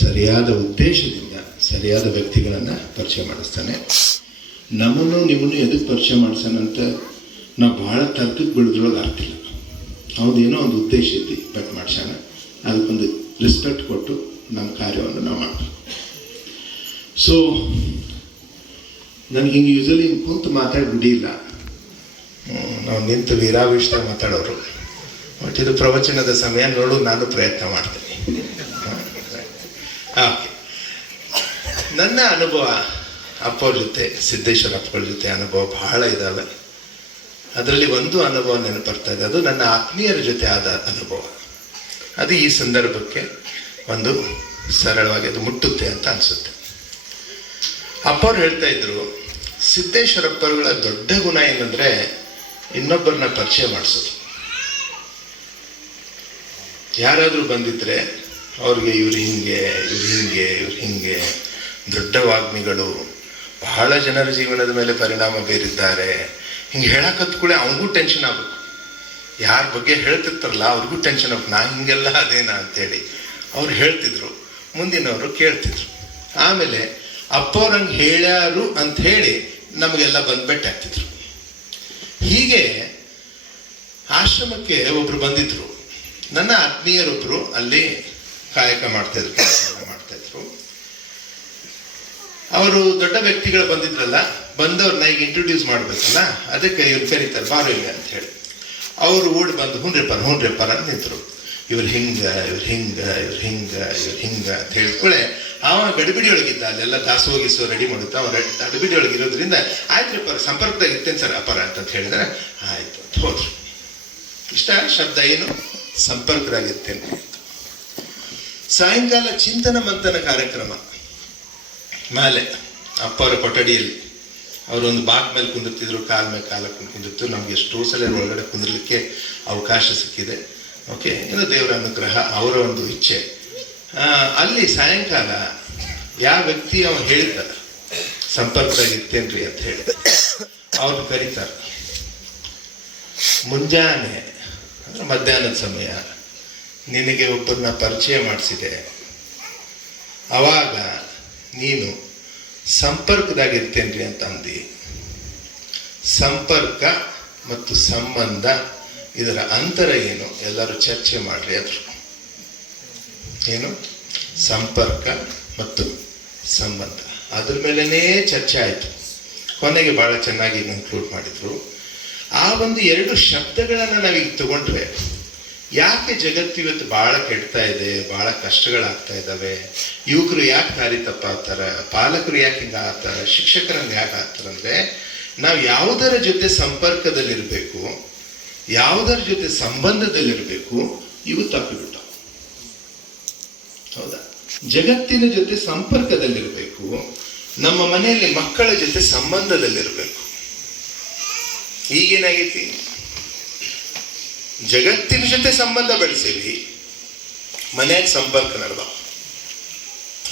ಸರಿಯಾದ ಉದ್ದೇಶದಿಂದ ಸರಿಯಾದ ವ್ಯಕ್ತಿಗಳನ್ನು ಪರಿಚಯ ಮಾಡಿಸ್ತಾನೆ. ನಮ್ಮನ್ನು ನಿಮ್ಮನ್ನು ಎದಕ್ಕೆ ಪರಿಚಯ ಮಾಡಿಸೋಣಂತ ನಾವು ಭಾಳ ತರ್ಕಕ್ಕೆ ಬಿಡೋದ್ರೊಳಗೆ ಆಗ್ತಿಲ್ಲ. ಹೌದೇನೋ ಒಂದು ಉದ್ದೇಶ ಐತಿ, ಬಟ್ ಮಾಡ್ಸೋಣ, ಅದಕ್ಕೊಂದು ರೆಸ್ಪೆಕ್ಟ್ ಕೊಟ್ಟು ನಮ್ಮ ಕಾರ್ಯವನ್ನು ನಾವು ಮಾಡಬೇಕು. ಸೊ ನನಗೆ ಹಿಂಗೆ ಯೂಸಲಿ ಹಿಂಗೆ ಕುಂತು ಮಾತಾಡಿ ಬಿಡಿಲ್ಲ, ನಾವು ನಿಂತು ವೀರಾವೇಶದಾಗ ಮಾತಾಡೋರು. ಬಟ್ ಇದು ಪ್ರವಚನದ ಸಮಯ, ನೋಡು ನಾನು ಪ್ರಯತ್ನ ಮಾಡ್ತೀನಿ. ಓಕೆ, ನನ್ನ ಅನುಭವ ಅಪ್ಪವ್ರ ಜೊತೆ, ಸಿದ್ದೇಶ್ವರ ಅಪ್ಪಗಳ ಜೊತೆ ಅನುಭವ ಬಹಳ ಇದ್ದಾವೆ. ಅದರಲ್ಲಿ ಒಂದು ಅನುಭವ ನೆನಪು ಬರ್ತಾ ಇದೆ, ಅದು ನನ್ನ ಆತ್ಮೀಯರ ಜೊತೆ ಆದ ಅನುಭವ. ಅದು ಈ ಸಂದರ್ಭಕ್ಕೆ ಒಂದು ಸರಳವಾಗಿ ಅದು ಮುಟ್ಟುತ್ತೆ ಅಂತ ಅನಿಸುತ್ತೆ. ಅಪ್ಪವ್ರು ಹೇಳ್ತಾ ಇದ್ರು, ಸಿದ್ದೇಶ್ವರಪ್ಪಗಳ ದೊಡ್ಡ ಗುಣ ಏನಂದರೆ ಇನ್ನೊಬ್ಬರನ್ನ ಪರಿಚಯ ಮಾಡಿಸೋದು. ಯಾರಾದರೂ ಬಂದಿದ್ರೆ ಅವ್ರಿಗೆ ಇವ್ರು ಹಿಂಗೆ, ಇವ್ರು ಹಿಂಗೆ, ಇವ್ರು ಹಿಂಗೆ, ದೊಡ್ಡ ವಾಗ್ಮಿಗಳು, ಬಹಳ ಜನರ ಜೀವನದ ಮೇಲೆ ಪರಿಣಾಮ ಬೀರಿದ್ದಾರೆ, ಹಿಂಗೆ ಹೇಳಕತ್ ಕೂಡ ಅವನಿಗೂ ಟೆನ್ಷನ್ ಆಗ್ಬೇಕು. ಯಾರ ಬಗ್ಗೆ ಹೇಳ್ತಿರ್ತಾರಲ್ಲ ಅವ್ರಿಗೂ ಟೆನ್ಷನ್ ಆಗ್ಬೇಕು, ನಾ ಹಿಂಗೆಲ್ಲ ಅದೇನಾ ಅಂತೇಳಿ ಅವ್ರು ಹೇಳ್ತಿದ್ರು, ಮುಂದಿನವರು ಕೇಳ್ತಿದ್ರು. ಆಮೇಲೆ ಅಪ್ಪವ್ರಂಗೆ ಹೇಳ್ಯಾರು ಅಂತ ಹೇಳಿ ನಮಗೆಲ್ಲ ಬಂದು ಭೇಟಿ ಆಗ್ತಿದ್ರು. ಹೀಗೆ ಆಶ್ರಮಕ್ಕೆ ಒಬ್ರು ಬಂದಿದ್ರು, ನನ್ನ ಆತ್ಮೀಯರೊಬ್ರು ಅಲ್ಲಿ ಕಾಯಕ ಮಾಡ್ತಾಯಿದ್ರು, ಕೆಲಸ ಮಾಡ್ತಾಯಿದ್ರು. ಅವರು ದೊಡ್ಡ ವ್ಯಕ್ತಿಗಳು ಬಂದಿದ್ರಲ್ಲ, ಬಂದವ್ರನ್ನ ಈಗ ಇಂಟ್ರೊಡ್ಯೂಸ್ ಮಾಡಬೇಕಲ್ಲ, ಅದಕ್ಕೆ ಇವ್ರು ಕರೀತಾರೆ ಬಾರು ಇಲ್ಲ ಅಂತ ಹೇಳಿ. ಅವರು ಓಡಿ ಬಂದು ಹ್ಞೂನ್ರಿಪ್ಪ ಅಂತ ನಿಂತರು. ಇವ್ರು ಹಿಂಗ, ಇವ್ರು ಹಿಂಗ, ಇವ್ರು ಹಿಂಗ, ಇವ್ರು ಹಿಂಗ ಅಂತ ಹೇಳ್ಕೊಳ್ಳೆ ಅವ ಗಡಿಬಿಡಿ ಒಳಗಿದ್ದ. ಅಲ್ಲೆಲ್ಲ ದಾಸೋಗಿಸೋ ರೆಡಿ ಮಾಡುತ್ತಾ ಅವ್ರ ಗಡಿಬಿಡಿ ಒಳಗಿರೋದ್ರಿಂದ ಆಯ್ತು ಸಂಪರ್ಕದಾಗ ಇರ್ತೇನೆ ಸರ್ ಅಪರ ಅಂತ ಹೇಳಿದ್ರೆ ಆಯ್ತು ಅಂತ ಹೋದ್ರು. ಇಷ್ಟ ಶಬ್ದ ಏನು, ಸಂಪರ್ಕದಾಗಿರ್ತೇನೆ. ಸಾಯಂಕಾಲ ಚಿಂತನ ಮಂಥನ ಕಾರ್ಯಕ್ರಮ ಮೇಲೆ ಅಪ್ಪವರ ಕೊಠಡಿಯಲ್ಲಿ ಅವರೊಂದು ಬಾಕ್ ಮೇಲೆ ಕುಂದಿರ್ತಿದ್ರು, ಕಾಲ ಮೇಲೆ ಕಾಲ ಕುಂದಿರ್ತಿದ್ರು. ನಮ್ಗೆ ಎಷ್ಟೋ ಸಲ ಒಳಗಡೆ ಕುಂದಿರ್ಲಿಕ್ಕೆ ಅವಕಾಶ ಸಿಕ್ಕಿದೆ. ಓಕೆ, ಏನೋ ದೇವರ ಅನುಗ್ರಹ, ಅವರ ಒಂದು ಇಚ್ಛೆ. ಅಲ್ಲಿ ಸಾಯಂಕಾಲ ಯಾವ ವ್ಯಕ್ತಿ ಅವ ಹೇಳ್ತಾರೆ ಸಂಪರ್ಕದಾಗಿರ್ತೇನ್ರಿ ಅಂತ ಹೇಳಿ ಅವ್ರನ್ನ ಕರೀತಾರೆ. ಮುಂಜಾನೆ ಅಂದ್ರೆ ಮಧ್ಯಾಹ್ನದ ಸಮಯ ನಿನಗೆ ಒಬ್ಬರನ್ನ ಪರಿಚಯ ಮಾಡಿಸಿದೆ, ಅವಾಗ ನೀನು ಸಂಪರ್ಕದಾಗಿರ್ತೇನ್ರಿ ಅಂತ ಅಂದಿ. ಸಂಪರ್ಕ ಮತ್ತು ಸಂಬಂಧ, ಇದರ ಅಂತರ ಏನು, ಎಲ್ಲರೂ ಚರ್ಚೆ ಮಾಡ್ರಿ. ಅದ್ರ ಏನು, ಸಂಪರ್ಕ ಮತ್ತು ಸಂಬಂಧ, ಅದ್ರ ಮೇಲೇ ಚರ್ಚೆ ಆಯಿತು. ಕೊನೆಗೆ ಭಾಳ ಚೆನ್ನಾಗಿ ಇನ್ಕ್ಲೂಡ್ ಮಾಡಿದ್ರು. ಆ ಒಂದು ಎರಡು ಶಬ್ದಗಳನ್ನು ನಾವೀಗ ತಗೊಂಡ್ರೆ, ಯಾಕೆ ಜಗತ್ತು ಇವತ್ತು ಭಾಳ ಕೆಡ್ತಾ ಇದೆ, ಭಾಳ ಕಷ್ಟಗಳಾಗ್ತಾ ಇದ್ದಾವೆ, ಯುವಕರು ಯಾಕೆ ದಾರಿ ತಪ್ಪಾಗ್ತಾರೆ, ಪಾಲಕರು ಯಾಕೆ ಹಿಂಗೆ ಆಗ್ತಾರೆ, ಶಿಕ್ಷಕರನ್ನು ಯಾಕೆ ಆಗ್ತಾರೆ ಅಂದರೆ, ನಾವು ಯಾವುದರ ಜೊತೆ ಸಂಪರ್ಕದಲ್ಲಿರಬೇಕು, ಯಾವುದರ ಜೊತೆ ಸಂಬಂಧದಲ್ಲಿರಬೇಕು, ಇವು ತಪ್ಪಿಬಿಟ್ಟು. ಹೌದಾ? ಜಗತ್ತಿನ ಜೊತೆ ಸಂಪರ್ಕದಲ್ಲಿರಬೇಕು, ನಮ್ಮ ಮನೆಯಲ್ಲಿ ಮಕ್ಕಳ ಜೊತೆ ಸಂಬಂಧದಲ್ಲಿರಬೇಕು. ಈಗೇನಾಗೈತಿ, ಜಗತ್ತಿನ ಜೊತೆ ಸಂಬಂಧ ಬೆಳೆಸೀವಿ, ಮನೆಯಾಗ ಸಂಪರ್ಕ ನಡೆದ.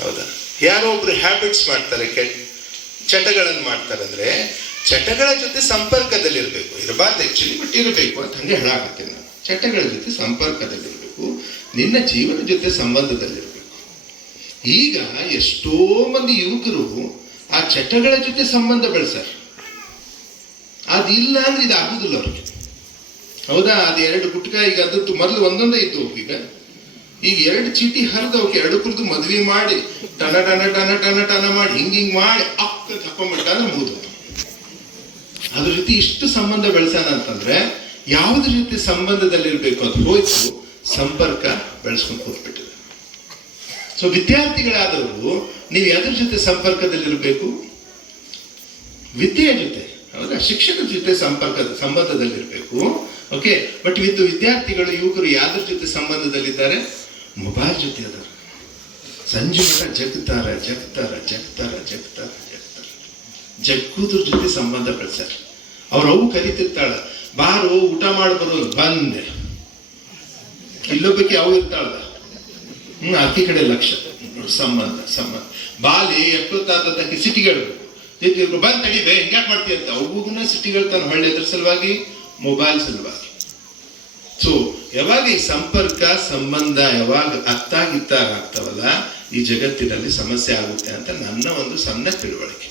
ಹೌದಾ? ಯಾರೋ ಒಬ್ರು ಹ್ಯಾಬಿಟ್ಸ್ ಮಾಡ್ತಾರೆ, ಚಟಗಳನ್ನು ಮಾಡ್ತಾರೆ ಅಂದ್ರೆ ಚಟಗಳ ಜೊತೆ ಸಂಪರ್ಕದಲ್ಲಿರಬೇಕು. ಇರಬಾರ್ದು ಆಕ್ಚುಲಿ, ಬಟ್ ಇರಬೇಕು ಅಂತ ಹಂಗೆ ಹೇಳಾಕತ್ತೀನಿ ನಾನು. ಚಟಗಳ ಜೊತೆ ಸಂಪರ್ಕದಲ್ಲಿರಬೇಕು, ನಿನ್ನ ಜೀವನ ಜೊತೆ ಸಂಬಂಧದಲ್ಲಿರಬೇಕು. ಈಗ ಎಷ್ಟೋ ಮಂದಿ ಯುವಕರು ಆ ಚಟಗಳ ಜೊತೆ ಸಂಬಂಧ ಬೆಳೆಸಾರೆ. ಅದಿಲ್ಲ ಅಂದ್ರೆ ಇದು ಆಗುದಿಲ್ಲ ಅವ್ರಿಗೆ. ಹೌದಾ? ಅದು ಎರಡು ಗುಟ್ಕ ಈಗ ಅದತ್ತು ಮೊದಲು ಒಂದೊಂದೇ ಇತ್ತು, ಈಗ ಎರಡು ಚೀಟಿ ಹರಿದು ಅವಕ್ಕೆ ಎರಡು ಕುರಿತು ಮದ್ವೆ ಮಾಡಿ ಟನ ಟನ ಟನ ಟನ ಟನ ಮಾಡಿ ಹಿಂಗ್ ಮಾಡಿ ಅಕ್ಕ ತಕೊಂಡ್ಬಿಟ್ಟ ಅಂದ್ರೆ ಮುಗಿದು. ಅದ್ರ ಜೊತೆ ಇಷ್ಟು ಸಂಬಂಧ ಬೆಳೆಸಾನ ಅಂತಂದ್ರೆ ಯಾವುದ್ರ ಜೊತೆ ಸಂಬಂಧದಲ್ಲಿರ್ಬೇಕು ಅದು ಹೋಯ್ತು, ಸಂಪರ್ಕ ಬೆಳೆಸ್ಕೊಂಡು ಹೋಗ್ಬಿಟ್ಟಿದೆ. ಸೊ ವಿದ್ಯಾರ್ಥಿಗಳಾದವರು ನೀವು ಯಾವ್ದ್ರ ಜೊತೆ ಸಂಪರ್ಕದಲ್ಲಿರ್ಬೇಕು? ವಿದ್ಯೆಯ ಜೊತೆ, ಹೌದಾ? ಶಿಕ್ಷಕರ ಜೊತೆ ಸಂಬಂಧದಲ್ಲಿರ್ಬೇಕು. ಓಕೆ, ಬಟ್ ಇವತ್ತು ವಿದ್ಯಾರ್ಥಿಗಳು, ಯುವಕರು ಯಾವ್ದ್ರ ಜೊತೆ ಸಂಬಂಧದಲ್ಲಿದ್ದಾರೆ? ಮೊಬೈಲ್ ಜೊತೆ ಅದಾರ. ಸಂಜೆ ಮಠ ಜಗ್ತಾರ ಜಗ್ಗುದ್ರ ಜೊತೆ ಸಂಬಂಧ ಬೆಳೆಸ್ಯಾರ. ಅವ್ರವು ಕರಿತಿರ್ತಾಳ, ಬಾರು ಊಟ ಮಾಡಿ ಬರೋದು, ಬಂದೆ. ಇಲ್ಲೊಬ್ಬಕ್ಕೆ ಅವು ಇರ್ತಾಳ, ಅಕ್ಕಿ ಕಡೆ ಲಕ್ಷ. ಸಂಬಂಧ ಬಾಲಿ ಎಪ್ಪತ್ತಾದಕ್ಕೆ ಸಿಟಿಗಳು ಬಂದ್ ತಡಿಬೇ ಹಿಂಗ್ಯಾಕ್ ಮಾಡ್ತೀಯ ಅಂತ ಅವುಗೂನ ಸಿಟಿಗಳು ಹೊಳ್ಳಿ ಅದ್ರ ಸಲುವಾಗಿ, ಮೊಬೈಲ್ ಸಲುವಾಗಿ. ಸೊ ಯಾವಾಗ ಈ ಸಂಪರ್ಕ ಸಂಬಂಧ ಯಾವಾಗ ಅತ್ತಾಗಿತ್ತಾಗ ಆಗ್ತಾವಲ್ಲ, ಈ ಜಗತ್ತಿನಲ್ಲಿ ಸಮಸ್ಯೆ ಆಗುತ್ತೆ ಅಂತ ನನ್ನ ಒಂದು ಸಣ್ಣ ತಿಳುವಳಿಕೆ.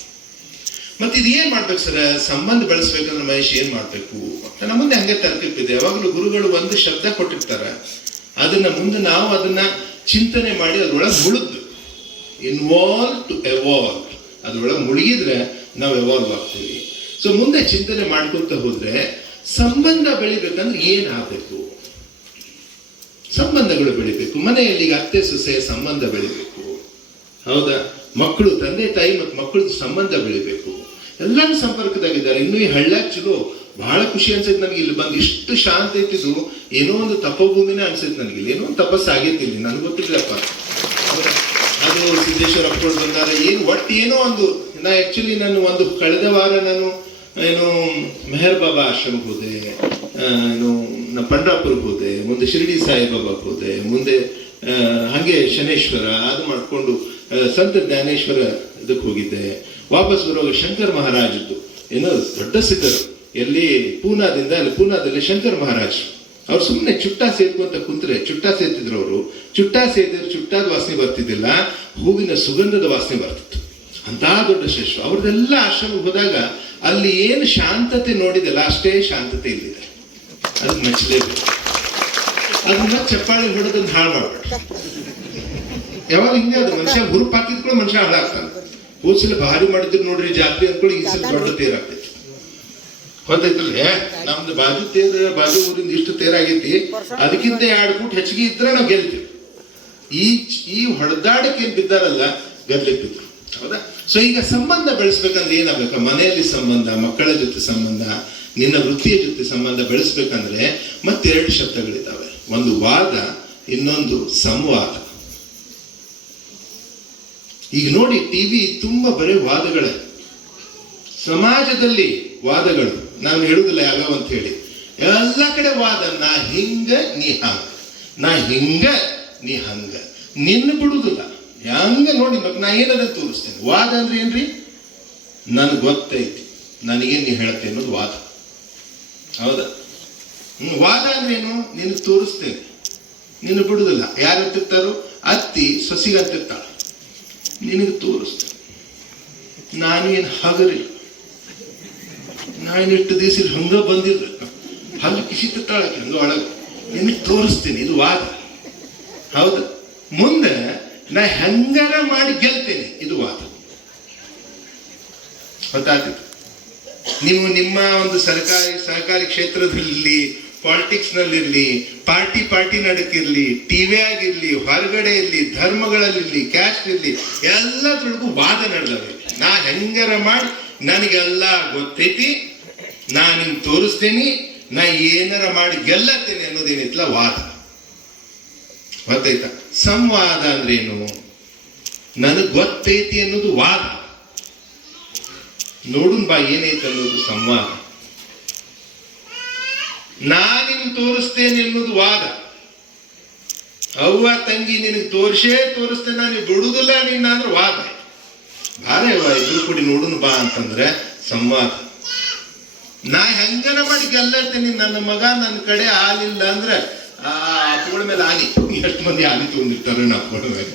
ಮತ್ತೆ ಇದು ಏನ್ ಮಾಡ್ಬೇಕು ಸರ್, ಸಂಬಂಧ ಬೆಳೆಸ್ಬೇಕಂದ್ರೆ ಮಹೇಶ್ ಏನ್ ಮಾಡ್ಬೇಕು ಅಂತ ನಮ್ಮ ಮುಂದೆ ಹಂಗೆ ತರ್ಕಿപ്പിದೆ. ಯಾವಾಗಲೂ ಗುರುಗಳು ಒಂದು ಶಬ್ದ ಕೊಟ್ಟಿರ್ತಾರೆ, ಅದನ್ನ ಮುಂದೆ ನಾವು ಅದನ್ನ ಚಿಂತನೆ ಮಾಡಿ ಅದ್ರೊಳಗೆ ಮುಳುಗ್ಬೇಕು. ಇನ್ವಾಲ್ವ್ ಟು ಎವಾಲ್ವ್, ಅದ್ರೊಳಗೆ ಮುಳುಗಿದ್ರೆ ನಾವು ಎವಾಲ್ವ್ ಆಗ್ತೀವಿ. ಸೊ ಮುಂದೆ ಚಿಂತನೆ ಮಾಡ್ಕೊತ ಹೋದ್ರೆ ಸಂಬಂಧ ಬೆಳಿಬೇಕಂದ್ರೆ ಏನಾಗಬೇಕು, ಸಂಬಂಧಗಳು ಬೆಳಿಬೇಕು. ಮನೆಯಲ್ಲಿ ಈಗ ಅತ್ತೆ ಸೊಸೆಯ ಸಂಬಂಧ ಬೆಳಿಬೇಕು, ಹೌದಾ? ಮಕ್ಕಳು, ತಂದೆ ತಾಯಿ ಮತ್ತು ಮಕ್ಕಳದ್ದು ಸಂಬಂಧ ಬೆಳಿಬೇಕು. ಎಲ್ಲರೂ ಸಂಪರ್ಕದಾಗಿದ್ದಾರೆ. ಇನ್ನು ಈ ಹಳ್ಳ್ಯಾಗ ಚಲೋ ಬಹಳ ಖುಷಿ ಅನ್ಸೈತೆ ನನಗೆ. ಇಲ್ಲಿ ಬಂದು ಇಷ್ಟು ಶಾಂತ ಐತಿದ್ದು, ಏನೋ ಒಂದು ತಪಭೂಮಿನೇ ಅನ್ಸೈತೆ ನನಗೆ. ಇಲ್ಲಿ ಏನೋ ಒಂದು ತಪಸ್ಸು ಆಗೈತಿ ಇಲ್ಲಿ, ನನಗೆ ಗೊತ್ತಿಲ್ಲಪ್ಪ. ಅದು ಸಿದ್ದೇಶ್ವರ ಅಪ್ಕೊಂಡು ಬಂದಾರ ಏನು ಒಟ್ಟು ಏನೋ ಒಂದು. ನಾನು ಒಂದು ಕಳೆದ ವಾರ ನಾನು ಮೆಹರ್ ಬಾಬಾ ಆಶ್ರಮಕ್ಕೆ ಹೋದೆ, ಪಂಡ್ರಾಪುರ್ಗೆ ಹೋದೆ, ಮುಂದೆ ಶಿರ್ಡಿ ಸಾಯಿಬಾಬಾಕ್ಕೆ ಹೋದೆ, ಮುಂದೆ ಹಾಗೆ ಶನೇಶ್ವರ ಅದು ಮಾಡಿಕೊಂಡು ಸಂತ ಜ್ಞಾನೇಶ್ವರ ಇದಕ್ಕೆ ಹೋಗಿದ್ದೆ. ವಾಪಸ್ ಬರುವಾಗ ಶಂಕರ್ ಮಹಾರಾಜದ್ದು ಏನೋ ದೊಡ್ಡ ಸಿದ್ಧರು ಎಲ್ಲಿ ಪೂನಾದಿಂದ, ಅಲ್ಲಿ ಪೂನಾದಲ್ಲಿ ಶಂಕರ್ ಮಹಾರಾಜ್ ಅವ್ರು ಸುಮ್ಮನೆ ಚುಟ್ಟ ಸೇದ್ಕೊಂತ ಕುಂತ್ರೆ, ಚುಟ್ಟ ಸೇತಿದ್ರು ಅವರು. ಚುಟ್ಟ ಸೇದಿದ್ರೆ ಚುಟ್ಟಾದ ವಾಸನೆ ಬರ್ತಿದ್ದಿಲ್ಲ, ಹೂವಿನ ಸುಗಂಧದ ವಾಸನೆ ಬರ್ತಿತ್ತು. ಅಂತ ದೊಡ್ಡ ಶ್ರೇಷ್ಠ. ಅವ್ರದ್ದೆಲ್ಲ ಆಶ್ರಮಕ್ಕೆ ಹೋದಾಗ ಅಲ್ಲಿ ಏನು ಶಾಂತತೆ ನೋಡಿದಲ್ಲ ಅಷ್ಟೇ ಶಾಂತತೆ ಇಲ್ಲಿದೆ. ಅದನ್ನ ಮೆಚ್ಚಲೇಬೇಕು. ಅದನ್ನ ಚಪ್ಪಾಳೆ ಹೊಡೆದನ್ನ ಹಾಳು ಮಾಡ್ಬೇಡ. ಯಾವಾಗ ಹಿಂಗೆ ಅದು ಮನುಷ್ಯ ಹುರುಪ್ ಹಾಕಿದ್ಕೊಳ್ಳೋ ಮನುಷ್ಯ ಹಾಳಾಗ್ತಾನೆ. ಹೋದ್ಸಲ ಭಾರಿ ಮಾಡಿದ್ರು ನೋಡ್ರಿ ಜಾತ್ರೆ ಅಂದ್ಕೊಳ್ಳಿ, ಈ ಸಲ ದೊಡ್ಡ ತೇರಾಗ್ತೈತಿ. ಗೊತ್ತೈತಲ್ಲ, ನಮ್ದು ಬಾಜು ಊರಿಂದ ಇಷ್ಟು ತೇರಾಗೈತಿ, ಅದಕ್ಕಿಂತ 2 ಫೂಟ್ ಹೆಚ್ಚಿಗೆ ಇದ್ರೆ ನಾವು ಗೆಲ್ತೀವಿ. ಈ ಹೊಡೆದಾಡಕ್ಕೆ ಏನ್ ಬಿದ್ದಾರಲ್ಲ ಗೆದ್ಲಿಕ್ಕೆ ಬಿದ್ರು, ಹೌದಾ? ಸೊ ಈಗ ಸಂಬಂಧ ಬೆಳೆಸ್ಬೇಕಂದ್ರೆ ಏನಾಗಬೇಕು? ಮನೆಯಲ್ಲಿ ಸಂಬಂಧ, ಮಕ್ಕಳ ಜೊತೆ ಸಂಬಂಧ, ನಿನ್ನ ವೃತ್ತಿಯ ಜೊತೆ ಸಂಬಂಧ ಬೆಳೆಸ್ಬೇಕಂದ್ರೆ ಮತ್ತೆ 2 ಶಬ್ದಗಳಿದ್ದಾವೆ. ಒಂದು ವಾದ, ಇನ್ನೊಂದು ಸಂವಾದ. ಈಗ ನೋಡಿ, ಟಿವಿ ತುಂಬಾ ಬರೀ ವಾದಗಳೇ. ಸಮಾಜದಲ್ಲಿ ವಾದಗಳು, ನಾನು ಹೇಳುದಿಲ್ಲ ಯಾವ್ಯಾವ ಅಂತ ಹೇಳಿ, ಎಲ್ಲ ಕಡೆ ವಾದ. ನಾ ಹಿಂಗ ನೀ ಹಂಗ, ನಾ ಹಿಂಗ ನೀ ಹಂಗ, ನಿನ್ನ ಬಿಡುದಿಲ್ಲ. ಹಂಗ ನೋಡಿ ನಾ ಏನದ ತೋರಿಸ್ತೇನೆ. ವಾದ ಅಂದ್ರೆ ಏನ್ರಿ? ನನ್ಗೆ ಗೊತ್ತೈತಿ, ನನಗೇನ್ ನೀ ಹೇಳ್ತೆ ಅನ್ನೋದು ವಾದ, ಹೌದಾ? ವಾದ ಅಂದ್ರೆ ಏನು? ನಿನ್ ತೋರಿಸ್ತೇನೆ, ನಿನ್ನ ಬಿಡುದಿಲ್ಲ. ಯಾರು ಅಂತಿರ್ತಾರೋ? ಅತ್ತಿ ಸೊಸಿಗಂತಿರ್ತಾಳ, ನಿನಗೆ ತೋರಿಸ್ತೇನೆ. ನಾನು ಏನು ಹಗರಿಲ್ಲ, ನಾನು ಇಷ್ಟು ದಿವಸ ಹಂಗ ಬಂದಿಲ್ಲ, ಹಂಗ ಕಿಸಿತಾಳಕ್ಕೆ ಹಂಗ ಒಳಗೆ, ನಿನಗೆ ತೋರಿಸ್ತೇನೆ. ಇದು ವಾದ, ಹೌದಾ? ಮುಂದೆ ನಾ ಹೆಂಗಾರ ಮಾಡಿ ಗೆಲ್ತೇನೆ, ಇದು ವಾದ. ಗೊತ್ತಾಗ್ತಿತ್ತು? ನೀವು ನಿಮ್ಮ ಒಂದು ಸಹಕಾರಿ ಕ್ಷೇತ್ರದಲ್ಲಿ, ಪಾಲಿಟಿಕ್ಸ್ ನಲ್ಲಿರ್ಲಿ, ಪಾರ್ಟಿ ನಡಕಿರ್ಲಿ, ಟಿವಿ ಆಗಿರ್ಲಿ, ಹೊರಗಡೆ ಇರ್ಲಿ, ಧರ್ಮಗಳಲ್ಲಿರ್ಲಿ, ಕ್ಯಾಸ್ಟ್ ಇರ್ಲಿ, ಎಲ್ಲದ್ರೊಳಗೂ ವಾದ ನಡೆದವೆ. ನಾ ಹೆಂಗಾರ ಮಾಡಿ ನನಗೆಲ್ಲ ಗೊತ್ತೈತಿ, ನಾ ನಿಮ್ಗೆ ತೋರಿಸ್ತೇನೆ, ನಾ ಏನಾರ ಮಾಡಿ ಗೆಲ್ಲತ್ತೇನೆ ಅನ್ನೋದೇನಿತ್ತಲ್ಲ ವಾದ. ಗೊತ್ತಾಯ್ತಾ? ಸಂವಾದ ಅಂದ್ರೆ ಏನು? ನನಗ್ ಗೊತ್ತೈತಿ ಅನ್ನೋದು ವಾದ. ನೋಡುನ್ ಬಾ ಏನೈತೆ ಅನ್ನೋದು ಸಂವಾದ. ನಾನಿನ್ ತೋರಿಸ್ತೇನೆ ಅನ್ನೋದು ವಾದ. ಅವ್ವ ತಂಗಿ ನಿನಗೆ ತೋರಿಸ್ತೇನೆ, ನಾನು ಬಿಡುದಿಲ್ಲ ನಿನ್ನ ಅಂದ್ರೆ ವಾದ. ಬಾರೇ ಅವ್ವ ಇಬ್ರು ಕೂಡಿ ನೋಡುನ್ ಬಾ ಅಂತಂದ್ರೆ ಸಂವಾದ. ನಾ ಹೆಂಗನ ಮಾಡಿ ಗೆಲ್ಲತ್ತೇನೆ, ನನ್ನ ಮಗ ನನ್ನ ಕಡೆ ಹಾಲಿಲ್ಲ ಅಂದ್ರೆ ಆ ಅಪ್ಪಗಳ ಮೇಲೆ ಆನಿ. ಎಷ್ಟು ಮಂದಿ ಆನಿ ತಗೊಂಡಿರ್ತಾರೆ ಅಪ್ಪಗಳ ಮೇಲೆ,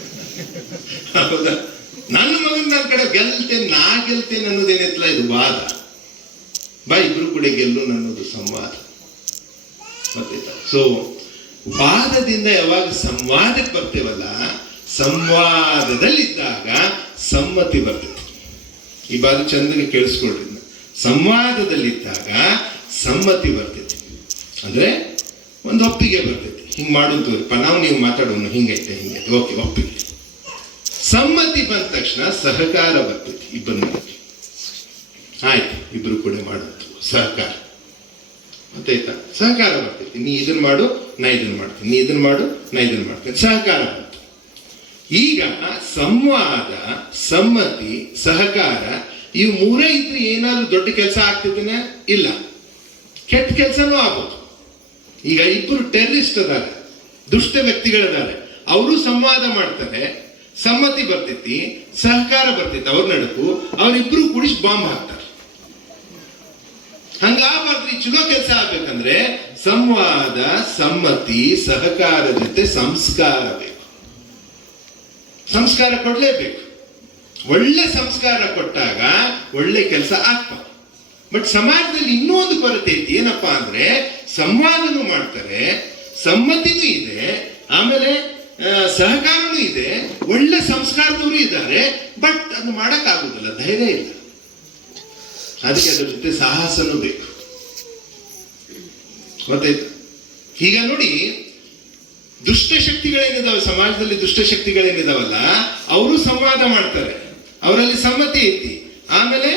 ಹೌದಾ? ನನ್ನ ಮಗನ ನನ್ನ ಕಡೆ ನಾ ಗೆಲ್ತೇನೆ ಅನ್ನೋದೇನಿತ್ತಲ್ಲ, ಇದು ವಾದ. ಬಾ ಇಬ್ರು ಕೂಡ ಗೆಲ್ಲು ಅನ್ನೋದು ಸಂವಾದ. ಮತ್ತೆ ಸೊ ವಾದದಿಂದ ಯಾವಾಗ ಸಂವಾದಕ್ಕೆ ಬರ್ತೇವಲ್ಲ, ಸಂವಾದದಲ್ಲಿದ್ದಾಗ ಸಮ್ಮತಿ ಬರ್ತೈತಿ. ಈ ಬಾರಿ ಚಂದಗೆ ಕೇಳಿಸ್ಕೊಳ್ರಿ. ಸಂವಾದದಲ್ಲಿದ್ದಾಗ ಸಮ್ಮತಿ ಬರ್ತೈತಿ, ಅಂದ್ರೆ ಒಂದು ಒಪ್ಪಿಗೆ ಬರ್ತೈತಿ. ಹಿಂಗ್ ಮಾಡೋದು ನಾವು ನೀವು ಮಾತಾಡೋಣ, ಹಿಂಗೈತೆ ಹಿಂಗೈತೆ, ಓಕೆ ಒಪ್ಪಿಗೆ. ಸಮ್ಮತಿ ಬಂದ ತಕ್ಷಣ ಸಹಕಾರ ಬರ್ತೈತಿ. ಇಬ್ಬರು ಆಯ್ತು, ಇಬ್ರು ಕೂಡ ಮಾಡೋದು ಸಹಕಾರ. ಗೊತ್ತಾಯ್ತಾ? ಸಹಕಾರ ಬರ್ತೈತಿ. ನೀ ಇದನ್ನ ಮಾಡು, ನಾ ಇದನ್ನ ಮಾಡ್ತೀನಿ, ನೀ ಇದನ್ನ ಮಾಡು, ನಾ ಇದನ್ನ ಮಾಡ್ತೀನಿ, ಸಹಕಾರ ಬಂತು. ಈಗ ಸಂವಾದ, ಸಮ್ಮತಿ, ಸಹಕಾರ ಇವು ಮೂರೇ ಇದ್ರೆ ಏನಾದ್ರೂ ದೊಡ್ಡ ಕೆಲಸ ಆಗ್ತಿದ್ದೇನೆ? ಇಲ್ಲ, ಕೆಟ್ಟ ಕೆಲಸನೂ ಆಗೋದು. ಈಗ ಇಬ್ಬರು ಟೆರರಿಸ್ಟ್ ಅದಾರೆ, ದುಷ್ಟ ವ್ಯಕ್ತಿಗಳಿದ್ದಾರೆ, ಅವರು ಸಂವಾದ ಮಾಡ್ತಾರೆ, ಸಮ್ಮತಿ ಬರ್ತೈತಿ, ಸಹಕಾರ ಬರ್ತೈತಿ ಅವ್ರ ನಡಕು, ಅವರಿಬ್ರು ಕೂಡಿಸಿ ಬಾಂಬ್ ಹಾಕ್ತಾರೆ. ಹಂಗಾಗ್ಬಾರ್ದು. ಚಲೋ ಕೆಲಸ ಆಗ್ಬೇಕಂದ್ರೆ ಸಂವಾದ, ಸಮ್ಮತಿ, ಸಹಕಾರ ಜೊತೆ ಸಂಸ್ಕಾರ ಬೇಕು. ಸಂಸ್ಕಾರ ಕೊಡಲೇಬೇಕು. ಒಳ್ಳೆ ಸಂಸ್ಕಾರ ಕೊಟ್ಟಾಗ ಒಳ್ಳೆ ಕೆಲಸ ಆಗ್ತಾವ. ಬಟ್ ಸಮಾಜದಲ್ಲಿ ಇನ್ನೂ ಒಂದು ಕೊರತೆ ಐತಿ. ಏನಪ್ಪಾ ಅಂದ್ರೆ ಸಂವಾದನೂ ಮಾಡ್ತಾರೆ, ಸಮ್ಮತಿನೂ ಇದೆ, ಆಮೇಲೆ ಸಹಕಾರನೂ ಇದೆ, ಒಳ್ಳೆ ಸಂಸ್ಕಾರದವರು ಇದ್ದಾರೆ. ಬಟ್ ಅದು ಮಾಡಕ್ ಆಗುದಿಲ್ಲ, ಧೈರ್ಯ ಇಲ್ಲ. ಅದಕ್ಕೆ ಅದ್ರ ಜೊತೆ ಸಾಹಸನೂ ಬೇಕು. ಗೊತ್ತಾಯ್ತು? ಈಗ ನೋಡಿ, ದುಷ್ಟಶಕ್ತಿಗಳೇನಿದಾವೆ ಸಮಾಜದಲ್ಲಿ, ದುಷ್ಟಶಕ್ತಿಗಳೇನಿದಾವಲ್ಲ, ಅವರು ಸಂವಾದ ಮಾಡ್ತಾರೆ, ಅವರಲ್ಲಿ ಸಮ್ಮತಿ ಐತಿ, ಆಮೇಲೆ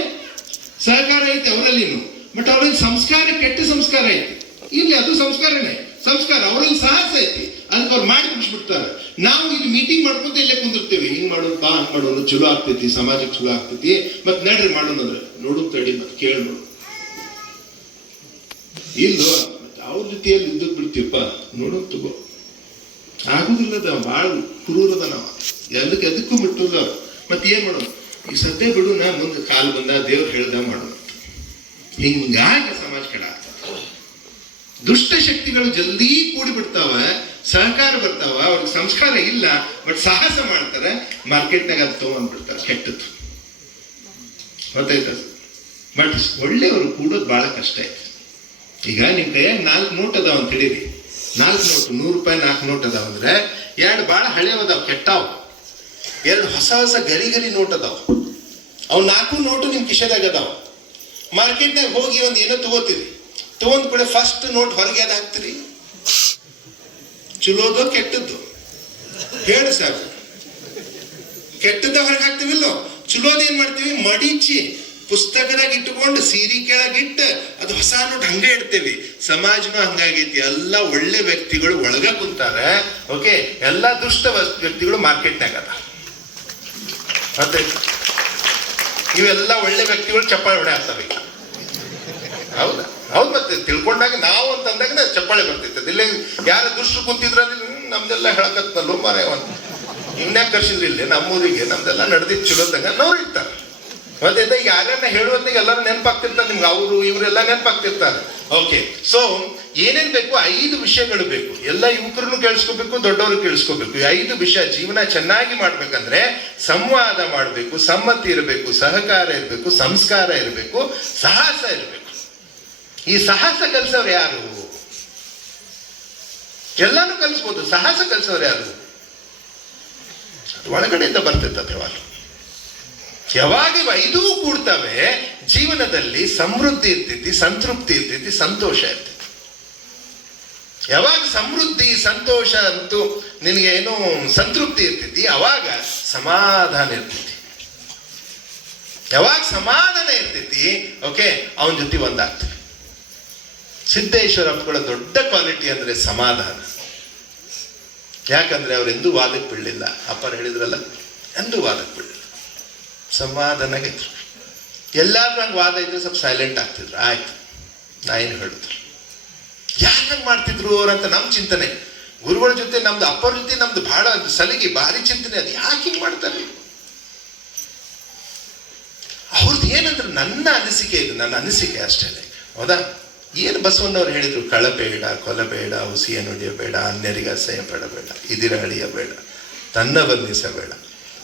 ಸಹಕಾರ ಐತಿ ಅವರಲ್ಲಿನೂ. ಬಟ್ ಅವರಲ್ಲಿ ಸಂಸ್ಕಾರ, ಕೆಟ್ಟ ಸಂಸ್ಕಾರ ಐತಿ. ಇಲ್ಲಿ ಅದು ಸಂಸ್ಕಾರನೇ, ಸಂಸ್ಕಾರ. ಅವರಲ್ಲಿ ಸಾಹಸ ಐತಿ, ಅದಕ್ಕೆ ಅವ್ರು ಮಾಡಿ ಮುಗಿಸ್ಬಿಡ್ತಾರೆ. ನಾವು ಇಲ್ಲಿ ಮೀಟಿಂಗ್ ಮಾಡ್ಕೊಂತ ಇಲ್ಲೇ ಕುಂದಿರ್ತೇವೆ, ಹಿಂಗ್ ಮಾಡೋದು ಬಾ, ಹಂಗ್ ಮಾಡೋದು, ಚಲೋ ಆಗ್ತೈತಿ, ಸಮಾಜಕ್ಕೆ ಚಲೋ ಆಗ್ತೈತಿ, ಮತ್ ನಡ್ರಿ ಮಾಡೋಣ ಅಂದ್ರೆ ನೋಡು ತಡಿ, ಮತ್ತೆ ಕೇಳಿ ನೋಡು. ಇಲ್ಲೋ ಅವ್ರ ಜೊತೆಯಲ್ಲಿ ಇದ್ದದ್ ಬಿಡ್ತೀವಪ್ಪ, ನೋಡೋದು ತಗೋ, ಆಗುದಿಲ್ಲದ ಭಾಳ ಕುರೂರದ ನಾವು, ಎದಕ್ಕೂ ಬಿಟ್ಟಲ್ಲ. ಮತ್ತೆ ಏನ್ ಮಾಡೋದು, ಈ ಸದ್ಯ ಬಿಡು, ನಾ ಮುಂದೆ ಕಾಲ್ ಬಂದ ದೇವ್ರು ಹೇಳ್ದ ಮಾಡೋದು. ಹಿಂಗಾಗಿ ಸಮಾಜ ಕೆಡ ಆಗ್ತದೆ. ದುಷ್ಟ ಶಕ್ತಿಗಳು ಜಲ್ದಿ ಕೂಡಿ ಬಿಡ್ತಾವ, ಸಹಕಾರ ಬರ್ತಾವ, ಅವ್ರಿಗೆ ಸಂಸ್ಕಾರ ಇಲ್ಲ, ಬಟ್ ಸಾಹಸ ಮಾಡ್ತಾರೆ, ಮಾರ್ಕೆಟ್ನಾಗ ಅದು ತಗೊಂಡ್ಬಿಡ್ತಾರೆ ಕೆಟ್ಟದ್ದು. ಗೊತ್ತಾಯ್ತ? ಬಟ್ ಒಳ್ಳೆಯವರು ಕೂಡೋದು ಬಹಳ ಕಷ್ಟ ಐತೆ. ಈಗ ನಿಮ್ ಕೈಯಾಗ 4 ನೋಟ್ ಅದಾವ ಅಂತ ಹೇಳಿರಿ, 4 ನೋಟ್, 100 ರೂಪಾಯಿ 4 ನೋಟ್ ಅದಾವ ಅಂದ್ರೆ 2 ಭಾಳ ಹಳೆಯವ ಅದಾವ, ಕೆಟ್ಟಾವ, 2 ಹೊಸ ಹೊಸ ಗರಿ ನೋಟ್ ಅದಾವ. ಅವ್ 4 ನೋಟು ನಿಮ್ ಕಿಶೆದಾಗ ಅದಾವ. ಮಾರ್ಕೆಟ್ನಾಗ ಹೋಗಿ ಒಂದ್ ಏನೋ ತಗೋತೀರಿ, ತಗೊಂಡ್ ಕೂಡ ಫಸ್ಟ್ ನೋಟ್ ಹೊರಗೆ ಅದ ಹಾಕ್ತಿರಿ, ಚಲೋದು ಕೆಟ್ಟದ್ದು ಹೇಳಿ ಸಾಕು. ಕೆಟ್ಟದ್ದ ಹೊರಗೆ ಹಾಕ್ತಿವಿಲ್ಲೋ, ಚಲೋದ್ ಏನ್ ಮಾಡ್ತೀವಿ, ಮಡಿಚಿ ಪುಸ್ತಕದಾಗ ಇಟ್ಟುಕೊಂಡು ಸೀರೆ ಕೆಳಗಿಟ್ಟ ಅದು ಹೊಸ ನೋಟ್ ಹಂಗೆ ಇಡ್ತೇವಿ. ಸಮಾಜನೂ ಹಂಗಾಗೈತಿ. ಎಲ್ಲ ಒಳ್ಳೆ ವ್ಯಕ್ತಿಗಳು ಒಳಗ ಕುಂತಾರೆ, ಓಕೆ, ಎಲ್ಲ ದುಷ್ಟ ವ್ಯಕ್ತಿಗಳು ಮಾರ್ಕೆಟ್ನಾಗ ಅದ. ಮತ್ತೆ ಇವೆಲ್ಲ ಒಳ್ಳೆ ವ್ಯಕ್ತಿಗಳು ಚಪ್ಪಾಳೆ ಹೊಡೆ ಆಗ್ತವೆ. ಹೌದಾ? ಹೌದು. ಮತ್ತೆ ತಿಳ್ಕೊಂಡಾಗ ನಾವು ಅಂತಂದಾಗ ಚಪ್ಪಾಳೆ ಬರ್ತೈತೆ. ಇಲ್ಲ ಯಾರ ದುಷ್ಟರು ಕುಂತಿದ್ರಲ್ಲಿ ನಮ್ದೆಲ್ಲ ಹೇಳಕತ್ತಲ್ಲೋ ಮಾರೇ ಅಂತ, ಇನ್ಯಾಕೆ ಕರ್ಸಿದ್ರಿ ಇಲ್ಲಿ ನಮ್ಮೂರಿಗೆ, ನಮ್ದೆಲ್ಲ ನಡೆದಿದ್ದು ಚಲೋದಾಗ ನಾವು ಇರ್ತಾರೆ. ಮತ್ತೆ ಯಾರನ್ನ ಹೇಳುವಂತಾಗ ಎಲ್ಲರೂ ನೆನಪಾಗ್ತಿರ್ತಾರೆ ನಿಮ್ಗೆ, ಅವರು ಇವರೆಲ್ಲ ನೆನಪಾಗ್ತಿರ್ತಾರೆ. ಓಕೆ, ಸೊ ಏನೇನ್ ಬೇಕು? 5 ವಿಷಯಗಳು ಬೇಕು. ಎಲ್ಲ ಯುವಕರನ್ನು ಕೇಳಿಸ್ಕೋಬೇಕು, ದೊಡ್ಡವರು ಕೇಳಿಸ್ಕೋಬೇಕು. ಈ 5 ವಿಷಯ ಜೀವನ ಚೆನ್ನಾಗಿ ಮಾಡ್ಬೇಕಂದ್ರೆ ಸಂವಾದ ಮಾಡಬೇಕು, ಸಮ್ಮತಿ ಇರಬೇಕು, ಸಹಕಾರ ಇರಬೇಕು, ಸಂಸ್ಕಾರ ಇರಬೇಕು, ಸಾಹಸ ಇರಬೇಕು. ಈ ಸಾಹಸ ಕಲಿಸೋರು ಯಾರು? ಎಲ್ಲಾನು ಕಲಿಸ್ಬೋದು, ಸಾಹಸ ಕಲಿಸೋರು ಯಾರು? ಅದು ಒಳಗಡೆಯಿಂದ ಬರ್ತೈತೆ. ಯಾವಾಗ 5 ಕೂಡ್ತವೆ, ಜೀವನದಲ್ಲಿ ಸಮೃದ್ಧಿ ಇರ್ತೈತಿ, ಸಂತೃಪ್ತಿ ಇರ್ತೈತಿ, ಸಂತೋಷ ಇರ್ತೈತಿ. ಯಾವಾಗ ಸಮೃದ್ಧಿ, ಸಂತೋಷ ಅಂತೂ ನಿನಗೆ ಏನೋ ಸಂತೃಪ್ತಿ ಇರ್ತೈತಿ, ಅವಾಗ ಸಮಾಧಾನ ಇರ್ತೈತಿ. ಯಾವಾಗ ಸಮಾಧಾನ ಇರ್ತೈತಿ, ಓಕೆ, ಅವನ ಜೊತೆ ಒಂದಾಗ್ತದೆ. ಸಿದ್ದೇಶ್ವರಪ್ಪಗಳ ದೊಡ್ಡ ಕ್ವಾಲಿಟಿ ಅಂದ್ರೆ ಸಮಾಧಾನ. ಯಾಕಂದ್ರೆ ಅವರೆಂದೂ ವಾದಕ್ಕೆ ಬೀಳಲಿಲ್ಲ. ಅಪ್ಪರು ಹೇಳಿದ್ರಲ್ಲ, ಎಂದೂ ವಾದಕ್ಕೆ ಬೀಳಲಿಲ್ಲ, ಸಮಾಧಾನಾಗ ಇದ್ರು. ಎಲ್ಲಾದ್ರೂ ಹಂಗೆ ವಾದ ಇದ್ರೆ ಸ್ವಲ್ಪ ಸೈಲೆಂಟ್ ಆಗ್ತಿದ್ರು. ಆಯ್ತು, ನಾ ಏನು ಹೇಳಿದ್ರು, ಯಾಕೆ ಹಂಗೆ ಮಾಡ್ತಿದ್ರು ಅವ್ರಂತ ನಮ್ಮ ಚಿಂತನೆ. ಗುರುಗಳ ಜೊತೆ ನಮ್ದು, ಅಪ್ಪರ ಜೊತೆ ನಮ್ದು ಬಹಳ ಸಲಿಗೆ, ಭಾರಿ ಚಿಂತನೆ. ಅದು ಯಾಕೆ ಹಿಂಗೆ ಮಾಡ್ತಾರೆ ಅವ್ರದ್ದು ಏನಂದ್ರೆ ನನ್ನ ಅನಿಸಿಕೆ ಇದು, ನನ್ನ ಅನಿಸಿಕೆ ಅಷ್ಟೇ. ಹೌದಾ? ಏನು ಬಸವಣ್ಣವ್ರು ಹೇಳಿದ್ರು, ಕಳಬೇಡ, ಕೊಲಬೇಡ, ಹುಸಿಯ ನುಡಿಯಬೇಡ, ಅನ್ಯರಿಗೆ ಅಸಹ್ಯ ಪಡಬೇಡ, ಇದಿರ ಅಳಿಯಬೇಡ, ತನ್ನ ಬಂಧಿಸಬೇಡ.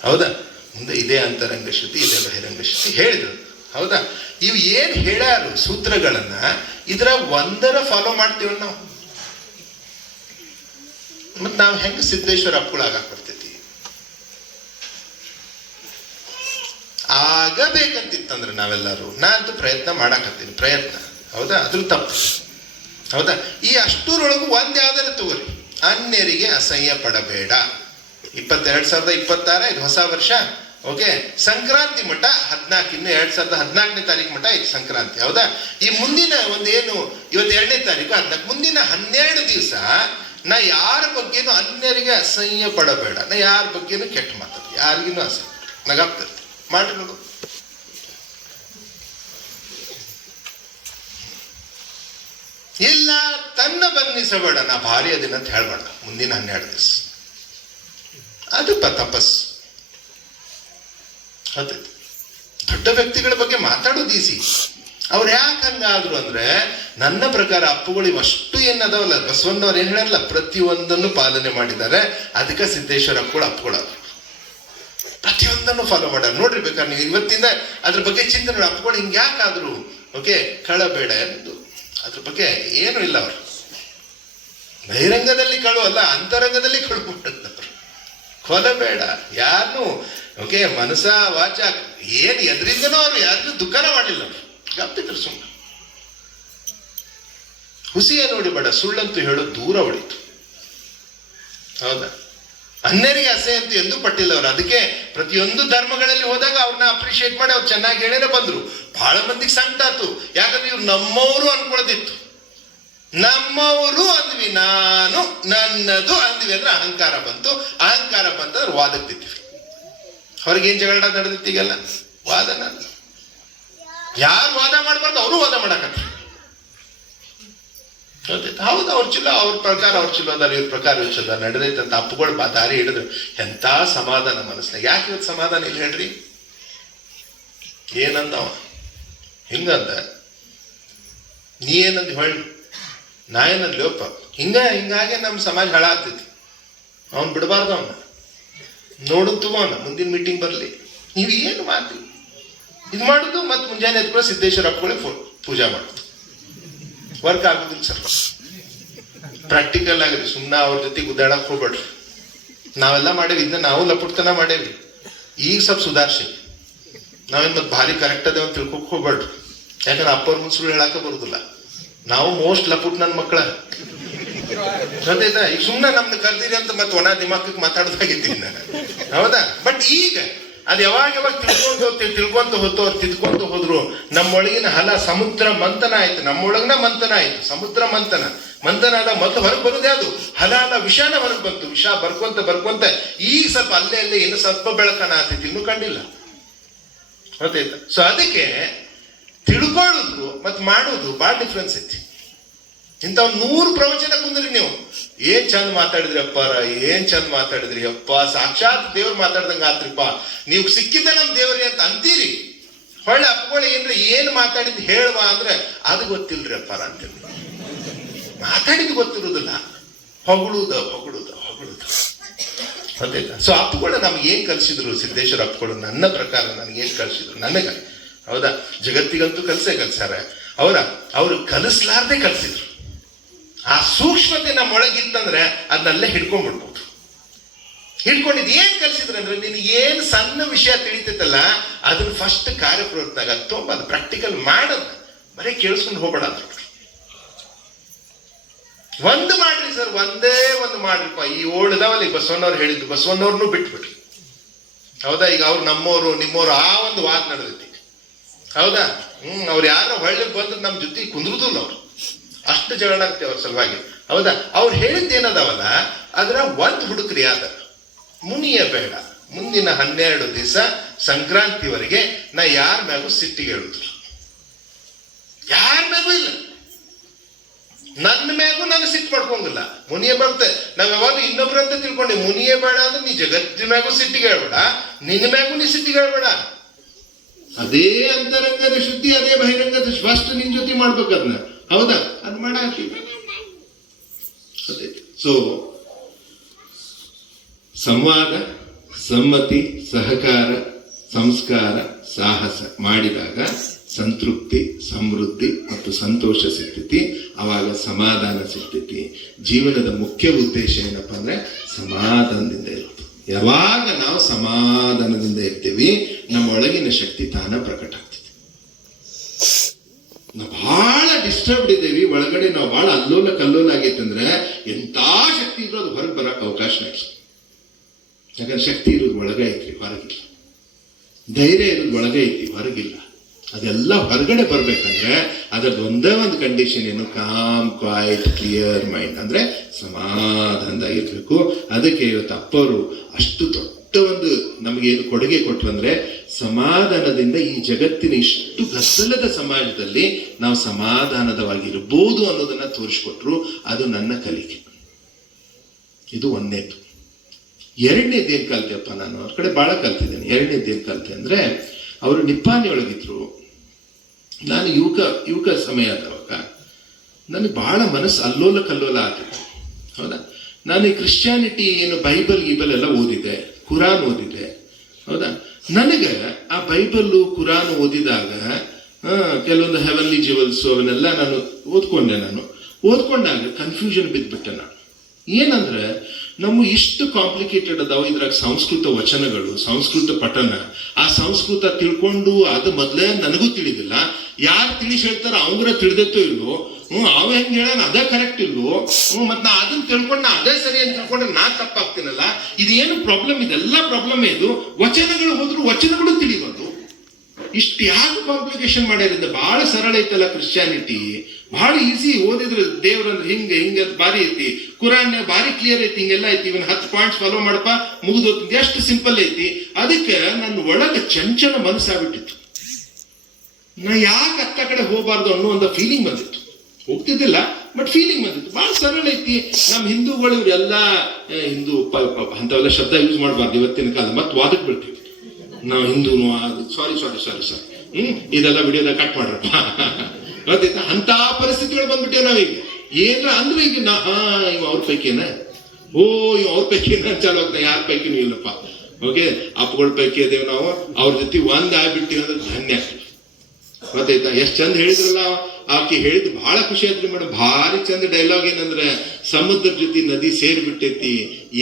ಹೌದಾ? ಮುಂದೆ ಇದೇ ಅಂತರಂಗ ಶ್ರುತಿ, ಇದೇ ಬಹಿರಂಗ ಶ್ರುತಿ ಹೇಳಿದ್ರು. ಹೌದಾ? ಇವು ಏನ್ ಹೇಳ್ಯಾರು ಸೂತ್ರಗಳನ್ನ, ಇದರ ಒಂದರ ಫಾಲೋ ಮಾಡ್ತೀವಿ ನಾವು. ಮತ್ ನಾವು ಹೆಂಗ ಸಿದ್ದೇಶ್ವರ ಅಪ್ಪಗಳಾಗಕ್ ಬರ್ತೈತಿ? ಆಗಬೇಕಂತಿತ್ತಂದ್ರೆ ನಾವೆಲ್ಲರೂ, ನಾನಂತೂ ಪ್ರಯತ್ನ ಮಾಡಾಕತ್ತೀನಿ, ಪ್ರಯತ್ನ. ಹೌದಾ? ಅದ್ರ ತಪ್ಪು. ಹೌದಾ? ಈ ಅಷ್ಟೂರೊಳಗೂ ಒಂದ್ ಯಾವ್ದಾರ ತಗೋರಿ, ಅನ್ಯರಿಗೆ ಅಸಹ್ಯ ಪಡಬೇಡ. 2026 ಇದು ಹೊಸ ವರ್ಷ. ಓಕೆ, ಸಂಕ್ರಾಂತಿ ಮಠ 14, ಇನ್ನು 2014ನೇ ತಾರೀಕು ಮಠ ಇದು ಸಂಕ್ರಾಂತಿ. ಹೌದಾ? ಈ ಮುಂದಿನ ಒಂದೇನು, ಇವತ್ತು 2ನೇ ತಾರೀಕು 14, ಮುಂದಿನ 12 ದಿವಸ ನಾ ಯಾರ ಬಗ್ಗೆನೂ ಅನ್ಯರಿಗೆ ಅಸಹ್ಯ ಪಡಬೇಡ, ನಾ ಯಾರ ಬಗ್ಗೆನೂ ಕೆಟ್ಟ ಮಾತಾಡ, ಯಾರಿಗೂ ಅಸಹ್ಯ ನಗಾಗ್ತಿರ್ತೀನಿ, ಮಾಡಿ ನೋಡು. ಇಲ್ಲ, ತನ್ನ ಬನ್ನಿಸಬೇಡ, ನಾ ಭಾರಿ ಅದಿನ ಅಂತ ಹೇಳ್ಬೇಡ ಮುಂದಿನ 12 ದಿವಸ. ಅದು ತಪಸ್ಸು. ಗೊತ್ತೈತಿ? ದೊಡ್ಡ ವ್ಯಕ್ತಿಗಳ ಬಗ್ಗೆ ಮಾತಾಡೋದು ಈಸಿ. ಅವ್ರು ಯಾಕೆ ಹಂಗಾದ್ರು ಅಂದ್ರೆ, ನನ್ನ ಪ್ರಕಾರ ಅಪ್ಪುಗಳು ಇವಷ್ಟು ಏನದವಲ್ಲ, ಬಸವಣ್ಣವ್ರು ಏನ್ ಹೇಳಲ್ಲ, ಪ್ರತಿಯೊಂದನ್ನು ಪಾಲನೆ ಮಾಡಿದ್ದಾರೆ. ಅದಕ್ಕೆ ಸಿದ್ದೇಶ್ವರ ಅಪ್ಪುಗಳು ಅಪ್ಪುಗಳಾದ್ರು. ಚಂದನು ಫಾಲೋ ಮಾಡ್ಯಾರ ನೋಡ್ರಿ. ಬೇಕಾದ್ರೆ ನೀವು ಇವತ್ತಿಂದ ಅದ್ರ ಬಗ್ಗೆ ಚಿಂತನೆ ಅಪ್ಕೊಂಡು ಹಿಂಗೆ ಯಾಕಾದ್ರು ಓಕೆ ಕಳಬೇಡ ಎಂದು ಅದ್ರ ಬಗ್ಗೆ ಏನು ಇಲ್ಲ. ಅವರು ಬಹಿರಂಗದಲ್ಲಿ ಕಳು ಅಲ್ಲ, ಅಂತರಂಗದಲ್ಲಿ ಕಳು ಮಾಡಿದವರು. ಕೊಲಬೇಡ ಯಾರನ್ನು ಓಕೆ ಮನಸ ವಾಚ ಏನು ಎದ್ರಿಂದನೂ ಅವ್ರು ಯಾರಿಗೂ ದುಃಖನ ಮಾಡಲಿಲ್ಲ. ಅವರು ಗಪ್ಪಿದ್ರು ಸುಮ್ಮನೆ. ಹುಸಿಯ ನೋಡಿ ಬೇಡ, ಸುಳ್ಳಂತೂ ಹೇಳೋದು ದೂರ ಹೊಡಿತು. ಹೌದಾ? ಅನ್ಯರಿಗೆ ಅಸಹ್ಯ ಅಂತೂ ಎಂದೂ ಪಟ್ಟಿಲ್ಲ ಅವರು. ಅದಕ್ಕೆ ಪ್ರತಿಯೊಂದು ಧರ್ಮಗಳಲ್ಲಿ ಹೋದಾಗ ಅವ್ರನ್ನ ಅಪ್ರಿಷಿಯೇಟ್ ಮಾಡಿ ಅವ್ರು ಚೆನ್ನಾಗಿ ಹೇಳೇನೆ ಬಂದ್ರು. ಬಹಳ ಮಂದಿಗೆ ಸಂಕಟಾತು. ಯಾಕಂದ್ರೆ ಇವ್ರು ನಮ್ಮವರು ಅನ್ಕೊಳ್ಳೋದಿತ್ತು. ನಮ್ಮವರು ಅಂದ್ವಿ, ನಾನು ನನ್ನದು ಅಂದ್ವಿ ಅಂದ್ರೆ ಅಹಂಕಾರ ಬಂತು. ಅಹಂಕಾರ ಬಂತಂದ್ರೆ ವಾದಕ್ಕೆ ಬಿದ್ವಿ. ಅವ್ರಿಗೇನ್ ಜಗಳ ನಡೆದಿತ್ತೀಗಲ್ಲ ವಾದನ. ಯಾರು ವಾದ ಮಾಡಬಾರ್ದು ಅವರು ವಾದ ಮಾಡಕತ್ತ. ಹೌದು, ಅವ್ರ ಚಲೋ, ಅವ್ರ ಪ್ರಕಾರ ಅವ್ರ ಚಲೋ ಅದಾರ, ಇವ್ರ ಪ್ರಕಾರ ಇವ್ರ ಚಲೋ ನಡೆದೈತೆ ಅಂತ ಅಪ್ಪುಗಳು ದಾರಿ ಹಿಡಿದ್ರು. ಎಂತ ಸಮಾಧಾನ ಮನಸ್ಸಿನಾಗ. ಯಾಕೆ ಇವತ್ತು ಸಮಾಧಾನ ಇಲ್ಲ ಹೇಳ್ರಿ? ಏನಂದವ ಹಿಂಗಂದ, ನೀ ಏನಂದ ಹೇಳಿ, ನಾ ಏನಂದ್ಲಪ್ಪ ಹಿಂಗಾಗೆ ನಮ್ಮ ಸಮಾಜ ಹಾಳ ಆಗ್ತೈತಿ. ಅವ್ನು ಬಿಡಬಾರ್ದು, ಅವನ್ನ ನೋಡುತ್ತೂ ಅವನ ಮುಂದಿನ ಮೀಟಿಂಗ್ ಬರಲಿ. ನೀವು ಏನು ಮಾತಿ ಇದು ಮಾಡುದು, ಮತ್ತೆ ಮುಂಜಾನೆ ಎದ್ಕೊಂಡು ಸಿದ್ದೇಶ್ವರ ಅಪ್ಪಗಳೇ ಪೂಜಾ ಮಾಡುದು. ವರ್ಕ್ ಆಗುದಿಲ್ಲ ಸರ್. ಪ್ರಾಕ್ಟಿಕಲ್ ಆಗಿರಿ. ಸುಮ್ಮನೆ ಅವ್ರ ಜೊತೆ ಗುದ್ದಾಡಕ್ ಹೋಗ್ಬೇಡ್ರಿ. ನಾವೆಲ್ಲ ಮಾಡೇವಿ, ಇದನ್ನ ನಾವು ಲಪುಟ್ತನ ಮಾಡೇವಿ. ಈಗ ಸ್ವಲ್ಪ ಸುಧಾರಿಸಿ. ನಾವೇನ್ ಮತ್ತೆ ಭಾರಿ ಕರೆಕ್ಟ್ ಅದೇವ ಅಂತ ತಿಳ್ಕೊಕ್ ಹೋಗ್ಬೇಡ್ರಿ. ಯಾಕಂದ್ರೆ ಅಪ್ಪವ್ರ ಮುಂದೆ ಸುಳ್ಳು ಹೇಳಾಕ ಬರುದಿಲ್ಲ. ನಾವು ಮೋಸ್ಟ್ ಲಪುಟ್ ನನ್ನ ಮಕ್ಕಳ ಗೊತ್ತಾಯ್ತಾ? ಈಗ ಸುಮ್ಮನೆ ನಮ್ನ ಕಲ್ತೀರಿ ಅಂತ ಮತ್ತೆ ಒಣ ದಿಮಾಕಕ್ಕೆ ಮಾತಾಡೋದಾಗಿದ್ದೀನಿ ನಾನು. ಹೌದಾ? ಬಟ್ ಈಗ ಅದು ಯಾವಾಗ ತಿಳ್ಕೊಂತ ತಿದ್ಕೊಂತ ಹೋದ್ರು ನಮ್ಮೊಳಗಿನ ಹಲ ಸಮುದ್ರ ಮಂಥನ ಆಯ್ತು. ನಮ್ಮೊಳಗಿನ ಮಂಥನ ಆಯ್ತು, ಸಮುದ್ರ ಮಂಥನ ಆದ ಮೊದಲು ಹೊರಗೆ ಬರುದೇ ಅದು ಹಲ ಅಲ್ಲ, ವಿಷಾನ ಹೊರಗೆ ಬಂತು. ವಿಷ ಬರ್ಕೊಂತ ಈಗ ಸ್ವಲ್ಪ ಅಲ್ಲೇ ಇನ್ನು ಸ್ವಲ್ಪ ಬೆಳಕನ ಆಗ್ತೈತಿ, ಇನ್ನೂ ಕಂಡಿಲ್ಲ. ಗೊತ್ತಾಯ್ತಾ? ಸೊ ಅದಕ್ಕೆ ತಿಳ್ಕೊಳ್ಳೋದು ಮತ್ತು ಮಾಡೋದು ಭಾಳ ಡಿಫ್ರೆನ್ಸ್ ಐತಿ. ಇಂಥ 100 ಪ್ರವಚನ ಕುಂದ್ರಿ ನೀವು. ಏನ್ ಚಂದ ಮಾತಾಡಿದ್ರಿ ಅಪ್ಪಾರ, ಏನ್ ಚಂದ ಮಾತಾಡಿದ್ರಿ ಅಪ್ಪ, ಸಾಕ್ಷಾತ್ ದೇವ್ರು ಮಾತಾಡ್ದಂಗ ಆತ್ರಿಪ್ಪ, ನೀವು ಸಿಕ್ಕಿದ್ದ ನಮ್ ದೇವ್ರಿ ಅಂತ ಅಂತೀರಿ. ಹೊಳ್ಳೆ ಅಪ್ಪಗಳು ಏನ್ರಿ ಏನ್ ಮಾತಾಡಿದ್ ಹೇಳುವ ಅಂದ್ರೆ ಅದು ಗೊತ್ತಿಲ್ರಿ ಅಪ್ಪಾರ ಅಂತೇಳಿ. ಮಾತಾಡಿದ್ ಗೊತ್ತಿರುವುದಿಲ್ಲ, ಹೊಗಳುದ ಗೊತ್ತಾಯ್ತಾ? ಸೊ ಅಪ್ಪಗಳು ನಮ್ಗೆ ಏನ್ ಕಲ್ಸಿದ್ರು ಸಿದ್ದೇಶ್ವರ ಅಪ್ಪಗಳು, ನನ್ನ ಪ್ರಕಾರ ನನಗೇನ್ ಕಲ್ಸಿದ್ರು, ನನಗ ಹೌದಾ, ಜಗತ್ತಿಗಂತೂ ಕಲ್ಸ್ಯಾರ. ಅವ್ರು ಕಲಿಸ್ಲಾರ್ದೆ ಕಲ್ಸಿದ್ರು. ಆ ಸೂಕ್ಷ್ಮತೆ ನಮ್ಮೊಳಗಿತ್ತಂದ್ರೆ ಅದನ್ನಲ್ಲೇ ಹಿಡ್ಕೊಂಡ್ಬಿಡ್ಬೋದು. ಹಿಡ್ಕೊಂಡಿದ್ ಏನ್ ಕಲ್ಸಿದ್ರು ಅಂದ್ರೆ, ನಿನಗೆ ಏನ್ ಸಣ್ಣ ವಿಷಯ ತಿಳಿತೈತಲ್ಲ ಅದನ್ನ ಫಸ್ಟ್ ಕಾರ್ಯಪ್ರವೃತ್ತಾಗ ತುಂಬ ಅದು ಪ್ರಾಕ್ಟಿಕಲ್ ಮಾಡೋದು, ಬರೀ ಕೇಳಿಸ್ಕೊಂಡು ಹೋಗ್ಬೇಡ ಅಂತ. ಒಂದು ಮಾಡ್ರಿ ಸರ್, ಒಂದೇ ಒಂದು ಮಾಡ್ರಿಪ್ಪ. ಈ ಓಡ್ದಾವಲ್ಲಿ ಬಸವಣ್ಣವ್ರು ಹೇಳಿದ್ದು, ಬಸವಣ್ಣವ್ರನ್ನೂ ಬಿಟ್ಬಿಟ್ರಿ. ಹೌದಾ? ಈಗ ಅವ್ರು ನಮ್ಮವರು ನಿಮ್ಮವರು ಆ ಒಂದು ವಾದ ನಡೆದೈತಿ. ಹೌದಾ? ಅವ್ರು ಯಾರೋ ಹೊಳ್ಳಿ ಬಂದು ನಮ್ಮ ಜೊತೆ ಕುಂದ್ರುದಿಲ್ಲ. ಅವ್ರು ಅಷ್ಟು ಜಗಳ ಆಗ್ತೇವೆ ಅವ್ರ ಸಲುವಾಗಿ. ಹೌದಾ? ಅವ್ರು ಹೇಳಿದ್ದೇನದಾವಲ್ಲ ಅದ್ರ ಒಂದು ಹುಡುಕ್ರಿ ಆದ ಮುನಿಯ ಬೇಡ. ಮುಂದಿನ 12 ದಿವಸ ಸಂಕ್ರಾಂತಿವರೆಗೆ ನಾ ಯಾರ ಮ್ಯಾಗೂ ಸಿಟ್ಟಿಗೆ ಹೇಳುದ್ರು, ಯಾರ ಮ್ಯಾಗೂ ಇಲ್ಲ. ನನ್ನ ಮ್ಯಾಗೂ ನಾನು ಸಿಟ್ಟು ಮಾಡ್ಕೊಂಗಿಲ್ಲ. ಮುನಿಯ ಬರುತ್ತೆ. ನಾವ್ ಯಾವಾಗ ಇನ್ನೊಬ್ರಂತ ತಿಳ್ಕೊಂಡೆ. ಮುನಿಯೇ ಬೇಡ ಅಂದ್ರೆ ನೀ ಜಗತ್ತಿನ ಮ್ಯಾಗೂ ಸಿಟ್ಟಿಗೆ ಹೇಳ್ಬೇಡ, ನಿನ್ನ ಮ್ಯಾಗೂ ನೀ ಸಿಟ್ಟಿಗೆ ಹೇಳ್ಬೇಡ. ಅದೇ ಅಂತರಂಗದ ಶುದ್ಧಿ, ಅದೇ ಬಹಿರಂಗದ ಫಸ್ಟ್ ನಿನ್ ಜೊತೆ ಮಾಡ್ಬೇಕದ್ನ. ಹೌದಾ? ಅದ್ ಮಾಡಾಕ್ತೀವಿ. ಸೊ ಸಂವಾದ, ಸಮ್ಮತಿ, ಸಹಕಾರ, ಸಂಸ್ಕಾರ, ಸಾಹಸ ಮಾಡಿದಾಗ ಸಂತೃಪ್ತಿ, ಸಮೃದ್ಧಿ ಮತ್ತು ಸಂತೋಷ ಸಿಗ್ತೈತಿ. ಅವಾಗ ಸಮಾಧಾನ ಸಿಗ್ತೈತಿ. ಜೀವನದ ಮುಖ್ಯ ಉದ್ದೇಶ ಏನಪ್ಪಾ ಅಂದ್ರೆ ಸಮಾಧಾನದಿಂದ ಇರೋದು. ಯಾವಾಗ ನಾವು ಸಮಾಧಾನದಿಂದ ಇರ್ತೀವಿ ನಮ್ಮ ಒಳಗಿನ ಶಕ್ತಿ ತಾನ ಪ್ರಕಟ ಆಗ್ತೈತಿ. ನಾವು ಬಹಳ ಡಿಸ್ಟರ್ಬ್ಡ್ ಇದ್ದೇವಿ, ಒಳಗಡೆ ನಾವು ಬಹಳ ಅಲ್ಲೋಲ ಕಲ್ಲೋಲ ಆಗೈತಂದ್ರೆ ಎಂತ ಶಕ್ತಿ ಇದ್ರೂ ಅದು ಹೊರಗೆ ಬರಕ್ ಅವಕಾಶ ಇಲ್ಲ. ಯಾಕಂದ್ರೆ ಶಕ್ತಿ ಇರೋದು ಒಳಗೆ ಐತ್ರಿ, ಹೊರಗಿಲ್ಲ. ಧೈರ್ಯ ಇರೋದು ಒಳಗೆ ಐತಿ, ಹೊರಗಿಲ್ಲ. ಅದೆಲ್ಲ ಹೊರಗಡೆ ಬರ್ಬೇಕಂದ್ರೆ ಅದರದ್ದು ಒಂದೇ ಒಂದು ಕಂಡೀಷನ್ ಏನು, ಕಾಮ್, ಕ್ವೈಟ್, ಕ್ಲಿಯರ್ ಮೈಂಡ್, ಅಂದ್ರೆ ಸಮಾಧಾನದಾಗಿರ್ಬೇಕು. ಅದಕ್ಕೆ ಇವತ್ತು ಅಪ್ಪವರು ಅಷ್ಟು ದೊಡ್ಡ ಒಂದು ನಮಗೇನು ಕೊಡುಗೆ ಕೊಟ್ಟರು ಅಂದ್ರೆ, ಸಮಾಧಾನದಿಂದ ಈ ಜಗತ್ತಿನ ಇಷ್ಟು ಗದ್ದಲದ ಸಮಾಜದಲ್ಲಿ ನಾವು ಸಮಾಧಾನದವಾಗಿರ್ಬೋದು ಅನ್ನೋದನ್ನ ತೋರಿಸ್ಕೊಟ್ರು. ಅದು ನನ್ನ ಕಲಿಕೆ. ಇದು ಒಂದನೇದು. ಎರಡನೇದೇನು ಕಲ್ತೆಯಪ್ಪ, ನಾನು ಅವ್ರ ಕಡೆ ಬಹಳ ಕಲ್ತಿದ್ದೇನೆ. ಎರಡನೇದೇನು ಕಲ್ತೆ ಅಂದ್ರೆ, ಅವರು ನಿಪ್ಪಾಣಿ ಒಳಗಿದ್ರು. ನಾನು ಯುವಕ ಸಮಯ ಆದವಾಗ ನನಗೆ ಬಹಳ ಮನಸ್ಸು ಅಲ್ಲೋಲ ಕಲ್ಲೋಲ ಆಗ್ತಿತ್ತು. ಹೌದಾ? ನಾನು ಈ ಕ್ರಿಶ್ಚಿಯಾನಿಟಿ ಏನು ಬೈಬಲ್ ಎಲ್ಲ ಓದಿದೆ, ಕುರಾನ್ ಓದಿದೆ. ಹೌದಾ? ನನಗೆ ಆ ಬೈಬಲ್ಲು ಕುರಾನ್ ಓದಿದಾಗ ಕೆಲವೊಂದು ಹೆವನ್ಲಿ ಜಿವಲ್ಸು ಅವನ್ನೆಲ್ಲ ನಾನು ಓದ್ಕೊಂಡಾಗ ಕನ್ಫ್ಯೂಷನ್ ಬಿದ್ದುಬಿಟ್ಟೆ ನಾನು. ಏನಂದ್ರೆ ನಮ್ಮ ಇಷ್ಟು ಕಾಂಪ್ಲಿಕೇಟೆಡ್ ಅದಾವ, ಇದ್ರಾಗ ಸಂಸ್ಕೃತ ವಚನಗಳು, ಸಂಸ್ಕೃತ ಪಠನ, ಆ ಸಂಸ್ಕೃತ ತಿಳ್ಕೊಂಡು ಅದು ಮೊದಲೇ ನನಗೂ ತಿಳಿದಿಲ್ಲ. ಯಾರು ತಿಳಿಸಿ ಹೇಳ್ತಾರ ಅವಂಗ್ರ ತಿಳಿದತ್ತೋ ಇಲ್ವೋ, ಅವ ಹೆಂಗೆ ಹೇಳ ಅದೇ ಕರೆಕ್ಟ್ ಇಲ್ವೋ, ಮತ್ತೆ ನಾ ಅದನ್ನ ತಿಳ್ಕೊಂಡು ನಾ ಅದೇ ಸರಿ ಅಂತ ತಿಳ್ಕೊಂಡ್ರೆ ನಾ ತಪ್ಪಾಗ್ತೀನಲ್ಲ. ಇದೇನು ಪ್ರಾಬ್ಲಮ್? ಇದೆಲ್ಲ ಪ್ರಾಬ್ಲಮ್ ಇದು. ವಚನಗಳು ಹೋದ್ರು ವಚನಗಳು ತಿಳಿಯೋದು. ಇಷ್ಟು ಯಾಕೆ ಕಾಂಪ್ಲಿಕೇಶನ್ ಮಾಡ್ಯಾರಿಂದ? ಬಹಳ ಸರಳ ಐತಲ್ಲ ಕ್ರಿಶ್ಚಿಯಾನಿಟಿ, ಬಹಳ ಈಸಿ. ಓದಿದ್ರೆ ದೇವ್ರಂದ್ರೆ ಹಿಂಗೆ ಬಾರಿ ಐತಿ, ಕುರಾನ್ ಬಾರಿ ಕ್ಲಿಯರ್ ಐತಿ, ಹಿಂಗೆಲ್ಲ ಐತಿ, ಇವನ್ 10 ಪಾಯಿಂಟ್ಸ್ ಫಾಲೋ ಮಾಡಪ್ಪ ಮುಗಿದೋಗ್ತದೆ, ಎಷ್ಟು ಸಿಂಪಲ್ ಐತಿ. ಅದಕ್ಕೆ ನನ್ನ ಒಳಗೆ ಚಂಚಲ ಮನಸ್ಸಾಗ್ಬಿಟ್ಟಿತ್ತು. ನಾ ಯಾಕೆ ಅತ್ತ ಕಡೆ ಹೋಗಬಾರ್ದು ಅನ್ನೋ ಒಂದು ಫೀಲಿಂಗ್ ಬಂದಿತ್ತು. ಹೋಗ್ತಿದ್ದಿಲ್ಲ, ಬಟ್ ಫೀಲಿಂಗ್ ಬಂದಿತ್ತು. ಬಹಳ ಸರಳ ಐತಿ. ನಮ್ಮ ಹಿಂದೂಗಳು ಇವರೆಲ್ಲ ಹಿಂದೂ ಅಂತವೆಲ್ಲ ಶಬ್ದ ಯೂಸ್ ಮಾಡಬಾರ್ದು ಇವತ್ತಿನ ಕಾಲ, ಮತ್ತೆ ವಾದಕ್ಕೆ ಬೀಳ್ತೀವಿ ನಾವು. ಹಿಂದೂನು ಸಾರಿ ಇದೆಲ್ಲ ವಿಡಿಯೋದಾಗ ಕಟ್ ಮಾಡ್ರಪ್ಪ ಗೊತ್ತಾಯ್ತಾ? ಅಂತ ಪರಿಸ್ಥಿತಿಗಳು ಬಂದ್ಬಿಟ್ಟೇವೆ ನಾವೀಗ. ಏನ್ರ ಅಂದ್ರೆ ಈಗ ಇವ್ ಅವ್ರ ಪೈಕಿನ ಇವ್ ಅವ್ರ ಪೈಕಿನ ಚಾಲು ಆಗ್ತಾ, ಯಾರ ಪೈಕಿನೂ ಇಲ್ಲಪ್ಪ. ಓಕೆ, ಅಪ್ಪಗಳ ಪೈಕಿ ಅದೇವ್ ನಾವು. ಅವ್ರ ಜೊತೆ ಒಂದ್ ಆಗ್ಬಿಟ್ಟಿವಿ ಅಂದ್ರೆ ಧನ್ಯ. ಗೊತ್ತಾಯ್ತಾ? ಎಷ್ಟ್ ಚಂದ ಹೇಳಿದ್ರಲ್ಲ, ಆಕೆ ಹೇಳಿದ್ ಬಹಳ ಖುಷಿ ಆಯ್ತು ಮೇಡಮ್. ಭಾರಿ ಚಂದ ಡೈಲಾಗ್. ಏನಂದ್ರೆ ಸಮುದ್ರ ಜೊತೆ ನದಿ ಸೇರ್ಬಿಟ್ಟೈತಿ,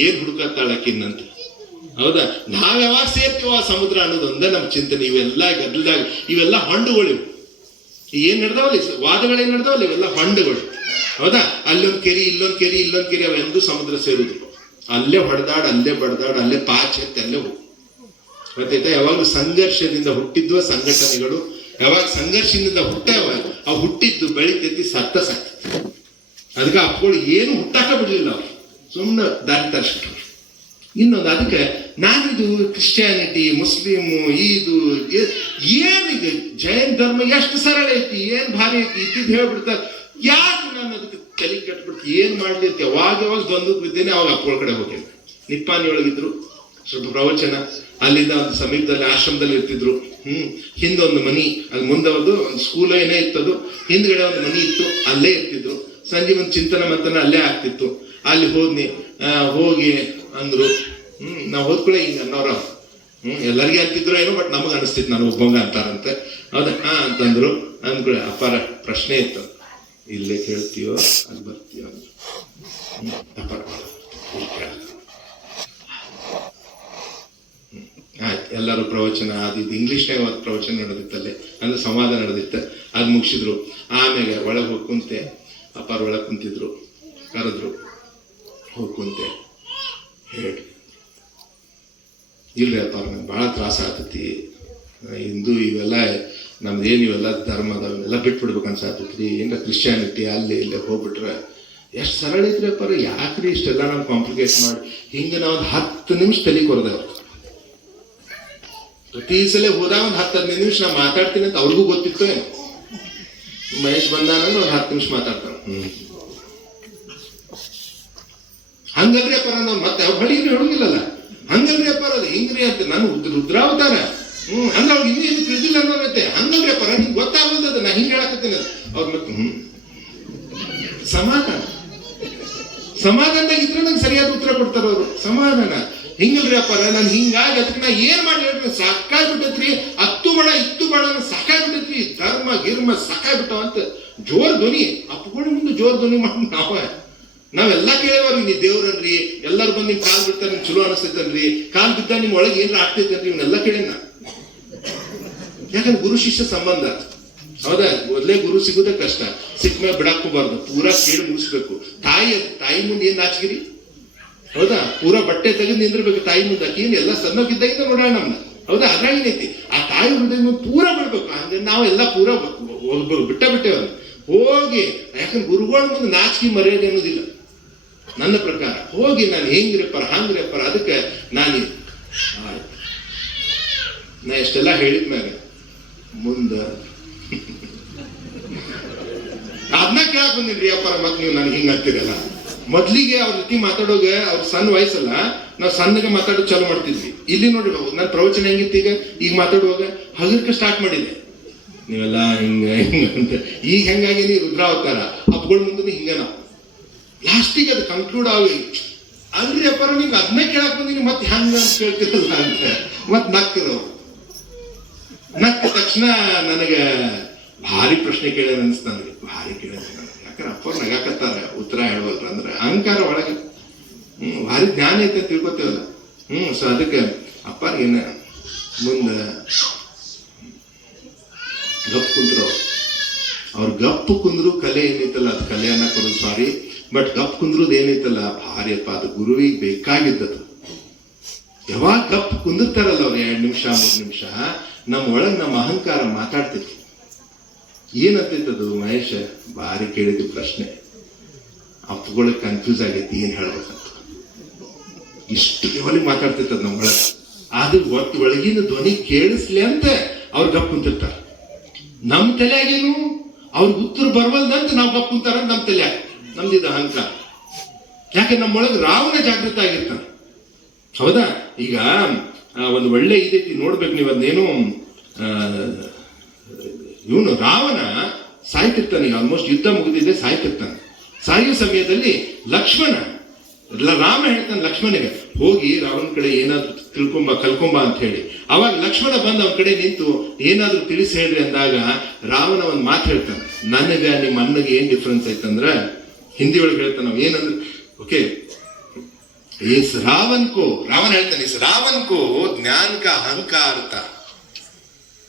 ಏನ್ ಹುಡುಕತ್ತಾಳಕಿನ್ನಂತ. ಹೌದಾ? ನಾವ್ ಯಾವಾಗ ಸೇರ್ತೀವ ಆ ಸಮುದ್ರ ಅನ್ನೋದು ಒಂದೇ ನಮ್ಮ ಚಿಂತನೆ. ಇವೆಲ್ಲ ಗದ್ದಲದಾಗ ಇವೆಲ್ಲ ಹೊಂಡುಗಳು. ಏನ್ ನಡೆದವಲ್ಲ ವಾದಗಳೇನ್ ನಡೆದವಲ್ಲ, ಇವೆಲ್ಲ ಹೊಂಡುಗಳು. ಹೌದಾ? ಅಲ್ಲೊಂದ್ ಕೆರಿ, ಇಲ್ಲೊಂದ್ ಕೆರಿ, ಅವೆಂದೂ ಸಮುದ್ರ ಸೇರುದು. ಅಲ್ಲೇ ಹೊಡೆದಾಡ್, ಅಲ್ಲೇ ಬಡ್ದಾಡ್, ಅಲ್ಲೇ ಪಾಚ್ ಎತ್ತಿ ಅಲ್ಲೇ ಹೋಗು. ಗೊತ್ತಾಯ್ತಾ? ಯಾವಾಗ್ಲೂ ಸಂಘರ್ಷದಿಂದ ಹುಟ್ಟಿದ್ವ ಸಂಘಟನೆಗಳು. ಯಾವಾಗ ಸಂಘರ್ಷದಿಂದ ಹುಟ್ಟವ, ಅವು ಹುಟ್ಟಿದ್ದು ಬೆಳಿತೈತಿ, ಸತ್ತ. ಅದಕ್ಕೆ ಅಪ್ಪಗಳು ಏನು ಹುಟ್ಟಾಕ ಬಿಡ್ಲಿಲ್ಲ. ಅವ್ರು ಸುಮ್ಮನೆ ದಾರಿ ತರಿಸ್ಬಿಟ್ರು. ಇನ್ನೊಂದು, ಅದಕ್ಕೆ ನಾನಿದು ಕ್ರಿಶ್ಚಿಯಾನಿಟಿ, ಮುಸ್ಲಿಮು, ಇದು ಏನಿದೆ ಜೈನ್ ಧರ್ಮ ಎಷ್ಟು ಸರಳ ಐತಿ, ಏನ್ ಭಾರಿ ಐತಿ, ಇದ್ದಿದ್ದು ಹೇಳ್ಬಿಡ್ತಾರೆ. ಯಾಕೆ ನಾನು ಅದಕ್ಕೆ ತಲೆ ಕಟ್ಬಿಡ್ತೀನಿ? ಏನ್ ಮಾಡ್ಲಿ ಅಂತ ಯಾವಾಗ ದ್ವಂದ್ವಕ್ಕೆ ಬಿದ್ದೇನೆ. ಅವಾಗ ಅಪ್ಪಗಳ ಕಡೆ ಹೋಗಿದ್ದೆ. ನಿಪ್ಪಾಣಿ ಒಳಗಿದ್ರು, ಸ್ವಲ್ಪ ಪ್ರವಚನ. ಅಲ್ಲಿಂದ ಒಂದು ಸಮೀಪದಲ್ಲಿ ಆಶ್ರಮದಲ್ಲಿ ಇರ್ತಿದ್ರು. ಹಿಂದೊಂದು ಮನಿ, ಅದು ಮುಂದೆ ಒಂದು ಸ್ಕೂಲ್ ಏನೇ ಇತ್ತದು, ಹಿಂದ್ಗಡೆ ಒಂದು ಮನಿ ಇತ್ತು, ಅಲ್ಲೇ ಇರ್ತಿದ್ರು. ಸಂಜೆ ಒಂದು ಚಿಂತನ ಮಂಥನ ಅಲ್ಲೇ ಆಗ್ತಿತ್ತು. ಅಲ್ಲಿ ಹೋಗಿ ಅಂದ್ರು. ನಾವು ಹೋದ್ಕೊಳ್ಳೆ ಹಿಂಗ ಅನ್ನೋರ ಎಲ್ಲರಿಗೆ ಅಂತಿದ್ರು ಏನೋ, ಬಟ್ ನಮಗ್ ಅನಿಸ್ತಿತ್ತು ನಾನು ಒಬ್ಬಂಗ ಅಂತಾರಂತೆ. ಹೌದಾ? ಅಂತಂದ್ರು. ಅಂದ್ಕೊಳ್ಳೆ ಅಪ್ಪಾರ ಪ್ರಶ್ನೆ ಇತ್ತು, ಇಲ್ಲೇ ಕೇಳ್ತೀಯೋ ಅಲ್ಲಿ ಬರ್ತೀಯೋ ಅಂದ್ರು. ಅಪ್ಪಾರ ಆಯ್ತು. ಎಲ್ಲರೂ ಪ್ರವಚನ ಅದು ಇಂಗ್ಲಿಷ್ನಾಗ ಪ್ರವಚನ ನಡೆದಿತ್ತಲ್ಲೇ, ಅಂದ್ರೆ ಸಂವಾದ ನಡೆದಿತ್ತ. ಅದು ಮುಗಿಸಿದ್ರು. ಆಮೇಲೆ ಒಳಗೆ ಹೋಗಿ ಕುಂತೆ. ಅಪ್ಪಾರ ಒಳಗೆ ಕುಂತಿದ್ರು, ಕರೆದ್ರು. ಹೋಗಿ ಕುಂತೆ. ಹೇಳಿ, ಇಲ್ರಿ ಅಪ್ಪ ನಂಗೆ ಭಾಳ ತ್ರಾಸ ಆಗ್ತೈತಿ, ಹಿಂದೂ ಇವೆಲ್ಲ ನಮ್ದೇನು ಇವೆಲ್ಲ ಧರ್ಮದ ಇವೆಲ್ಲ ಬಿಟ್ಬಿಡ್ಬೇಕು ಅನ್ಸಾತೈತ್ರಿ. ಏನ ಕ್ರಿಶ್ಚಿಯಾನಿಟಿ ಅಲ್ಲೇ ಇಲ್ಲೇ ಹೋಗ್ಬಿಟ್ರೆ ಎಷ್ಟು ಸರಳ ಐತ್ರಿ ಅಪ್ಪಾರ, ಯಾಕ್ರಿ ಇಷ್ಟೆಲ್ಲ ನಾವು ಕಾಂಪ್ಲಿಕೇಟ್ ಮಾಡಿ ಹಿಂಗೆ ನಾವು 10 ನಿಮಿಷ ತಲೆ ಕೊರದೇವ್ರು. ಪ್ರತಿ ಸಲ ಹೋದಾಗ ಒಂದು 10-15 ನಿಮಿಷ ನಾ ಮಾತಾಡ್ತೀನಿ ಅಂತ ಅವ್ರಿಗೂ ಗೊತ್ತಿತ್ತು. ಏನು ಮಹೇಶ್ ಬಂದಾನಂದ್ರೆ ಒಂದು 10 ನಿಮಿಷ ಮಾತಾಡ್ತಾನೆ. ಹಂಗಲ್ರಿ ಅಪ್ಪಾರ, ನಾವು ಮತ್ತೆ ಅವ್ರ ಬಳಿ ಹೇಳುದಿಲ್ಲಲ್ಲ. ಹಂಗಲ್ರಿ ಅಪ್ಪಾರ, ಅದು ಹಿಂಗ್ರಿ ಅಂತ ನಾನು ರುದ್ರಾವತಾರ. ಹಂಗ ಅವ್ರು ಇನ್ನೂ ಏನು ತಿಳಿದಿಲ್ಲ ಅನ್ನೋತ್ತೆ. ಹಂಗಲ್ರಿ ಅಪ್ಪಾರ, ನಿಮ್ಗೆ ಗೊತ್ತಾಗೋದದ ನಾ ಹಿಂಗೆ ಹೇಳಕತ್ತೀನಿ ಅವ್ರ. ಮತ್ತೆ ಸಮಾಧಾನದಾಗ ಇದ್ರೆ ನಂಗೆ ಸರಿಯಾದ ಉತ್ತರ ಕೊಡ್ತಾರ ಅವರು. ಸಮಾಧಾನ ಹಿಂಗಲ್ರಿ ಅಪ್ಪಾರ, ನಾನು ಹಿಂಗಾಗಿ ಅದಕ್ಕೆ ನಾ ಏನ್ ಮಾಡಿ ಹೇಳ್ರಿ, ಸಾಕಾಗ್ಬಿಟ್ಟೈತ್ರಿ. 10 ಬಡ 20 ಬಡ ಸಾಕಾಗ್ಬಿಟ್ಟೈತ್ರಿ, ಧರ್ಮ ಗಿರ್ಮ ಸಾಕಾಗ್ಬಿಟ್ಟವ ಅಂತ ಜೋರ್ ಧ್ವನಿ. ಅಪ್ಪಗಳ ಮುಂದೆ ಜೋರ್ ಧ್ವನಿ ಮಾಡಿ ನಾವೆಲ್ಲ ಕೇಳೇವ್ರಿ. ನೀ ದೇವ್ರನ್ರಿ, ಎಲ್ಲರೂ ಬಂದು ನಿಮ್ ಕಾಲ್ ಬಿಡ್ತಾರೆ, ನಿಮ್ ಚಲೋ ಅನಿಸ್ತೈತನ್ರಿ, ಕಾಲ್ ಬಿದ್ದ ನಿಮ್ ಒಳಗೆ ಏನ್ರ ಆಗ್ತೈತನ್ರಿ, ಇವನ್ನೆಲ್ಲ ಕೇಳೇನ. ಯಾಕಂದ್ರೆ ಗುರು ಶಿಷ್ಯ ಸಂಬಂಧ. ಹೌದಾ? ಮೊದಲೇ ಗುರು ಸಿಗುದೇ ಕಷ್ಟ, ಸಿಕ್ಮೇಲೆ ಬಿಡಾಕೋಬಾರ್ದು, ಪೂರಾ ಕೇಳಿ ಮುಗಿಸ್ಬೇಕು. ತಾಯಿ ಮುಂದೆ ಏನ್ ನಾಚಿಗಿರಿ? ಹೌದಾ? ಪೂರಾ ಬಟ್ಟೆ ತೆಗೆದು ನಿಂದಿರ್ಬೇಕು ತಾಯಿ ಮುಂದೆ. ಆಕೇನು ಎಲ್ಲ ಸಣ್ಣಕ್ಕಿದ್ದಾಗಿಂದ ನೋಡೋಣ ನಮ್ನ. ಹೌದಾ? ಅದ್ರಾಗೇನೈತಿ, ಆ ತಾಯಿ ಹೃದಯ ಪೂರಾ ಬಿಡ್ಬೇಕು. ಹಂಗ ನಾವೆಲ್ಲ ಪೂರಾ ಬಿಟ್ಟೇವ ಹೋಗಿ. ಯಾಕಂದ್ರೆ ಗುರುಗಳ ಮುಂದೆ ನಾಚಿಕೆ ಮರ್ಯಾದೆ ಅನ್ನೋದಿಲ್ಲ ನನ್ನ ಪ್ರಕಾರ. ಹೋಗಿ ನಾನು ಹೆಂಗ್ರಿಪ್ಪಾರ ಹಂಗ್ರಿಪ್ಪಾರ, ಅದಕ್ಕೆ ನಾ ಎಷ್ಟೆಲ್ಲ ಹೇಳಿದ್ಮ್ಯಾಗ ಮುಂದ ಅದನ್ನ ಕೇಳಕ್ ಬಂದಿನ್ರಿ ಅಪ್ಪಾರ. ಮತ್ ನೀವು ನನ್ಗೆ ಹಿಂಗ ಅಂತೀರಲ್ಲ. ಮೊದ್ಲಿಗೆ ಅವ್ರ ಜೊತೆ ಮಾತಾಡೋಗ ಅವ್ರ ಸಣ್ಣ ವಯಸ್ಸಲ್ಲ, ನಾವು ಸಣ್ಣಗೆ ಮಾತಾಡೋದು ಚಾಲು ಮಾಡ್ತಿದ್ವಿ. ಇಲ್ಲಿ ನೋಡಿ ನನ್ನ ಪ್ರವಚನ ಹೆಂಗಿತ್ತು, ಈಗ ಮಾತಾಡುವಾಗ ಹಗರ್ಕ ಸ್ಟಾರ್ಟ್ ಮಾಡಿದೆ. ನೀವೆಲ್ಲ ಹಿಂಗ ಅಂತ. ಈಗ ಹೆಂಗಾಗಿ ನೀವು ರುದ್ರಾವತಾರ ಅಪ್ಪಗಳ ಮುಂದೆ ಹಿಂಗ ನಾವು ಲಾಸ್ಟಿಗೆ ಅದು ಕನ್ಕ್ಲೂಡ್ ಆಗಿ ಅಲ್ರಿ ಅಪ್ಪಾರ, ನಿಮ್ಗೆ ಅದನ್ನ ಕೇಳಕ್ ಬಂದಿನಿ ಮತ್ತೆ ಹೆಂಗ ಅಂತ ಕೇಳ್ತಿರಲ್ಲ ಅಂತ ಮತ್ ನಕ್ಕರು. ತಕ್ಷಣ ನನಗೆ ಭಾರಿ ಪ್ರಶ್ನೆ ಕೇಳ ಅನಿಸ್ತು, ನನಗೆ ಭಾರಿ ಕೇಳ. ಯಾಕಂದ್ರೆ ಅಪ್ಪ ನಗಾಕತ್ತಾರ ಉತ್ತರ ಹೇಳ್ಬೇಕ್ರ ಅಂದ್ರೆ ಅಹಂಕಾರ ಒಳಗೆ ಭಾರಿ ಜ್ಞಾನ ಐತೆ ಅಂತ ತಿಳ್ಕೊತೇವಲ್ಲ. ಸೊ ಅದಕ್ಕೆ ಅಪ್ಪರಿಗೇನ ಮುಂದೆ ಗಪ್ ಕುಂದ್ರು. ಅವ್ರು ಗಪ್ಪು ಕುಂದ್ರು ಕಲೆ ಏನೈತಲ್ಲ ಅದು ಕಲೆ ಅನ್ನಕೋದು ಸಾರಿ, ಬಟ್ ಗಪ್ ಕುಂದ್ರದ್ ಏನೈತಲ್ಲ ಭಾರಿ ಅಪ್ಪ, ಅದು ಗುರುವಿಗೆ ಬೇಕಾಗಿದ್ದದು. ಯಾವಾಗ ಗಪ್ ಕುಂದಿರ್ತಾರಲ್ಲ ಅವ್ರು 2 ನಿಮಿಷ 3 ನಿಮಿಷ, ನಮ್ಮ ಒಳಗೆ ನಮ್ಮ ಅಹಂಕಾರ ಮಾತಾಡ್ತಿತ್ತು. ಏನಂತಿತ್ತದು ಮಹೇಶ ಭಾರಿ ಕೇಳಿದ ಪ್ರಶ್ನೆ, ಅಪ್ಪಗಳಿಗೆ ಕನ್ಫ್ಯೂಸ್ ಆಗೈತಿ ಏನ್ ಹೇಳ್ಬೇಕಂತ. ಇಷ್ಟು ಲೆವೆಲಿಗೆ ಮಾತಾಡ್ತಿರ್ತದ ನಮ್ಮ ಒಳಗೆ. ಅದು ಒಳಗಿನ ಧ್ವನಿ ಕೇಳಿಸ್ಲಿ ಅಂತ ಅವ್ರು ಗಪ್ ಕುಂತಿರ್ತಾರ. ನಮ್ ತಲೆಯಾಗೇನು ಅವ್ರಿಗೆ ಉತ್ತರ ಬರ್ವಲ್ದಂತ ನಾವು ಗಪ್ ಕುಂತಾರ ನಮ್ ತಲೆಯಾಗ. ನಮ್ದಿದ ಅಹಂಕಾರ. ಯಾಕೆ ನಮ್ಮೊಳಗೆ ರಾವಣ ಜಾಗೃತ ಆಗಿರ್ತಾನೆ. ಹೌದಾ? ಈಗ ಒಂದು ಒಳ್ಳೆ ಇದೈತಿ ನೋಡ್ಬೇಕು ನೀವು. ಅದೇನು ಇವನು ರಾವಣ ಸಾಯ್ತಿರ್ತಾನೆ. ಈಗ ಆಲ್ಮೋಸ್ಟ್ ಯುದ್ಧ ಮುಗಿದಿದೆ, ಸಾಯ್ತಿರ್ತಾನೆ. ಸಾಯುವ ಸಮಯದಲ್ಲಿ ಲಕ್ಷ್ಮಣ ರಾಮ ಹೇಳ್ತಾನೆ ಲಕ್ಷ್ಮಣಿಗೆ, ಹೋಗಿ ರಾವಣ ಕಡೆ ಏನಾದ್ರು ಕಲ್ಕೊಂಬ ಅಂತ ಹೇಳಿ. ಅವಾಗ ಲಕ್ಷ್ಮಣ ಬಂದು ಅವನ ಕಡೆ ನಿಂತು ಏನಾದ್ರು ತಿಳಿಸಿ ಹೇಳ್ರಿ ಅಂದಾಗ ರಾವಣ ಒಂದು ಮಾತು ಹೇಳ್ತಾನೆ, ನನಗೆ ನಿಮ್ಮ ಅಣ್ಣಗೆ ಏನ್ ಡಿಫ್ರೆನ್ಸ್ ಐತಂದ್ರ ಹಿಂದಿ ಒಳಗೆ ಹೇಳ್ತಾನೆ ನಾವು ಏನಂದ್ರೆ, ಓಕೆ इस रावण को, रावण ಹೇಳ್ತಾನೆ, इस रावण को ज्ञान का अहंकार था,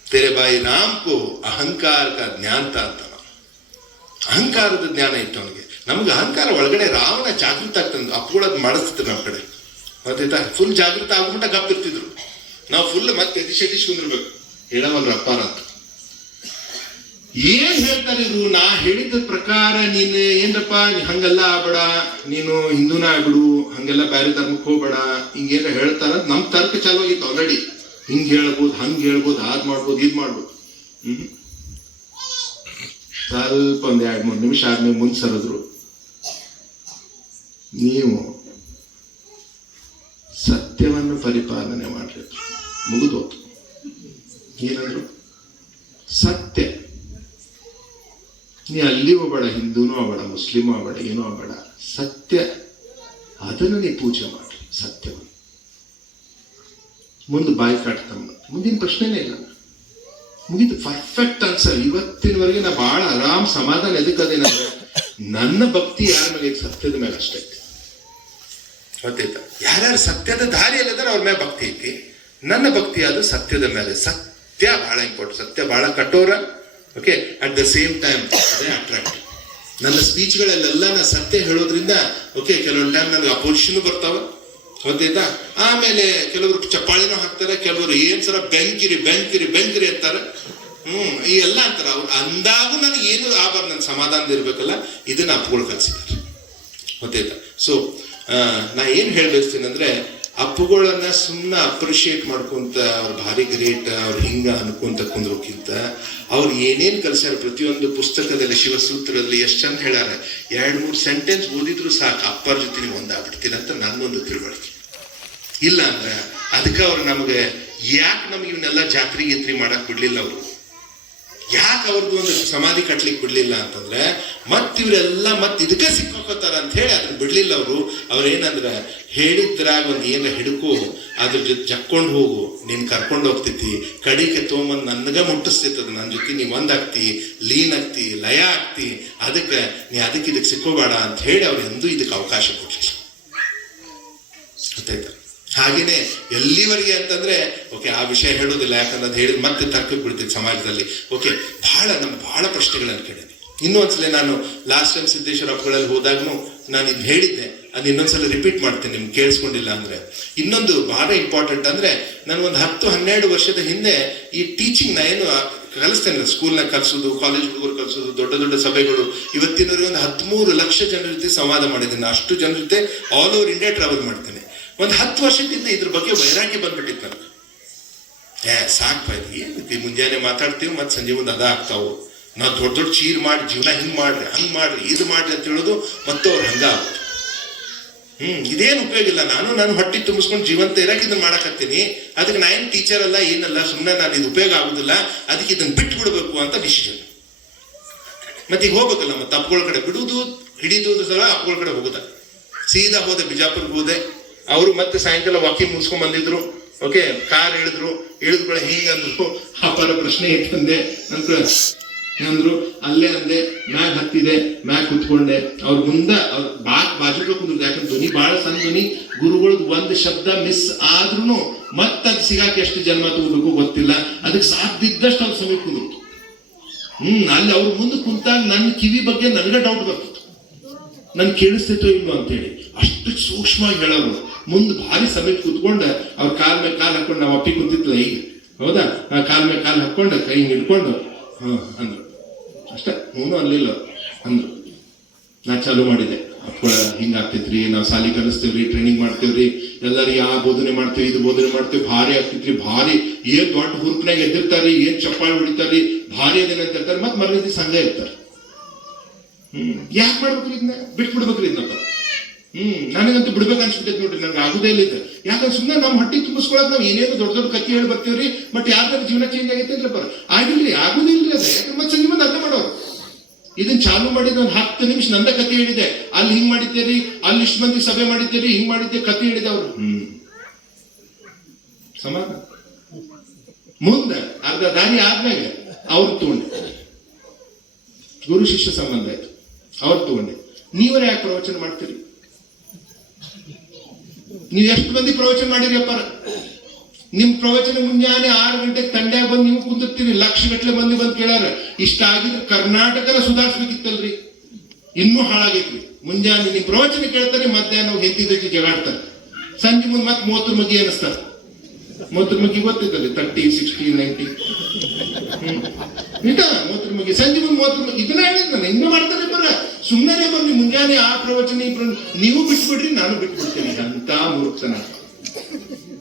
तेरे भाई राम को अहंकार का ज्ञान था ಅಂತ. ಅಹಂಕಾರದ ಜ್ಞಾನ ಇತ್ತು ಅವನಿಗೆ. ನಮ್ಗೆ ಅಹಂಕಾರ ಒಳಗಡೆ ರಾವಣ ಜಾಗೃತ ಆಗ್ತಂದು ಅಪ್ಪಗಳದ್ ಮಾಡಿಸ್ತಿದ್ರು ನಮ್ಮ ಕಡೆ. ಗೊತ್ತಾಯ್ತಾ? ಫುಲ್ ಜಾಗೃತ ಆಗ್ಬಿಟ್ಟ ಗಪ್ಪಿರ್ತಿದ್ರು. ನಾವು ಫುಲ್ ಮತ್ತೆ ಎದಿಶ್ ಕುಂದಿರ್ಬೇಕು, ಹೇಳವಲ್ರ ಅಪ್ಪಾರ ಅಂತ. ಏನ್ ಹೇಳ್ತಾರೆ ಇವ್ರು? ನಾ ಹೇಳಿದ ಪ್ರಕಾರ ನೀನ್ ಏನ್ರಪ್ಪ ಹಂಗೆಲ್ಲ ಆಗ್ಬೇಡ, ನೀನು ಹಿಂದೂನ ಆಗ್ಬಿಡು, ಹಂಗೆಲ್ಲ ಬೇರೆ ಧರ್ಮಕ್ಕೆ ಹೋಗ್ಬೇಡ, ಹಿಂಗೇನ ಹೇಳ್ತಾರ. ನಮ್ ತರ್ಕ ಚಾಲು ಆಗಿತ್ತು ಆಲ್ರೆಡಿ. ಹಿಂಗ್ ಹೇಳ್ಬೋದು, ಹಂಗ್ ಹೇಳ್ಬೋದು, ಅದ್ ಮಾಡ್ಬೋದು, ಇದ್ ಮಾಡ್ಬೋದು. ಸ್ವಲ್ಪ ಒಂದ್ 2-3 ನಿಮಿಷ ಆದ್ಮೇಲೆ ಮುಂದೆ ಸರಿದ್ರು. ನೀವು ಸತ್ಯವನ್ನು ಪರಿಪಾಲನೆ ಮಾಡ್ರಿ. ಮುಗಿದೋತು. ಏನಂದ್ರು? ಸತ್ಯ. ನೀ ಅಲ್ಲಿ ಹೋಗ್ಬೇಡ, ಹಿಂದೂನೂ ಆಗ್ಬೇಡ, ಮುಸ್ಲಿಮೂ ಆಗ್ಬೇಡ, ಏನೂ ಆಗ್ಬೇಡ, ಸತ್ಯ ಅದನ್ನು ನೀ ಪೂಜೆ ಮಾಡ್ರಿ, ಸತ್ಯವನ್ನು. ಮುಂದೆ ಬಾಯಿ ಕಾಡ್ತಮ್ಮ, ಮುಂದಿನ ಪ್ರಶ್ನೆನೇ ಇಲ್ಲ. ಮುಗಿದು ಪರ್ಫೆಕ್ಟ್ ಆನ್ಸರ್. ಇವತ್ತಿನವರೆಗೆ ನಾ ಬಹಳ ಆರಾಮ್ ಸಮಾಧಾನ ಎದಕ್ಕದೇನಂದ್ರೆ ನನ್ನ ಭಕ್ತಿ ಯಾರ ಮೇಲೆ? ಸತ್ಯದ ಮೇಲೆ ಅಷ್ಟೇ. ಗೊತ್ತಾಯ್ತಾ? ಯಾರ್ಯಾರು ಸತ್ಯದ ದಾರಿಯಲ್ಲಿದ್ದಾರೆ ಅವ್ರ ಮೇಲೆ ಭಕ್ತಿ ಐತಿ. ನನ್ನ ಭಕ್ತಿ ಅದು ಸತ್ಯದ ಮೇಲೆ. ಸತ್ಯ ಬಹಳ ಇಂಪಾರ್ಟೆಂಟ್. ಸತ್ಯ ಬಹಳ ಕಠೋರ. Okay, at the same time ಅದೇ ಅಟ್ರಾಕ್ಟ್. ನನ್ನ ಸ್ಪೀಚ್ಗಳಲ್ಲೆಲ್ಲ ನಾ ಸತ್ಯ ಹೇಳೋದ್ರಿಂದ ಓಕೆ, ಕೆಲವೊಂದು ಟೈಮ್ ನನಗೆ ಅಪೋಸಿಷನ್ ಬರ್ತಾವ. ಗೊತ್ತಾಯ್ತಾ? ಆಮೇಲೆ ಕೆಲವರು ಚಪ್ಪಾಳಿನೂ ಹಾಕ್ತಾರೆ, ಕೆಲವರು ಏನ್ ಸರ ಬೆಂಕಿರಿ ಬೆಂಕಿರಿ ಬೆಂಕಿರಿ ಅಂತಾರೆ. ಈ ಎಲ್ಲ ಅಂತಾರ. ಅವ್ರು ಅಂದಾಗೂ ನನಗೆ ಏನು ಆಬಾರ್ದು, ನನ್ನ ಸಮಾಧಾನದ ಇರ್ಬೇಕಲ್ಲ, ಇದನ್ನ ಅಪ್ಪಗಳು ಕಲಿಸಿದ್ದಾರೆ. ಗೊತ್ತಾಯ್ತಾ? ಸೊ ನಾ ಏನ್ ಹೇಳ್ಬೇಕ್ತೀನಿ ಅಂದ್ರೆ, ಅಪ್ಪುಗಳನ್ನ ಸುಮ್ಮನೆ ಅಪ್ರಿಶಿಯೇಟ್ ಮಾಡ್ಕೊಂತ ಅವ್ರು ಭಾರಿ ಗ್ರೇಟ್, ಅವ್ರು ಹಿಂಗ ಅನ್ಕೊಂತ ಕುಂದ್ರೋಕ್ಕಿಂತ ಅವ್ರು ಏನೇನ್ ಕಲ್ಸ್ಯಾರ ಪ್ರತಿಯೊಂದು ಪುಸ್ತಕದಲ್ಲಿ, ಶಿವಸೂತ್ರದಲ್ಲಿ ಎಷ್ಟು ಚಂದ ಹೇಳ್ಯಾರ. 2-3 ಸೆಂಟೆನ್ಸ್ ಓದಿದ್ರು ಸಾಕು, ಅಪ್ಪರ ಜೊತೆ ನೀವು ಒಂದಾಗ್ಬಿಡ್ತೀನಿ ಅಂತ ನನ್ನೊಂದು ತಿಳುವಳಿಕೆ. ಇಲ್ಲ ಅಂದ್ರೆ ಅದಕ್ಕೆ ಅವ್ರು ನಮಗೆ ಯಾಕೆ ನಮ್ಗೆ ಇವನ್ನೆಲ್ಲ ಜಾತ್ರೆ ಗೀತ್ರಿ ಮಾಡಕ್ ಬಿಡ್ಲಿಲ್ಲ ಅವರು? ಯಾಕೆ ಅವ್ರದ್ದು ಒಂದು ಸಮಾಧಿ ಕಟ್ಲಿಕ್ಕೆ ಬಿಡ್ಲಿಲ್ಲ ಅಂತಂದ್ರೆ, ಇವರೆಲ್ಲ ಇದಕ್ಕೆ ಸಿಕ್ಕೋತಾರ ಅಂತ ಹೇಳಿ ಅದನ್ನ ಬಿಡ್ಲಿಲ್ಲ ಅವರು. ಅವ್ರೇನಂದ್ರೆ, ಹೇಳಿದ್ರಾಗ ಒಂದು ಏನ ಹಿಡ್ಕೋ, ಅದ್ರ ಜೊತೆ ಜಕ್ಕೊಂಡು ಹೋಗು, ನೀನ್ ಕರ್ಕೊಂಡು ಹೋಗ್ತೈತಿ, ಕಡಿಕೆ ತೊಗೊಂಬಂದು ನನ್ಗ ಮುಟ್ಟಿಸ್ತೈತದ, ನನ್ನ ಜೊತೆ ನೀ ಒಂದಾಗ್ತಿ, ಲೀನ್ ಆಗ್ತಿ, ಲಯ ಆಗ್ತಿ, ಅದಕ್ಕೆ ನೀ ಇದಕ್ಕೆ ಸಿಕ್ಕೋಬೇಡ ಅಂತ ಹೇಳಿ ಅವ್ರು ಎಂದೂ ಇದಕ್ಕೆ ಅವಕಾಶ ಕೊಡ್ಲಿಲ್ಲ. ಗೊತ್ತಾಯ್ತಾ? ಹಾಗೇನೆ ಎಲ್ಲಿವರೆಗೆ ಅಂತಂದ್ರೆ, ಓಕೆ ಆ ವಿಷಯ ಹೇಳೋದಿಲ್ಲ, ಯಾಕಂದ್ರೆ ಅದು ಹೇಳಿದ್ ಮತ್ತೆ ತರ್ಕಕ್ಕೆ ಬಿಡ್ತೈತಿ ಸಮಾಜದಲ್ಲಿ. ಓಕೆ, ಬಹಳ ಪ್ರಶ್ನೆಗಳನ್ನು ಕೇಳಿದೆ. ಇನ್ನೊಂದ್ಸಲ ನಾನು ಲಾಸ್ಟ್ ಟೈಮ್ ಸಿದ್ದೇಶ್ವರ ಹಬ್ಬಗಳಲ್ಲಿ ಹೋದಾಗೂ ನಾನು ಇದು ಹೇಳಿದ್ದೆ, ಅದು ಇನ್ನೊಂದ್ಸಲ ರಿಪೀಟ್ ಮಾಡ್ತೇನೆ ನಿಮ್ಗೆ ಕೇಳಿಸ್ಕೊಂಡಿಲ್ಲ ಅಂದ್ರೆ. ಇನ್ನೊಂದು ಬಹಳ ಇಂಪಾರ್ಟೆಂಟ್ ಅಂದ್ರೆ, ನಾನು ಒಂದು 10-12 ವರ್ಷದ ಹಿಂದೆ ಈ ಟೀಚಿಂಗ್ ನಾ ಏನು ಕಲಿಸ್ತೇನೆ, ಸ್ಕೂಲ್ನಾಗ ಕಲಿಸೋದು, ಕಾಲೇಜ್ ಹುಡುಗರು ಕಲಿಸೋದು, ದೊಡ್ಡ ದೊಡ್ಡ ಸಭೆಗಳು, ಇವತ್ತಿನವರೆಗೆ ಒಂದು 13 ಲಕ್ಷ ಜನರ ಜೊತೆ ಸಂವಾದ ಮಾಡಿದ್ದೇನೆ. ಅಷ್ಟು ಜನರ ಜೊತೆ ಆಲ್ ಓವರ್ ಇಂಡಿಯಾ ಟ್ರಾವೆಲ್ ಮಾಡ್ತೇನೆ. ಒಂದು 10 ವರ್ಷದಿಂದ ಇದ್ರ ಬಗ್ಗೆ ವೈರಾಗ್ಯ ಬಂದ್ಬಿಟ್ಟಿತ್ತು ನನಗೆ. ಸಾಕು ಏನೈತಿ, ಮುಂಜಾನೆ ಮಾತಾಡ್ತೀವಿ ಮತ್ತೆ ಸಂಜೆ ಮುಂದೆ ಅದ ಆಗ್ತಾವು. ನಾವು ದೊಡ್ಡ ಚೀರ್ ಮಾಡಿ ಜೀವನ ಹಿಂಗ್ ಮಾಡ್ರಿ, ಹಂಗ್ ಮಾಡ್ರಿ, ಇದು ಮಾಡ್ರಿ ಅಂತ ಹೇಳೋದು, ಮತ್ತು ಅವ್ರು ಹಂಗ ಆಗುತ್ತೆ. ಇದೇನು ಉಪಯೋಗ ಇಲ್ಲ. ನಾನು ಹೊಟ್ಟಿ ತುಂಬಿಸ್ಕೊಂಡು ಜೀವಂತ ಇರಕ್ಕೆ ಇದನ್ನ ಮಾಡಕತ್ತೀನಿ. ಅದಕ್ಕೆ ನಾ ಏನು ಟೀಚರ್ ಅಲ್ಲ, ಏನಲ್ಲ, ಸುಮ್ಮನೆ ನಾನು ಇದು ಉಪಯೋಗ ಆಗುದಿಲ್ಲ, ಅದಕ್ಕೆ ಇದನ್ನ ಬಿಟ್ಟು ಬಿಡ್ಬೇಕು ಅಂತ ಡಿಸಿಷನ್. ಮತ್ತೆ ಈಗ ಹೋಗ್ಬೇಕಲ್ಲ, ಮತ್ತೆ ಅಪ್ಪಗಳ ಕಡೆ ಬಿಡುವುದು ಹಿಡಿದುವುದು ಸಲ ಅಪ್ಪಗಳ ಕಡೆ ಹೋಗುದ. ಸೀದಾ ಹೋದೆ, ಬಿಜಾಪುರ್ಗೆ ಹೋದೆ. ಅವರು ಮತ್ತೆ ಸಾಯಂಕಾಲ ವಾಕಿಂಗ್ ಮುಗಿಸ್ಕೊಂಡ್ ಬಂದಿದ್ರು. ಓಕೆ, ಕಾರ್ ಇಳಿದ್ಗಳ ಹಿಂಗಂದ್ರು ಅಪ್ಪರ ಪ್ರಶ್ನೆ ಇಟ್ಟಂದೆ ಅಂದ್ರು. ಅಲ್ಲೇ ಅಂದೆ, ಮ್ಯಾಗ್ ಹತ್ತಿದೆ, ಮ್ಯಾಗ್ ಕುತ್ಕೊಂಡೆ. ಅವ್ರ ಮುಂದೆ ಅವ್ರ ಬಾಜುಗಳು ಕುಂದ್ರು. ಯಾಕಂದ್ರೆ ಧ್ವನಿ ಬಹಳ ಸಣ್ಣ ಧ್ವನಿ, ಗುರುಗಳದ್ ಒಂದ್ ಶಬ್ದ ಮಿಸ್ ಆದ್ರೂ ಮತ್ತ ಅದ್ ಸಿಗಾಕ ಎಷ್ಟು ಜನ್ಮ ತಗೋಬೇಕು ಗೊತ್ತಿಲ್ಲ. ಅದಕ್ಕೆ ಸಾಧ್ಯದಷ್ಟು ಅವ್ರ ಸಮೀಪ ಕುಂದ್ರು. ಅಲ್ಲಿ ಅವ್ರ ಮುಂದೆ ಕುಂತಾಗ ನನ್ನ ಕಿವಿ ಬಗ್ಗೆ ನನಗೆ ಡೌಟ್ ಬರ್ತಿತ್ತು, ನನ್ ಕೇಳಿಸ್ತೈತೋ ಇಲ್ವೋ ಅಂತೇಳಿ. ಅಷ್ಟು ಸೂಕ್ಷ್ಮವಾಗಿ ಹೇಳೋರು. ಮುಂದೆ ಭಾರಿ ಸಮೀಪ ಕುತ್ಕೊಂಡ ಅವ್ರ ಕಾಲ್ ಮೇಲೆ ಕಾಲ್ ಹಾಕೊಂಡು, ನಾವು ಅಪ್ಪಿ ಕುಂತಿತ್ತಲ್ಲ ಈಗ, ಹೌದಾ, ಕಾಲ್ ಮೇಲೆ ಕಾಲ್ ಹಾಕೊಂಡು ಕೈ ಹಿಡ್ಕೊಂಡು ಅಂದ್ರು. ಅಷ್ಟೇ, ಹೂನು ಅಲ್ಲಿಲ್ಲ ಅಂದ್ರು. ನಾ ಚಾಲು ಮಾಡಿದೆ, ಅಪ್ಪ ಹಿಂಗಾಗ್ತೈತ್ರಿ, ನಾವು ಸಾಲಿ ಕಲಿಸ್ತೇವ್ರಿ, ಟ್ರೈನಿಂಗ್ ಮಾಡ್ತೇವ್ರಿ, ಎಲ್ಲರಿಗೆ ಆ ಬೋಧನೆ ಮಾಡ್ತೇವೆ, ಇದು ಬೋಧನೆ ಮಾಡ್ತೇವೆ, ಭಾರಿ ಆಗ್ತೈತ್ರಿ, ಭಾರಿ ಏನ್ ದೊಡ್ಡ ಹುರುಪ್ನಾಗ ಎದ್ದಿರ್ತಾರಿ, ಏನ್ ಚಪ್ಪಾಳಿ ಹೊಡಿತಾರಿ, ಭಾರಿ ಅದೇನಂತ ಹೇಳ್ತಾರೆ. ಮತ್ ಮರದಿ ಸಂಘ ಇರ್ತಾರೆ. ಯಾಕೆ ಮಾಡ್ಬೇಕ್ರಿ ಇದನ್ನ, ಬಿಟ್ಬಿಡ್ಬೇಕ್ರಿ ಇದನ್ನಪ್ಪ. ನನಗಂತೂ ಬಿಡ್ಬೇಕು ಅನ್ಸ್ಬಿಟ್ಟೈತಿ ನೋಡ್ರಿ, ನಂಗೆ ಆಗುದೇ ಇಲ್ಲ ಇದು. ಯಾಕಂದ್ರೆ ಸುಮ್ಮನೆ ನಮ್ಮ ಹೊಟ್ಟಿ ತುಂಬಿಸ್ಕೊಳಕ್ ನಾವು ಏನೇನು ದೊಡ್ಡ ದೊಡ್ಡ ಕತ್ತಿ ಹೇಳಿ ಬರ್ತೀವ್ರಿ, ಬಟ್ ಯಾರ್ದಾರ ಜೀವನ ಚೇಂಜ್ ಆಗೈತೆ ಅಂದ್ರೆ ಆಗಿಲ್ರಿ, ಆಗುದಿಲ್ರಿ ಅದೇ. ಯಾಕಂದ್ರೆ ಮತ್ತೆ ಸಂಜೆ ಮುಂದೆ ಅರ್ಥ ಮಾಡೋರು. ಇದನ್ನ ಚಾಲು ಮಾಡಿದ ಒಂದು 10 ನಿಮಿಷ ನಂದ ಕತೆ ಹೇಳಿದೆ. ಅಲ್ಲಿ ಹಿಂಗ್ ಮಾಡಿದ್ದೀರಿ, ಅಲ್ಲಿ ಇಷ್ಟು ಮಂದಿ ಸಭೆ ಮಾಡಿದ್ದೀರಿ, ಹಿಂಗ್ ಮಾಡಿದ್ದೆ ಕತೆ ಹೇಳಿದೆ ಅವ್ರು. ಸಮಾಧಾನ. ಮುಂದೆ ಅರ್ಧ ದಾರಿ ಆದ್ಮೇಲೆ ಅವ್ರು ತಗೊಂಡೆ, ಗುರು ಶಿಷ್ಯ ಸಂಬಂಧ ಆಯ್ತು, ಅವ್ರು ತಗೊಂಡೆ. ನೀವರೇ ಯಾಕೆ ಪ್ರವಚನ ಮಾಡ್ತೀರಿ? ನೀವು ಎಷ್ಟು ಮಂದಿ ಪ್ರವಚನ ಮಾಡಿರಿ ಅಪ್ಪ? ನಿಮ್ ಪ್ರವಚನ ಮುಂಜಾನೆ 6 ಗಂಟೆಗೆ ತಂಡ್ಯಾಗ ಬಂದು ನೀವು ಕುಂದಿರ್ತೀರಿ, ಲಕ್ಷಗಟ್ಟಲೆ ಮಂದಿ ಬಂದು ಕೇಳಾರ. ಇಷ್ಟ ಆಗಿದ್ರೆ ಕರ್ನಾಟಕನ ಸುಧಾರಿಸ್ಬೇಕಿತ್ತಲ್ರಿ, ಇನ್ನೂ ಹಾಳಾಗೈತ್ರಿ. ಮುಂಜಾನೆ ನಿಮ್ ಪ್ರವಚನ ಕೇಳ್ತಾರೆ, ಮಧ್ಯಾಹ್ನ ಹೆಂತಿದ್ದಕ್ಕೆ ಜಗಾಡ್ತಾರೆ, ಸಂಜೆ ಮುಂದೆ ಮತ್ತೆ 30 ಮಗ್ಗಿ ಅನಿಸ್ತಾರೆ. 30 ಮಗ್ಗಿ ಗೊತ್ತಿದ್ದಲ್ಲಿ 30, 60, 90 ನಿಜ. 30 ಮಗ್ಗಿ ಸಂಜೆ ಮುಂದೆ 30 ಮಗ್ಗಿ. ಇದನ್ನ ಹೇಳಿದ್ ನಾನು, ಇನ್ನೂ ಮಾಡ್ತಾರೆ ಬರ. ಸುಮ್ಮನೆ ಬನ್ನಿ ಮುಂಜಾನೆ ಆ ಪ್ರವಚನ ನೀವು ಬಿಟ್ಬಿಡ್ರಿ, ನಾನು ಬಿಟ್ಬಿಡ್ತೇನೆ. ಅಂತ ಮೂರ್ಖತನ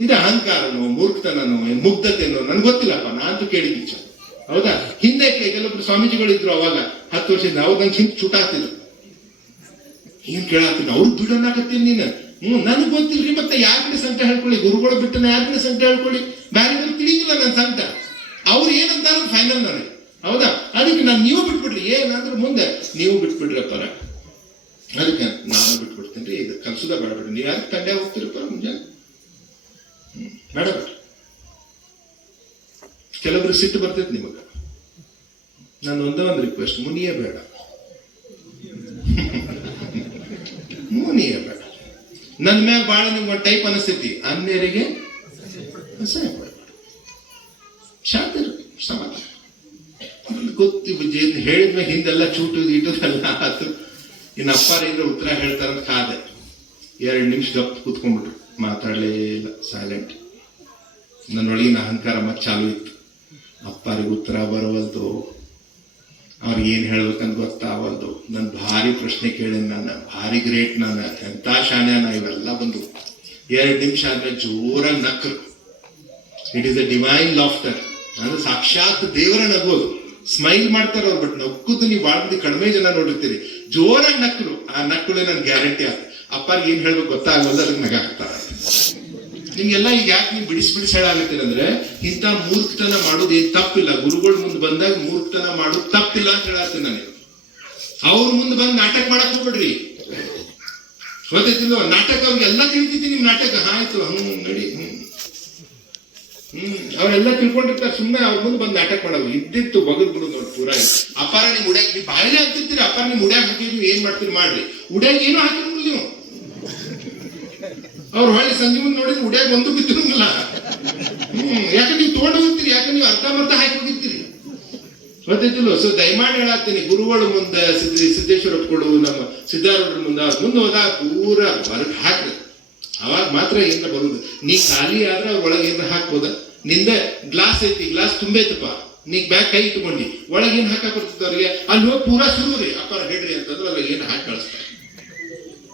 ಇದು. ಅಹಂಕಾರನೋ ಮೂರ್ಖತನನೋ ಮುಗ್ಧತೆನೋ ನನ್ಗೆ ಗೊತ್ತಿಲ್ಲಪ್ಪ, ನಾನಂತೂ ಕೇಳಿದ್ದಿಚ್ಚ. ಹೌದಾ, ಹಿಂದೆ ಕೆಲವೊಬ್ರು ಸ್ವಾಮೀಜಿಗಳು ಇದ್ರು ಅವಾಗ 10 ವರ್ಷದಿಂದ. ಅವ್ರು ನಂಗೆ ಹಿಂದೆ ಚೂಟ ಆಗ್ತಿದ್ರು, ಏನ್ ಕೇಳಾಗ್ತೀನಿ, ಅವ್ರು ಬಿಡೋಣಾಕತ್ತೀನಿ ನೀನು. ನನಗ್ ಗೊತ್ತಿಲ್ರಿ. ಮತ್ತೆ ಯಾರ ಕಡೆ ಸಂಕಟ ಹೇಳ್ಕೊಳ್ಳಿ, ಗುರುಗಳು ಬಿಟ್ಟನ ಯಾರ ಕಡೆ ಸಂಕಟ ಹೇಳ್ಕೊಳ್ಳಿ, ಬೇರೆ ತಿಳಿದಿಲ್ಲ ನನ್ನ ಸಂಕಟ. ಅವ್ರು ಏನಂತಾರ ಫೈನಲ್ ನನಗೆ. ಹೌದಾ, ಅದಕ್ಕೆ ನಾನು ನೀವು ಬಿಟ್ಬಿಡ್ರಿ, ಏನಾದ್ರೂ ಮುಂದೆ ನೀವು ಬಿಟ್ಬಿಡ್ರಪ್ಪ. ಅದಕ್ಕೆ ನಾನು ಬಿಟ್ಬಿಡ್ತೇನೆ. ಇದು ಕಲ್ಸುದ ಬೇಡಬಿಡ್ರಿ. ನೀವು ಯಾಕೆ ತಂಡೆ ಹೋಗ್ತಿರಪ್ಪ ಮುಂಜಾನೆ? ಬೇಡ ಬಿಡ್ರಿ. ಕೆಲವ್ರಿಗೆ ಸಿಟ್ಟು ಬರ್ತೈತಿ ನಿಮಗ. ನಾನು ಒಂದೇ ಒಂದು ರಿಕ್ವೆಸ್ಟ್, ಮುನಿಯೇ ಬೇಡ, ಮುನಿಯೇ ಬೇಡ. ನನ್ನ ಮ್ಯಾಗ ಬಹಳ ನಿಮ್ಗೆ ಒಂದು ಟೈಪ್ ಅನಿಸ್ತೈತಿ, ಅನ್ಯರಿಗೆ ಅಸಹ್ಯ ಪಡಬೇಡ, ಶಾಂತಿ ಇರುತ್ತೆ, ಸಮಾಧಾನ. ಗೊತ್ತಿ ಹೇಳಿದ್ಮೇಲೆ ಹಿಂದೆಲ್ಲ ಚೂಟು ಇಟ್ಟದೆಲ್ಲ ಆತು. ಇನ್ನು ಅಪ್ಪಾರ ಏನಾರ ಉತ್ತರ ಹೇಳ್ತಾರಂತ ಕಾದೆ. 2 ನಿಮಿಷ ಗಪ್ ಕೂತ್ಕೊಂಡ್ಬಿಟ್ರು, ಮಾತಾಡಲೇ ಇಲ್ಲ, ಸೈಲೆಂಟ್. ನನ್ನೊಳಗಿನ ಅಹಂಕಾರ ಮತ್ತೆ ಚಾಲು ಇತ್ತು. ಅಪ್ಪಾರಿಗೆ ಉತ್ತರ ಬರವಲ್ದು, ಅವ್ರಿಗೆ ಏನ್ ಹೇಳ್ಬೇಕಂತ ಗೊತ್ತಾಗವಲ್ದು. ನನ್ ಭಾರಿ ಪ್ರಶ್ನೆ ಕೇಳೇನ್, ನಾನು ಭಾರಿ ಗ್ರೇಟ್, ನಾನು ಎಂತ ಶಾನ್ಯಾನ. ಇವೆಲ್ಲ ಬಂದು 2 ನಿಮಿಷ ಆದ್ಮೇಲೆ ಜೋರಾಗಿ ನಕ್ಕರು. It is a divine laughter. ಅಂದ್ರೆ ಸಾಕ್ಷಾತ್ ದೇವರ ನಗೋದು. ಸ್ಮೈಲ್ ಮಾಡ್ತಾರ ಅವ್ರು, ಬಟ್ ನಕ್ಕುದು ನೀವು ಭಾಳ ಮಂದಿ ಕಡಿಮೆ ಜನ ನೋಡಿರ್ತೀರಿ. ಜೋರಾಗಿ ನಕ್ಕರು. ಆ ನಕ್ಕುಳೆ ನನ್ ಗ್ಯಾರಂಟಿ ಆಯ್ತು. ಅಪ್ಪಾರಿಗೆ ಏನ್ ಹೇಳ್ಬೇಕು ಗೊತ್ತಾಗಲ್ಲ, ಅದಕ್ಕೆ ನಗಾಕ್ತಾರ. ನಿಮ್ಗೆಲ್ಲ ಈಗ ಯಾಕೆ ನೀವು ಬಿಡಿಸಿ ಹೇಳಾಗತ್ತೀರಂದ್ರೆ, ಇಂಥ ಮೂರ್ಖತನ ಮಾಡೋದು ಏನ್ ತಪ್ಪಿಲ್ಲ. ಗುರುಗಳ ಮುಂದೆ ಬಂದಾಗ ಮೂರ್ಖತನ ಮಾಡೋದು ತಪ್ಪಿಲ್ಲ ಅಂತ ಹೇಳತ್ತೀನಿ ನನಗೆ. ಅವ್ರ ಮುಂದೆ ಬಂದು ನಾಟಕ ಮಾಡಕ್ ಹೋಗ್ಬಿಡ್ರಿ. ಗೊತ್ತೈತಿಲ್ವ ನಾಟಕ? ಅವ್ರಿಗೆಲ್ಲ ತಿಳಿತೈತಿ ನಿಮ್ ನಾಟಕ. ಆಯ್ತು, ನಡಿ, ಅವರೆಲ್ಲ ತಿಳ್ಕೊಂಡಿರ್ತಾರೆ. ಸುಮ್ಮನೆ ಅವ್ರ ಮುಂದೆ ಬಂದು ನಾಟಕ ಮಾಡೋದು ಇದ್ದಿತ್ತು ಬಗದ್ ಬಿಡೋದು ನೋಡಿ ಪೂರ. ಅಪ್ಪಾರ ನಿಮ್ ಉಡ್ಯಾಗ ನೀವು ಬಾಯಿಲೆ ಅಂತಿರ್ತೀರಿ, ಅಪ್ಪಾರ ನಿಮ್ ಉಡ್ಯಾಗ ಹಾಕಿದ್ರಿ, ನೀವು ಏನ್ ಮಾಡ್ತೀರಿ ಮಾಡ್ರಿ. ಉಡ್ಯಾಗ ಏನೂ ಹಾಕಿರ್ಲಿಲ್ಲ ನೀವು. ಅವ್ರು ಹೊಳ್ಳಿ ಸಂಜೆ ಮುಂದೆ ನೋಡಿದ್ರೆ ಉಡ್ಯಾಗ ಒಂದು ಬಿತ್ತಿರಂಗಿಲ್ಲ. ಯಾಕೆ ನೀವು ತಗೊಂಡು ಹೋಗ್ತೀರಿ, ಯಾಕೆ ನೀವು ಅರ್ಧ ಹಾಕಿ ಹೋಗಿರ್ತೀರಿ. ಗೊತ್ತೈತಿಲ್ಲ? ಸೊ ದಯಮಾಡಿ ಹೇಳತ್ತೀನಿ, ಗುರುಗಳು ಮುಂದೆ ಸಿದ್ದೇಶ್ವರಪ್ಪಗಳು, ನಮ್ಮ ಸಿದ್ಧಾರೂಢರ ಮುಂದೆ ಹೋದಾಗ ಪೂರ ಹೊರಗೆ ಹಾಕ್ರಿ. ಅವಾಗ ಮಾತ್ರ ಏನಾರ ಬರುದು. ನೀ ಖಾಲಿ ಆದ್ರೆ ಅವ್ರ ಒಳಗೆ ಏನಾರ ಹಾಕ್ಬೋದ? ನಿಂದ ಗ್ಲಾಸ್ ಐತಿ, ಗ್ಲಾಸ್ ತುಂಬೈತಪ್ಪ, ನೀ ಬ್ಯಾಗ್ ಕೈ ಇಟ್ಕೊಂಡಿ, ಒಳಗೆ ಏನ್ ಹಾಕಕ್ ಬರ್ತದ ಅವ್ರಿಗೆ? ಅಲ್ಲಿ ಹೋಗಿ ಪೂರಾ ಸುರುವ್ರಿ, ಅಪ್ಪಾರ ಹೇಳ್ರಿ ಅಂತಂದ್ರೆ ಅದ್ರಾಗ ಏನ್ ಹಾಕಿ ಕಳಿಸ್ತಾರೆ.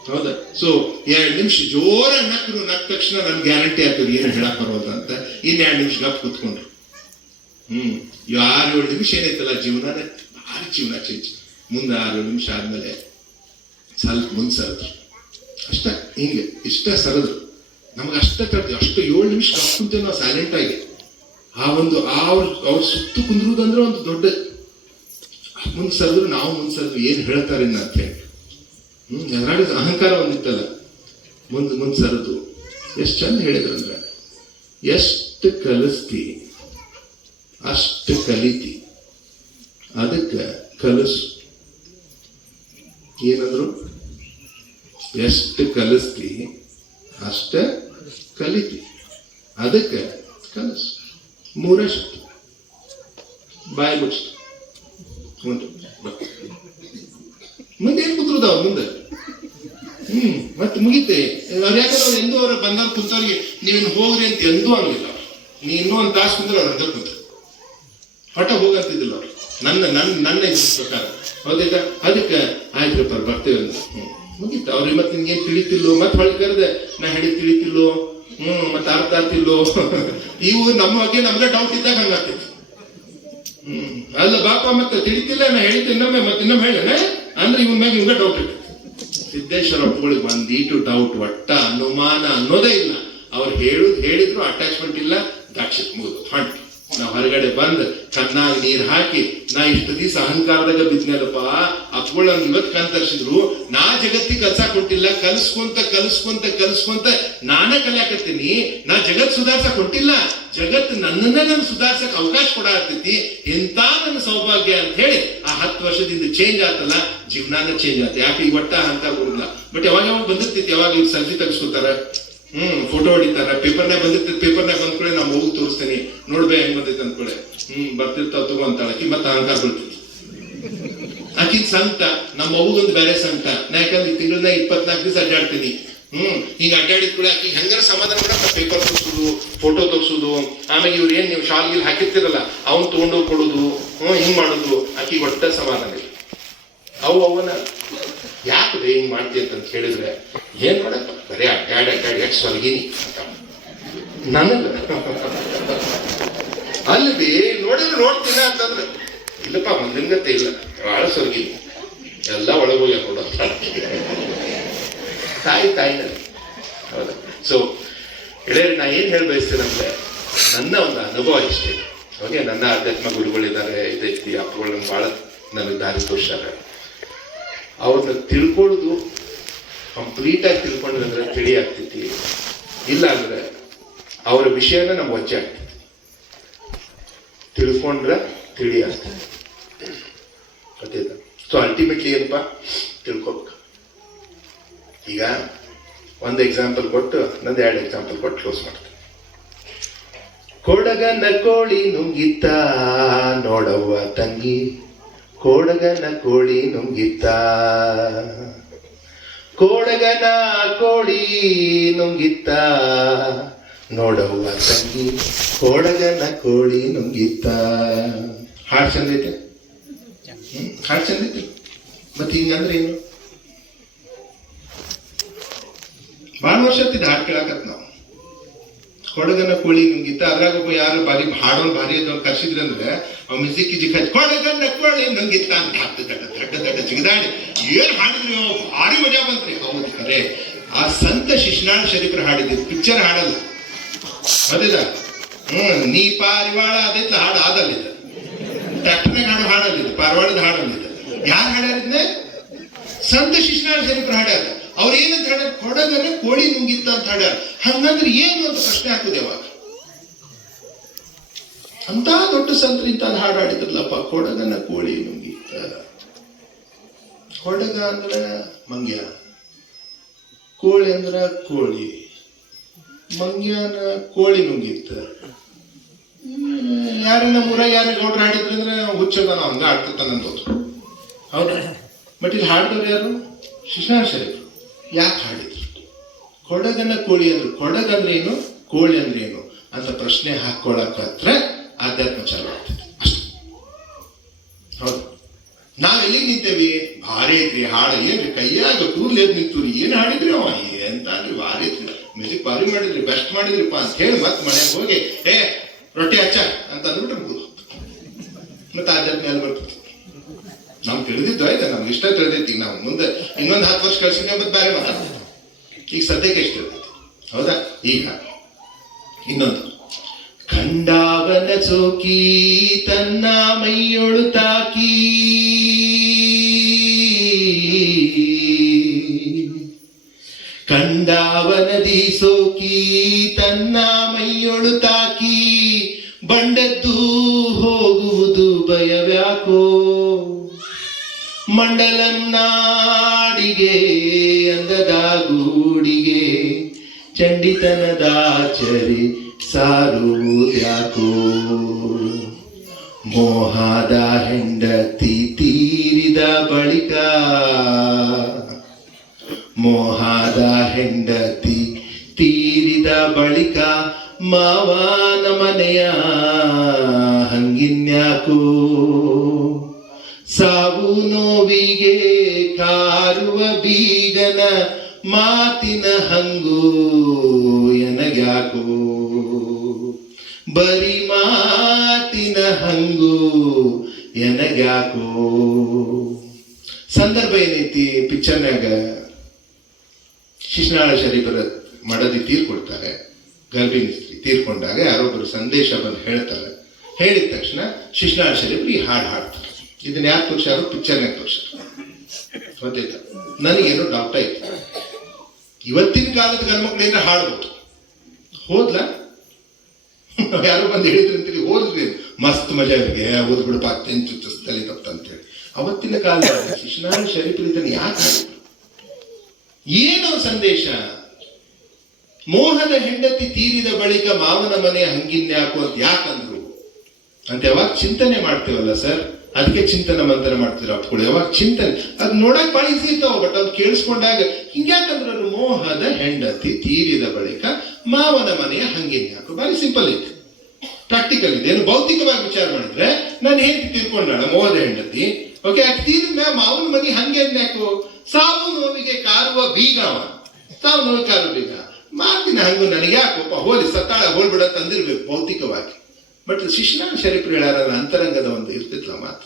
ಹೌದಾ? ಸೊ 2 ನಿಮಿಷ ಜೋರ ನಕ್ರು. ನಕ್ಕ ತಕ್ಷಣ ನನ್ ಗ್ಯಾರಂಟಿ ಆಗ್ತದೆ ಏನು ಹೇಳಕ್ ಬರೋದು ಅಂತ. 2 ನಿಮಿಷ ಗಪ್ ಕುತ್ಕೊಂಡ್ರು. 6-7 ನಿಮಿಷ ಏನೈತಲ್ಲ ಜೀವನನೇ ಭಾರಿ ಜೀವನ ಚೇಂಜ್. ಮುಂದೆ 6 ನಿಮಿಷ ಆದ್ಮೇಲೆ ಸ್ವಲ್ಪ ಮುಂದೆ ಸರಿದ್ರು. ಅಷ್ಟ ಹಿಂಗೆ ಇಷ್ಟ ಸರದ್ರು. ನಮ್ಗೆ ಅಷ್ಟ ಕರ್ತೀವಿ. ಅಷ್ಟು 7 ನಿಮಿಷ ಗಪ್ ಕುಂತೇವೆ ನಾವು ಸೈಲೆಂಟ್ ಆಗಿ. ಅವ್ರ ಸುತ್ತು ಕುಂದ್ರುದಂದ್ರೆ ಒಂದು ದೊಡ್ಡ ಮುಂದೆ ಸರಿದ್ರು, ನಾವು ಮುಂದೆ ಸರಿದ್ರು. ಏನ್ ಹೇಳ್ತಾರೆ ಅಂತ ಹೇಳಿ ಅಹಂಕಾರ ಒಂದಿತ್ತಲ್ಲ, ಮುಂದೆ ಸರದು ಎಷ್ಟು ಚಂದ ಹೇಳಿದ್ರಂದ್ರೆ, ಎಷ್ಟು ಕಲಿಸ್ತಿ ಅಷ್ಟು ಕಲಿತಿ, ಅದಕ್ಕೆ ಕಲಿಸು. ಏನಂದ್ರು? ಎಷ್ಟು ಕಲಿಸ್ತಿ ಅಷ್ಟ ಕಲಿತಿ, ಅದಕ್ಕೆ ಕಲಿಸು. ಮೂರೇ ಶಕ್ತಿ. ಬಾಯಿ ಮುಚ್ಚ ಮುಂದೆ ಏನ್ ಕುದುರುದಾವ ಮುಂದೆ. ಮತ್ತೆ ಮುಗಿತೆ. ಅವ್ರು ಯಾಕಂದ್ರೆ ಅವ್ರು ಎಂದೂ ಅವ್ರ ಬಂದವ್ರು ಕುಂತವ್ರಿಗೆ ನೀವೇನು ಹೋಗ್ರಿ ಅಂತ ಎಂದೂ ಅನ್ನೋದಿಲ್ಲ. ನೀ ಇನ್ನೂ ಒಂದು ತಾಸು ಕುಂದ್ರೆ ಅವ್ರ ಅರ್ಧ ಕುಂತ ಹೊಟ್ಟ ಹೋಗಂತಿದ್ದಿಲ್ಲ ಅವ್ರು. ನನ್ನ ಪ್ರಕಾರ ಹೌದಾ? ಅದಕ್ಕೆ ಆಯ್ತ್ರಪ್ಪ ಬರ್ತೇವೆ ಅಂತ ಮುಗೀತ. ಅವ್ರಿಗೆ ಮತ್ತೆ ನಿನ್ಗೇನ್ ತಿಳಿತಿಲ್ಲೋ, ಮತ್ತೆ ಹೊಳಿ ಕರೆದೆ ನಾ ಹೇಳಿ ತಿಳಿತಿಲ್ಲೋ, ಮತ್ತೆ ಅರ್ಥ ಆಗ್ತಿಲ್ಲೋ. ಇವು ನಮ್ಮ ಬಗ್ಗೆ ನಮ್ಗೆ ಡೌಟ್ ಇದ್ದಾಗ ಹಂಗಾಗ್ತೈತಿ. ಅಲ್ಲ ಬಾಪ ಮತ್ತೆ ತಿಳಿತಿಲ್ಲ ನಾ ಹೇಳಿದ್ದೆ ಇನ್ನೊಮ್ಮೆ ಮತ್ತೆ ಇನ್ನೊಮ್ಮೆ ಹೇಳೇನೆ ಅಂದ್ರೆ ಇವನ್ ಮ್ಯಾಗ ಇವಾಗ ಡೌಟ್ ಇರ್ತೈತಿ. ಸಿದ್ದೇಶ್ವರ ಒಪ್ಪುಗಳಿಗೆ ಒಂದೀಟು ಡೌಟ್, ಒಟ್ಟ ಅನುಮಾನ ಅನ್ನೋದೇ ಇಲ್ಲ. ಅವ್ರು ಹೇಳಿದ್ರು ಅಟ್ಯಾಚ್ಮೆಂಟ್ ಇಲ್ಲ, ದಾಕ್ಷಿತ್ ಮುಗಿದು ಹೊಂಟಿ. ನಾವು ಹೊರಗಡೆ ಬಂದ್ ಚೆನ್ನಾಗಿ ನೀರ್ ಹಾಕಿ ನಾ ಇಷ್ಟು ದಿವಸ ಅಹಂಕಾರದಾಗ ಬಿದ್ನಲ್ಲಪ್ಪ, ಅಪ್ಪಗಳು ಇವತ್ತು ಕಣ್ ತರಿಸಿದ್ರು. ನಾ ಜಗತ್ತಿಗೆ ಕಲ್ಸಾಕ್ ಕೊಟ್ಟಿಲ್ಲ, ಕಲಿಸ್ಕೊಂತ ನಾನೇ ಕಲಿಯಾಕತ್ತೀನಿ. ನಾ ಜಗತ್ ಸುಧಾರ್ಸಕ್ ಕೊಟ್ಟಿಲ್ಲ, ಜಗತ್ ನನ್ನನ್ನ ನಾನು ಸುಧಾರ್ಸಕ್ ಅವಕಾಶ ಕೊಡಾಕತ್ತೈತಿ. ಇಂಥ ನನ್ನ ಸೌಭಾಗ್ಯ ಅಂತ ಹೇಳಿ ಆ 10 ವರ್ಷದಿಂದ ಚೇಂಜ್ ಆತಲ್ಲ, ಜೀವನಾನ ಚೇಂಜ್ ಆತ. ಯಾಕೆ ಈ ಒಟ್ಟ ಅಹಂಕಾರ ಬರುದಿಲ್ಲ. ಬಟ್ ಯಾವಾಗ ಬಂದಿರ್ತೈತಿ, ಯಾವಾಗ ಇವ್ರು ಸೆಲ್ಫಿ ತೆಗೆಸ್ಕೊತಾರ, ಫೋಟೋ ಹೊಡಿತಾರ, ಪೇಪರ್ನಾಗ ಬಂದಿರ್ತೈತಿ. ಪೇಪರ್ನಾಗ ಬಂದ್ಕೊಳ್ಳೆ ನಾವು ಹೋಗಿ ತೋರಿಸ್ತೇನೆ, ನೋಡ್ಬೇ ಹೆಂಗ್ ಬಂದೈತೆ ಅಂದ್ಕೊಳ್ಳೆ. ಬರ್ತಿರ್ತಾವ ತಗೊಂತಾಳ ಆಕಿ, ಮತ್ತೆ ಅಹಂಕಾರ ಬರ್ತೈತಿ. ಆಕಿ ಸಂಕಟ, ನಮ್ಮ ಅವ್ಗೊಂದು ಬೇರೆ ಸಂಕಟ. ನಾ ಯಾಕಂದ್ರೆ ತಿಂಗಳನ್ನ 24 ದಿವಸ ಅಡ್ಡಾಡ್ತೀನಿ. ಹಿಂಗ ಅಡ್ಡಾಡಿದ ಕೂಡ ಆಕಿ ಹೆಂಗಾರ ಸಮಾಧಾನ ಕೂಡ ಪೇಪರ್ ತೋರಿಸೋದು, ಫೋಟೋ ತೋರಿಸೋದು. ಆಮೇಲೆ ಇವ್ರು ಏನ್ ನೀವು ಶಾಲ್ ಗಿಲ್ ಹಾಕಿರ್ತಿರಲ್ಲ ಅವ್ನ್ ತಗೊಂಡೋಗಿ ಕೊಡೋದು, ಹಿಂಗ್ ಮಾಡೋದು. ಆಕಿ ಒಟ್ಟ ಸಮಾಧಾನ ಇಲ್ಲ. ಅವನ ಯಾಕೆ ಹಿಂಗ್ ಮಾಡ್ತಿ ಅಂತ ಹೇಳಿದ್ರೆ ಏನ್ ಮಾಡಪ್ಪ ಬರೀ ಅಡ್ಡಾಡಿ ಎಷ್ಟು ಸ್ವರ್ಗಿನಿ ಅಂತ ನನಗ ಅಲ್ಲಿ ನೋಡಿದ್ರೆ ನೋಡ್ತೀನ ಅಂತಂದ್ರೆ ಇಲ್ಲಪ್ಪ ಮೊದಲಿನಗತ್ತೆ ಇಲ್ಲ, ಬಹಳ ಸ್ವರ್ಗಿನಿ, ಎಲ್ಲ ಒಳಗೋಗಿ ಕೊಡ ತಾಯಿನಲ್ಲಿ. ಹೌದಾ? ಸೊ ಗೆಳೆಯರು, ನಾ ಏನ್ ಹೇಳಿ ಬಯಸ್ತೇನಂದ್ರೆ ನನ್ನ ಒಂದು ಅನುಭವ ಇಷ್ಟೇ. ಓಕೆ, ನನ್ನ ಅಧ್ಯಾತ್ಮ ಗುರುಗಳಿದ್ದಾರೆ, ಇದೈತಿ, ಅಪ್ಪಗಳನ್ನ ಬಹಳ ನನಗೆ ದಾರಿ ತೋರಿಸ್ತಾರೆ. ಅವ್ರನ್ನ ತಿಳ್ಕೊಳ್ಳೋದು ಕಂಪ್ಲೀಟ್ ಆಗಿ ತಿಳ್ಕೊಂಡ್ರೆ ತಿಳಿ ಆಗ್ತೈತಿ. ಇಲ್ಲ ಅಂದ್ರೆ ಅವರ ವಿಷಯನ ನಮ್ಗೆ ವಜ್ಜೆ ಆಗ್ತೈತಿ. ತಿಳ್ಕೊಂಡ್ರೆ ತಿಳಿ ಆಗ್ತದೆ. ಗೊತ್ತಿಲ್ಲ. ಸೊ ಅಲ್ಟಿಮೇಟ್ಲಿ ಏನಪ್ಪಾ ತಿಳ್ಕೊಬೇಕು. ಈಗ ಒಂದು ಎಕ್ಸಾಂಪಲ್ ಕೊಟ್ಟು ನಂದು 2 ಎಕ್ಸಾಂಪಲ್ ಕೊಟ್ಟು ಕ್ಲೋಸ್ ಮಾಡ್ತೇನೆ. ಕೊಡಗನ ಕೋಳಿ ನುಂಗಿತ್ತ ನೋಡವ್ವ ತಂಗಿ, ಕೊಡಗನ ಕೋಳಿ ನುಂಗಿತ್ತ, ಕೊಡಗನ ಕೋಳಿ ನುಂಗಿತ್ತ ನೋಡವ್ವ ತಂಗಿ, ಕೊಡಗನ ಕೋಳಿ ನುಂಗಿತ್ತ. ಹಾಡು ಚಂದ ಐತೆ, ಹಾಡು ಚಂದ ಐತೆ. ಮತ್ತೆ ಹಿಂಗಂದ್ರೆ ಏನು? ಭಾಳ ವರ್ಷ ಆಗ್ತಿದ್ದ ಹಾಡು ಕೇಳಾಕತ್ ನಾವು. ಕೊಡಗನ ಕೋಳಿ ನುಂಗಿತ್ತ, ಅದ್ರಾಗ ಒಬ್ಬ ಯಾರು ಬಾರಿ ಹಾಡೋನ್ ಭಾರಿ ಅದವ್ರು ಕರ್ಸಿದ್ರಿ ಅಂದ್ರೆ ಅವ್ ಮ್ಯೂಸಿಕ್ ಜಿಕ್ಕ ಕೊಡಗನ ಕೋಳಿ ನುಂಗಿತ್ತ ಅಂತ ದಡ್ಡ ಜಿಗದಾಡಿ ಏನ್ ಹಾಡಿದ್ರಿ, ಭಾರಿ ಮಜಾ ಬಂತ್ರಿ. ಹೌದು ಖರೆ. ಆ ಸಂತ ಶಿಶುನಾಳ ಶರೀಫ್ರ ಹಾಡಿದ್ರು, ಪಿಕ್ಚರ್ ಹಾಡಲ್ಲ. ಅದೇದ ನೀ ಪಾರಿವಾಳ ಅದೈತ ಹಾಡು ಆದಲ್ಲಿದ್ದ, ಟ್ರ್ಯಾಕ್ಟರ್ನಾಗ ಹಾಡಲ್ಲಿದ್ದ, ಪಾರಿವಾಳದ ಹಾಡಲ್ಲಿದ್ದ. ಯಾರು ಹಾಡ್ಯಾರಿದ್ನೆ? ಸಂತ ಶಿಶುನಾಳ ಶರೀಫ್ರ ಹಾಡ್ಯಾರ. ಅವ್ರು ಏನಂತ ಹೇಳ್ಯಾರ? ಕೊಡಗನ ಕೋಳಿ ನುಂಗಿತ್ತ ಅಂತ ಹಾಡ್ಯಾರ. ಹಂಗಂದ್ರೆ ಏನು ಅಂತ ಪ್ರಶ್ನೆ ಹಾಕುದು ಯಾವಾಗ? ಅಂತ ದೊಡ್ಡ ಸಂತರು ಇಂತ ಹಾಡಾಡಿದ್ರಲ್ಲಪ್ಪ, ಕೊಡಗನ ಕೋಳಿ ನುಂಗಿತ್ತ. ಕೊಡಗ ಅಂದ್ರ ಮಂಗ್ಯ, ಕೋಳಿ ಅಂದ್ರ ಕೋಳಿ, ಮಂಗ್ಯನ ಕೋಳಿ ನುಂಗಿತ್ತ. ಯಾರ ನಮ್ಮೂರಾಗ ಯಾರ ಗೌಡ್ರು ಹಾಡಿದ್ರು ಅಂದ್ರೆ ಹುಚ್ಚದ ನಾವು ಹಂಗ ಆಡ್ತಿರ್ತಾನಂತ. ಹೌದಾ? ಬಟ್ ಇಲ್ಲಿ ಹಾಡಿದವ್ರು ಯಾರು? ಶಿಶುನಾಳ ಶರೀಫ್. ಯಾಕೆ ಹಾಡಿದ್ರು? ಕೊಡಗನ ಕೋಳಿ ಅಂದ್ರು. ಕೊಡಗ ಅಂದ್ರೆ ಏನು, ಕೋಳಿ ಅಂದ್ರೆ ಏನು ಅಂತ ಪ್ರಶ್ನೆ ಹಾಕೊಳಕತ್ರ ಆಧ್ಯಾತ್ಮ ಚಾಲು ಆಗ್ತದೆ ಅಷ್ಟೇ. ಹೌದು. ನಾವ್ ಎಲ್ಲಿಗೆ ನಿಂತೇವಿ? ಭಾರಿ ಐತ್ರಿ ಹಾಡು, ಏನ್ರಿ ಕೈಯಾಗ ಕೂರ್ಲೇದ್ ನಿಂತೂರಿ, ಏನ್ ಹಾಡಿದ್ರಿ ಅವ ಎಂತ ಅಂದ್ರಿ, ಭಾರಿ ಐತ್ರಿ, ಮ್ಯೂಸಿಕ್ ಭಾರಿ ಮಾಡಿದ್ರಿ, ಬೆಸ್ಟ್ ಮಾಡಿದ್ರಿಪ್ಪ ಅಂತ ಹೇಳಿ ಮತ್ತೆ ಮನೆಗೆ ಹೋಗಿ ರೊಟ್ಟಿ ಹಚ್ಚ ಅಂತ ಅಂದ್ಬಿಟ್ರೆ ಮುಗಿದು ಮತ್ತೆ ಆಧ್ಯಾತ್ಮ ಎಲ್ಲಿ ಬರ್ತದೆ? ನಮ್ಗೆ ತಿಳಿದಿದ್ದು ಆಯ್ತಾ, ನಮ್ಗೆ ಇಷ್ಟ ತಿಳಿದೈತಿ. ಈಗ ನಾವು ಮುಂದೆ ಇನ್ನೊಂದು 10 ವರ್ಷ ಕಳ್ಸಿದ್ರೆ ಮತ್ತೆ ಬೇರೆ ಮಾತಾಡ್ತೀವಿ. ಈಗ ಸದ್ಯಕ್ಕೆ ಎಷ್ಟು ಇರ್ತೈತಿ? ಹೌದಾ? ಈಗ ಇನ್ನೊಂದು, ಖಂಡಾವನ ಚೋಕಿ ತನ್ನ ಮೈಯೊಳು ತಾಕಿ, ಖಂಡಾವನದಿ ಸೋಕಿ ತನ್ನ ಮೈಯೊಳು ಬೆರಳು ತಾಕಿ ಬಂಡೆದ್ದು ಹೋಗುವುದು ಭಯವ್ಯಾಕೋ. ಮಂಡಲನ್ನಾಡಿಗೆ ಅಂದದ ಗೂಡಿಗೆ ಚಂಡಿತನದಾಚರಿ ಸಾರುವುದ್ಯಾಕೋ. ಮೋಹದ ಹೆಂಡತಿ ತೀರಿದ ಬಳಿಕ, ಮೋಹದ ಹೆಂಡತಿ ತೀರಿದ ಬಳಿಕ ಮಾವನ ಮನೆಯ ಹಂಗಿನ್ಯಾಕೋ. ಸಾವು ನೋವಿಗೆ ಕಾರುವ ಬೀಗನ ಮಾತಿನ ಹಂಗು ಎನಗ್ಯಾಕೋ. ಬರಿ ಮಾತಿನ ಹಂಗು ಎನಗ್ಯಾಕೋ. ಸಂದರ್ಭ ಏನೈತಿ ಪಿಕ್ಚರ್ನಾಗ, ಶಿಶುನಾಳ ಶರೀಫರ ಮಡದಿ ತೀರ್ಕೊಡ್ತಾರೆ, ಗರ್ಭಿಣಿ ಸ್ತ್ರೀ ತೀರ್ಕೊಂಡಾಗ ಯಾರೊಬ್ಬರು ಸಂದೇಶ ಬಂದು ಹೇಳ್ತಾರೆ. ಹೇಳಿದ ತಕ್ಷಣ ಶಿಶುನಾಳ ಶರೀಫರು ಈ ಹಾಡು ಹಾಡ್ತಾರೆ. ಇದನ್ನ ಯಾರು ತೋರ್ಸಾರು? ಪಿಕ್ಚರ್ನಾಗ ತೋರ್ಸಾರ. ಗೊತ್ತಾಯ್ತಾ? ನನಗೇನೋ ಡೌಟ್ ಆಯ್ತು, ಇವತ್ತಿನ ಕಾಲದ ಗಂಡ್ಮಕ್ಳಿಂದ ಹಾಡ್ಬೋದು, ಹೋದ್ಲ ಯಾರೋ ಬಂದು ಹೇಳಿದ್ರು ಅಂತೇಳಿ ಹೋದ್ರಿ, ಮಸ್ತ್ ಮಜಾ ಇವ್ರಿಗೆ, ಓದ್ಬಿಡಪ್ಪ ಅತ್ಯಂತ ತಲೆ ತಪ್ಪ ಅಂತೇಳಿ. ಅವತ್ತಿನ ಕಾಲದಾಗ ಶಿಶುನಾಳ ಶರೀಫರು ಇದನ್ನು ಯಾಕೆ ಹಾಡಿದ್ರು? ಏನೋ ಸಂದೇಶ? ಮೋಹದ ಹೆಂಡತಿ ತೀರಿದ ಬಳಿಕ ಮಾವನ ಮನೆ ಹಂಗಿನ್ಯಾಕೋ ಅಂತ ಯಾಕಂದ್ರು ಅಂತ ಯಾವಾಗ ಚಿಂತನೆ ಮಾಡ್ತೇವಲ್ಲ ಸರ್, ಅದಕ್ಕೆ ಚಿಂತನ ಮಂಥನ ಮಾಡ್ತೀರ ಅಪ್ಕೊಳ್ಳಿ. ಯಾವಾಗ ಚಿಂತನೆ ಅದು ನೋಡಕ್ ಭಾಳ ಈಸಿ ಇರ್ತಾವ, ಬಟ್ ಅದು ಕೇಳಿಸ್ಕೊಂಡಾಗ ಹಿಂಗ್ಯಾಕಂದ್ರೆ ಅದು ಮೋಹದ ಹೆಂಡತಿ ತೀರಿದ ಬಳಿಕ ಮಾವನ ಮನೆಯ ಹಂಗಿನ್ಯಾಕೋ. ಭಾರಿ ಸಿಂಪಲ್ ಐತೆ, ಪ್ರಾಕ್ಟಿಕಲ್ ಇದೆ. ಏನು ಭೌತಿಕವಾಗಿ ವಿಚಾರ ಮಾಡಿದ್ರೆ ನಾನು ಹೆಂಡತಿ ತೀರ್ಕೊಂಡಾಳ, ಮೋಹದ ಹೆಂಡತಿ, ಓಕೆ, ಆಕೆ ತೀರಿದ ಮಾವನ ಮನೆ ಹಂಗೆ ಯಾಕೋ. ಸಾವು ನೋವಿಗೆ ಕಾರುವ ಬೀಗ ಅವ, ಸಾವು ನೋವಿಗೆ ಕಾರುವ ಬೀಗ, ಮಾತಿನ ಹಂಗು ನನಗೆ ಯಾಕೋಪ, ಹೋಲಿ ಸತ್ತಾಳ ಹೋಲ್ಬಿಡತ್ತ ಅಂದಿರ್ಬೇಕು ಭೌತಿಕವಾಗಿ. ಬಟ್ ಶಿಶುನಾಳ ಶರೀಫರು ಹೇಳ್ಯಾರ, ಅಂತರಂಗದ ಒಂದು ಇರ್ತಿತ್ಲ ಮಾತು.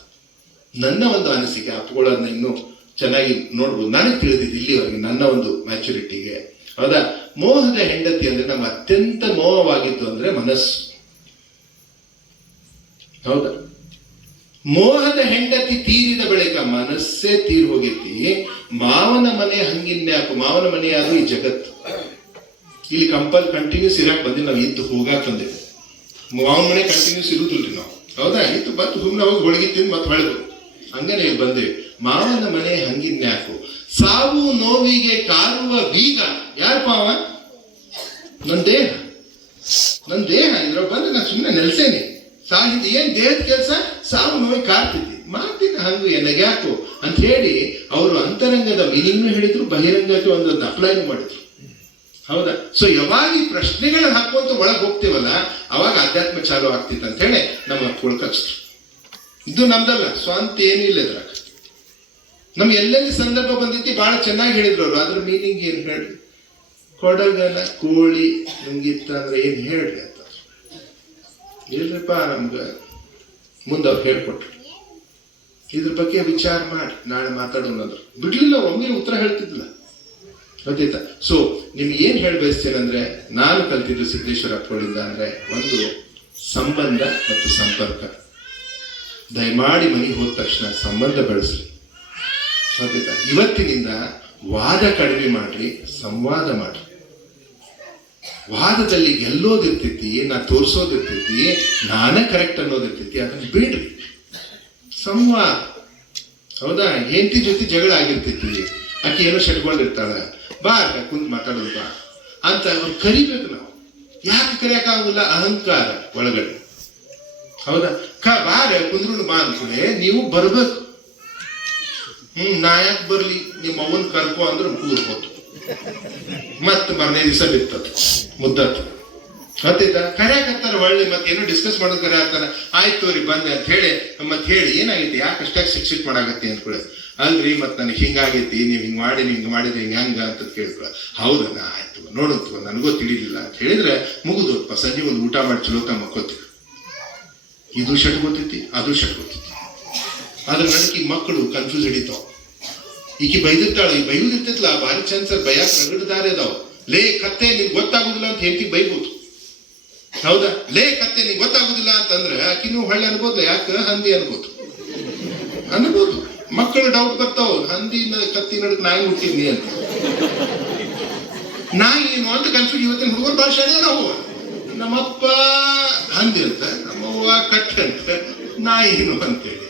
ನನ್ನ ಒಂದು ಅನಿಸಿಕೆ ಅಪ್ಕೊಳ್ಳೋದನ್ನ ಇನ್ನೂ ಚೆನ್ನಾಗಿ ನೋಡ್ಬೋದು. ನನಗೆ ತಿಳಿದಿದ್ದು ಇಲ್ಲಿವರೆಗೆ ನನ್ನ ಒಂದು ಮ್ಯಾಚುರಿಟಿಗೆ, ಹೌದಾ? ಮೋಹದ ಹೆಂಡತಿ ಅಂದ್ರೆ ನಮ್ಗೆ ಅತ್ಯಂತ ಮೋಹವಾಗಿತ್ತು ಅಂದ್ರೆ ಮನಸ್ಸು, ಹೌದಾ? ಮೋಹದ ಹೆಂಡತಿ ತೀರಿದ ಬಳಿಕ ಮನಸ್ಸೇ ತೀರ್ ಹೋಗೈತಿ. ಮಾವನ ಮನೆ ಹಂಗಿನ್ಯಾಕು, ಮಾವನ ಮನೆ ಯಾರು? ಈ ಜಗತ್ತು. ಇಲ್ಲಿ ಕಂಟಿನ್ಯೂಸ್ ಇರಾಕ್ ಬಂದಿಲ್ಲ, ನಾವು ಇದ್ದು ಹೋಗಾಕ್ ಬಂದೇವೆ. ಮಾವನ ಮನೆ ಕಂಟಿನ್ಯೂಸ್ ಇರುದಿಲ್ರಿ ನಾವು, ಹೌದಾ? ಇತ್ತು ಬತ್ತು ಸುಮ್ಮನೆ ಹೋಗಿ ಹೋಳಿಗೆ ತಿಂದು ಮತ್ತೆ ಹೊಳೆದು ಹಂಗನೇ ಬಂದೇವೆ. ಮಾವನ ಮನೆ ಹಂಗಿನ್ಯಾಕು. ಸಾವು ನೋವಿಗೆ ಕಾರುವ ಬೀಗ ಯಾರಪ್ಪ ಅವ? ನನ್ನ ದೇಹ, ನನ್ನ ದೇಹ. ಇದ್ರ ಬಂದ್ರೆ ನಾನು ಸುಮ್ಮನೆ ನೆಲ್ಸೇನೆ. ಸಾಹಿತ್ಯ ಏನ್ ದೇಹದ ಕೆಲಸ? ಸಾವು ನೋವಿಗೆ ಕಾಡ್ತಿದ್ದಿ, ಮಾತಿನ ಹಂಗು ಎನಗ್ಯಾಕು ಅಂತ ಹೇಳಿ ಅವರು ಅಂತರಂಗದ ಮೀನಿಂಗ್ನು ಹೇಳಿದ್ರು, ಬಹಿರಂಗಕ್ಕೆ ಒಂದೊಂದು ಅಪ್ಲೈನು ಮಾಡಿದ್ರು, ಹೌದಾ? ಸೊ ಯಾವಾಗ ಈ ಪ್ರಶ್ನೆಗಳನ್ನ ಹಾಕುವಂತ ಒಳಗೆ ಹೋಗ್ತೇವಲ್ಲ, ಅವಾಗ ಅಧ್ಯಾತ್ಮ ಚಾಲು ಆಗ್ತಿತ್ತು ಅಂತ ಹೇಳಿ ನಮ್ಮ ಕಳಿಸ್ತು. ಇದು ನಮ್ದಲ್ಲ, ಸ್ವಂತ ಏನೂ ಇಲ್ಲ ಇದ್ರಾಗ. ನಮ್ಗೆ ಎಲ್ಲೆಲ್ಲಿ ಸಂದರ್ಭ ಬಂದಿತ್ತು ಬಹಳ ಚೆನ್ನಾಗಿ ಹೇಳಿದ್ರು ಅವರು. ಅದ್ರ ಮೀನಿಂಗ್ ಏನ್ ಹೇಳಿ? ಕೊಡಗನ ಕೋಳಿ ನುಂಗಿತ್ತ ಅಂದ್ರೆ ಏನ್ ಹೇಳ್ರಿ ಅಂತ. ಇಲ್ರಿಪ್ಪ, ನಮ್ಗೆ ಮುಂದೆ ಅವ್ರು ಹೇಳ್ಕೊಟ್ರು, ಇದ್ರ ಬಗ್ಗೆ ವಿಚಾರ ಮಾಡಿ ನಾಳೆ ಮಾತಾಡೋಣ ಅಂದ್ರು. ಬಿಡ್ಲಿಲ್ಲ, ಒಮ್ಮೆ ಉತ್ತರ ಹೇಳ್ತಿದ್ದಿಲ್ಲ, ಗೊತ್ತಾಯ್ತಾ? ಸೊ ನಿಮ್ಗೆ ಏನ್ ಹೇಳ್ಬಯಸ್ತೇನೆ ಅಂದ್ರೆ, ನಾನು ಕಲ್ತಿದ್ದು ಸಿದ್ದೇಶ್ವರ ಅಪ್ಪಗಳಿಂದ ಅಂದ್ರೆ ಒಂದು ಸಂಬಂಧ ಮತ್ತು ಸಂಪರ್ಕ. ದಯಮಾಡಿ ಮನೆಗೆ ಹೋದ ತಕ್ಷಣ ಸಂಬಂಧ ಬೆಳೆಸ್ರಿ, ಗೊತ್ತಾಯ್ತಾ? ಇವತ್ತಿನಿಂದ ವಾದ ಕಡಿಮೆ ಮಾಡ್ರಿ, ಸಂವಾದ ಮಾಡ್ರಿ. ವಾದದಲ್ಲಿ ಗೆಲ್ಲೋದಿರ್ತೈತಿ, ನಾ ತೋರಿಸೋದಿರ್ತೈತಿ, ನಾನೇ ಕರೆಕ್ಟ್ ಅನ್ನೋದಿರ್ತೈತಿ, ಅದನ್ನ ಬಿಡ್ರಿ. ಸಂವಾದ, ಹೌದಾ? ಹೆಂಡತಿ ಜೊತೆ ಜಗಳ ಆಗಿರ್ತೈತಿ, ಆಕೆ ಏನೋ ಶಟ್ಕೊಂಡಿರ್ತಾಳ, ಬಾ ಕುಂತ್ ಮಾತಾಡೋದು ಬಾ ಅಂತ ಅವ್ರು ಕರಿಬೇಕು. ನಾವು ಯಾಕೆ ಕರೆಯಕ್ಕಾಗಲ್ಲ? ಅಹಂಕಾರ ಒಳಗಡೆ, ಹೌದಾ? ಬಾರ ಕುಂದ್ರು ಬಾ ಅಂದ್ಕೂಡೆ ನೀವು ಬರ್ಬೇಕು. ನಾ ಯಾಕೆ ಬರ್ಲಿ, ನಿಮ್ಮ ಅವನ್ ಕರ್ಕೋ ಅಂದ್ರೆ ಕೂರ್ಬೋದು, ಮತ್ ಮರನೇ ದಿವಸ ಬಿತ್ತದ ಮುದ್ದತ್ತು, ಗೊತ್ತಾಯ್ತಾ? ಕರೆಯಾಕತ್ತಾರ ಒಳ್ಳೆ, ಮತ್ತೇನೋ ಡಿಸ್ಕಸ್ ಮಾಡೋದು ಕರೆ ಆಗ್ತಾರ. ಆಯ್ತು ರೀ ಬಂದೆ ಅಂತ ಹೇಳಿ ಮತ್ತೆ ಹೇಳಿ ಏನಾಗೈತಿ, ಯಾಕೆ ಅಷ್ಟಾಗಿ ಶಿಕ್ಷಿತ್ ಮಾಡಾಗತ್ತೆ ಅಂದ್ಕೊಳ್ಳಿ. ಅಲ್ರಿ ಮತ್ ನನಗೆ ಹಿಂಗಾಗೈತಿ, ನೀವ್ ಹಿಂಗ್ ಮಾಡಿದ್ರೆ ಹೆಂಗ ಅಂತ ಕೇಳ್ಕೊಳ. ಹೌದಣ್ಣ, ಆಯ್ತು ನೋಡಂತು, ನನಗೂ ತಿಳಿಲಿಲ್ಲ ಅಂತ ಹೇಳಿದ್ರೆ ಮುಗಿದೋಪ್ಪ. ಸಂಜೆ ಒಂದು ಊಟ ಮಾಡಿ ಚಲೋತ ಮಕ್ಕೋತೀವಿ. ಇದು ಶಟ್ ಗೊತ್ತೈತಿ, ಅದು ಶಟ್ ಗೊತ್ತೈತಿ. ಅದ್ರ ನಡಕಿ ಮಕ್ಕಳು ಕನ್ಫ್ಯೂಸ್ ಹಿಡಿತಾವ. ಈಕಿ ಬೈದಿರ್ತಾಳ, ಈ ಬೈಯುದಿರ್ತೈತ್ಲ ಭಾರಿ ಚಂದ ಸರ್, ಬೈಯಾಕ ರಗಡದಾರೆ ಅದಾವ. ಲೇ ಕತ್ತೆ ನಿನ್ಗೆ ಗೊತ್ತಾಗುದಿಲ್ಲ ಅಂತ ಹೇಳ್ತಿ ಬೈಬೋದು, ಹೌದಾ? ಲೇ ಕತ್ತೆ ನಿಂಗೆ ಗೊತ್ತಾಗುದಿಲ್ಲ ಅಂತಂದ್ರೆ ಆಕಿನೂ ಹೊಳ್ಳಿ ಅನ್ಬೋದ್ಲ, ಯಾಕೆ ಹಂದಿ ಅನ್ಬೋದು. ಮಕ್ಕಳು ಡೌಟ್ ಬರ್ತಾವ, ಹಂದಿನ ಕತ್ತಿ ನಡಕ್ ನಾಯಿ ಹುಟ್ಟಿದ್ನಿ ಅಂತ. ನಾಯಿ ಏನು ಅಂತ ಕನ್ಫ್ಯೂಸ್. ಇವತ್ತಿನ ಹುಡುಗರು ಭಾಳ ಶಾಲೆ ನಾವು ನಮ್ಮಪ್ಪ ಹಂದಿ ಅಂತ, ನಮ್ಮವ್ವ ಕಟ್ಟೆ ಅಂತ, ನಾಯಿನು ಅಂತೇಳಿ.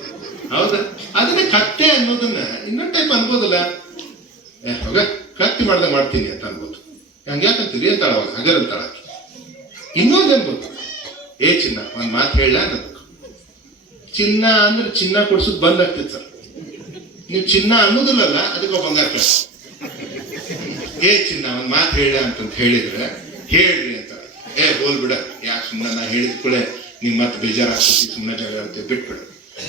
ಹೌದಾ? ಅದನ್ನೇ ಕಟ್ಟೆ ಅನ್ನೋದನ್ನ ಇನ್ನೊಂದು ಟೈಪ್ ಅನ್ಬೋದಲ್ಲ, ಹೋಗ ಕತ್ತಿ ಮಾಡ್ದಂಗೆ ಮಾಡ್ತೀನಿ ಅಂತ ಅನ್ಬೋದು. ಹಂಗೆ ಯಾಕಂತೀರಿ ಅಂತಾಳ, ಅವಾಗ ಹಗರ್ ಅಂತಾಳ. ಇನ್ನೊಂದು ಅನ್ಬೋದು, ಚಿನ್ನ ಒಂದ್ ಮಾತು ಹೇಳ ಅನ್ನಬೇಕು. ಚಿನ್ನ ಅಂದ್ರೆ ಚಿನ್ನ ಕೊಡ್ಸೋದು ಬಂದ್ ಆಗ್ತಿತ್ತು ಸರ್. ನೀವು ಚಿನ್ನ ಅನ್ನೋದಿಲ್ಲಲ್ಲ, ಅದಕ್ಕೆ ಬಂಗಾರ ಕ್ಲಾಸ್. ಚಿನ್ನ ಒಂದ್ ಮಾತು ಹೇಳ ಅಂತಂತ ಹೇಳಿದ್ರೆ ಹೇಳ್ರಿ ಅಂತ. ಹೋಲ್ ಬಿಡ, ಯಾಕೆ ಸುಮ್ಮನೆ ನಾ ಹೇಳಿದ ಕೂಡ ನಿಮ್ ಮತ್ತೆ ಬೇಜಾರಾಗ್ತೈತಿ, ಸುಮ್ಮನೆ ಜಗಳ ಅಂತ ಬಿಟ್ಬಿಡ.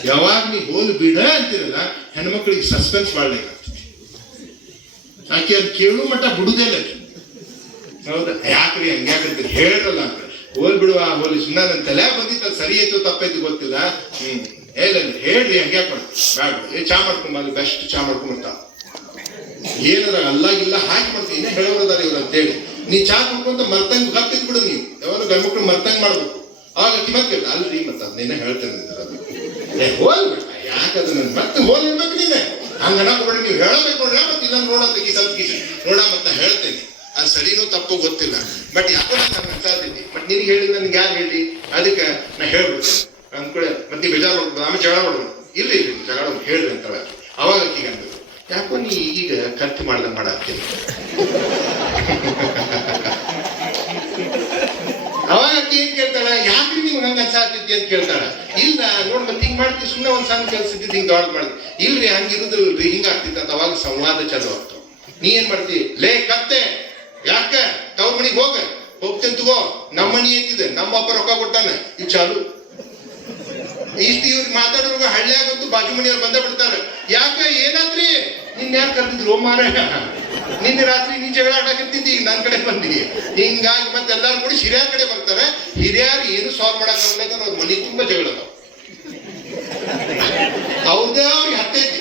ಯಾವಾಗ ನೀವು ಹೋಲ್ ಬಿಡ ಅಂತಿರಲ್ಲ, ಹೆಣ್ಮಕ್ಳಿಗೆ ಸಸ್ಪೆನ್ಸ್ ಮಾಡ್ಲಿಕ್ಕಾಗ್ತದೆ. ಆಕೆ ಅದು ಕೇಳು ಮಟ್ಟ ಬಿಡುದೇ ಇಲ್ಲ. ಹೌದಾ? ಯಾಕ್ರಿ ಹಂಗ್ಯಾಕಂತೀರಿ ಹೇಳ್ರಲ್ಲ ಅಂತ. ಹೋಲ್ ಬಿಡುವ, ಹೋಲಿ ಸುಮ್ಮನೆ ನನ್ನ ತಲೆ ಬಂದಿತ್ತು, ಅದು ಸರಿ ಆಯ್ತು ತಪ್ಪಾಯ್ತು ಗೊತ್ತಿಲ್ಲ. ಹೇಳ್ರಿ ಹಂಗ್ಯಾಕ ಬೇಡ, ಚಾ ಮಾಡ್ಕೊಂಬಲ್ಲಿ ಬೆಸ್ಟ್ ಚಾ ಮಾಡ್ಕೊಂಡ್ಬರ್ತಾವ. ಏನಾರ ಅಲ್ಲಾಗಿಲ್ಲ ಹಾಕಿ ಮಾಡ್ತೀವಿ, ಇನ್ನೇ ಹೇಳೋದಾರ ಇವ್ರು ಅಂತೇಳಿ. ನೀ ಚಾ ಕುಡ್ಕೊಂತ ಮರ್ತಂಗ್ ಗಪ್ಪಿದ್ ಬಿಡು. ನೀವು ಯಾವಾಗ ಗಂಡ್ಮಕ್ಳು ಮರ್ತಂಗ್ ಮಾಡ್ಬೇಕು. ಆಗ ಕಿಮತ್ ಕೇಳ್ತ ಅಲ್ರಿ ಮತ್ತ ಅದನ್ನೇನ ಹೇಳ್ತೇನೆ ಹೋಲ್ ಬಿಡ, ಯಾಕದನ್ನ ಮತ್ತೆ ಹೋಲ್ ಇರ್ಬೇಕು. ನೀನೆ ಹಂಗ ಅನ್ನಕೋಬೇಡಿ, ನೀವು ಹೇಳಬೇಕು ನೋಡ್ರಿ. ಮತ್ತೆ ಇಲ್ಲ ನೋಡೋದ್ ನೋಡ ಮತ್ತ ಹೇಳ್ತೇನೆ. ಅದು ಸರಿನೂ ತಪ್ಪು ಗೊತ್ತಿಲ್ಲ, ಬಟ್ ಯಾಕೋ ನಾನು ಅನ್ಸಾತೀನಿ. ಬಟ್ ನಿನಗೆ ಹೇಳಿಲ್ಲ, ನಿನ್ಗೆ ಯಾರು ಹೇಳಿ? ಅದಕ್ಕೆ ನಾ ಹೇಳ್ಬಿಡ್ತೇನೆ ಅಂದ್ಕೂಡೆ. ಮತ್ತೆ ಬೇಜಾರು ಮಾಡ್ಬೋದು, ಆಮೇಲೆ ಜಗಳ ಮಾಡೋದು. ಇಲ್ಲಿ ಜಗಳ ಹೇಳ್ರಿ ಅಂತಾಳ. ಅವಾಗ ಈಗ ಅನ್ಬೇಕು, ಯಾಕೋ ನೀ ಈಗ ಖರ್ಚು ಮಾಡ್ದಂಗೆ ಮಾಡಾಕ್ತೀನಿ. ಅವಾಗ ಅಕ್ಕಿ ಏನ್ ಕೇಳ್ತಾಳ, ಯಾಕ್ರಿ ನಿಮ್ಗೆ ಹಂಗ ಅನ್ಸಾತೈತಿ ಅಂತ ಕೇಳ್ತಾಳ. ಇಲ್ಲ ನೋಡ್ ಮತ್ತೆ ಹಿಂಗ್ ಮಾಡ್ತೀವಿ, ಸುಮ್ಮನೆ ಒಂದ್ ಸಣ್ಣ ಕೆಲಸ ಇದ್ದಿದ್ದು ಹಿಂಗ ದೊಡ್ಡ ಮಾಡ್ತೀವಿ. ಇಲ್ರಿ ಹಂಗಿರುದಿಲ್ರಿ, ಹಿಂಗ ಆಗ್ತಿತ್ತು ಅಂತ. ಅವಾಗ ಸಂವಾದ ಚಾಲು ಆಗ್ತಾವ. ನೀ ಏನ್ ಮಾಡ್ತಿ? ಲೇ ಕತ್ತೆ, ಯಾಕ ತವ್ರ ಮನಿಗ್ ಹೋಗ್ತೇನೆ ತಗೋ, ನಮ್ಮ ಮನಿ ಐತಿದೆ, ನಮ್ಮ ಅಪ್ಪ ರೊಕ್ಕ ಕೊಟ್ಟಾನ, ಇದು ಚಾಲು. ಇಷ್ಟು ಇವ್ರಿಗೆ ಮಾತಾಡೋವಾಗ ಹಳ್ಳಿಯಾಗಂತೂ ಬಾಜು ಮನೆಯವ್ರು ಬಂದ ಬಿಡ್ತಾರೆ. ಯಾಕ ಏನಾದ್ರಿ? ನಿನ್ ಯಾರು ಕರ್ತಿದ್ರು ಮಾರ? ನಿನ್ನೆ ರಾತ್ರಿ ನೀ ಜಗಳ ಆಡಾಕತ್ತಿದ್ದಿ, ಈಗ ನನ್ ಕಡೆ ಬಂದಿರಿ. ಹಿಂಗಾಗಿ ಮತ್ತೆ ಎಲ್ಲಾರು ಕೂಡ ಹಿರಿಯರ ಕಡೆ ಬರ್ತಾರೆ. ಹಿರಿಯರು ಏನು ಸಾಲ್ವ್ ಮಾಡಕ್ ಅವ್ರ ಮನೆ ತುಂಬಾ ಜಗಳ ಅವ್ರದೇ ಅವ್ರಿಗೆ ಹತ್ತೈತಿ.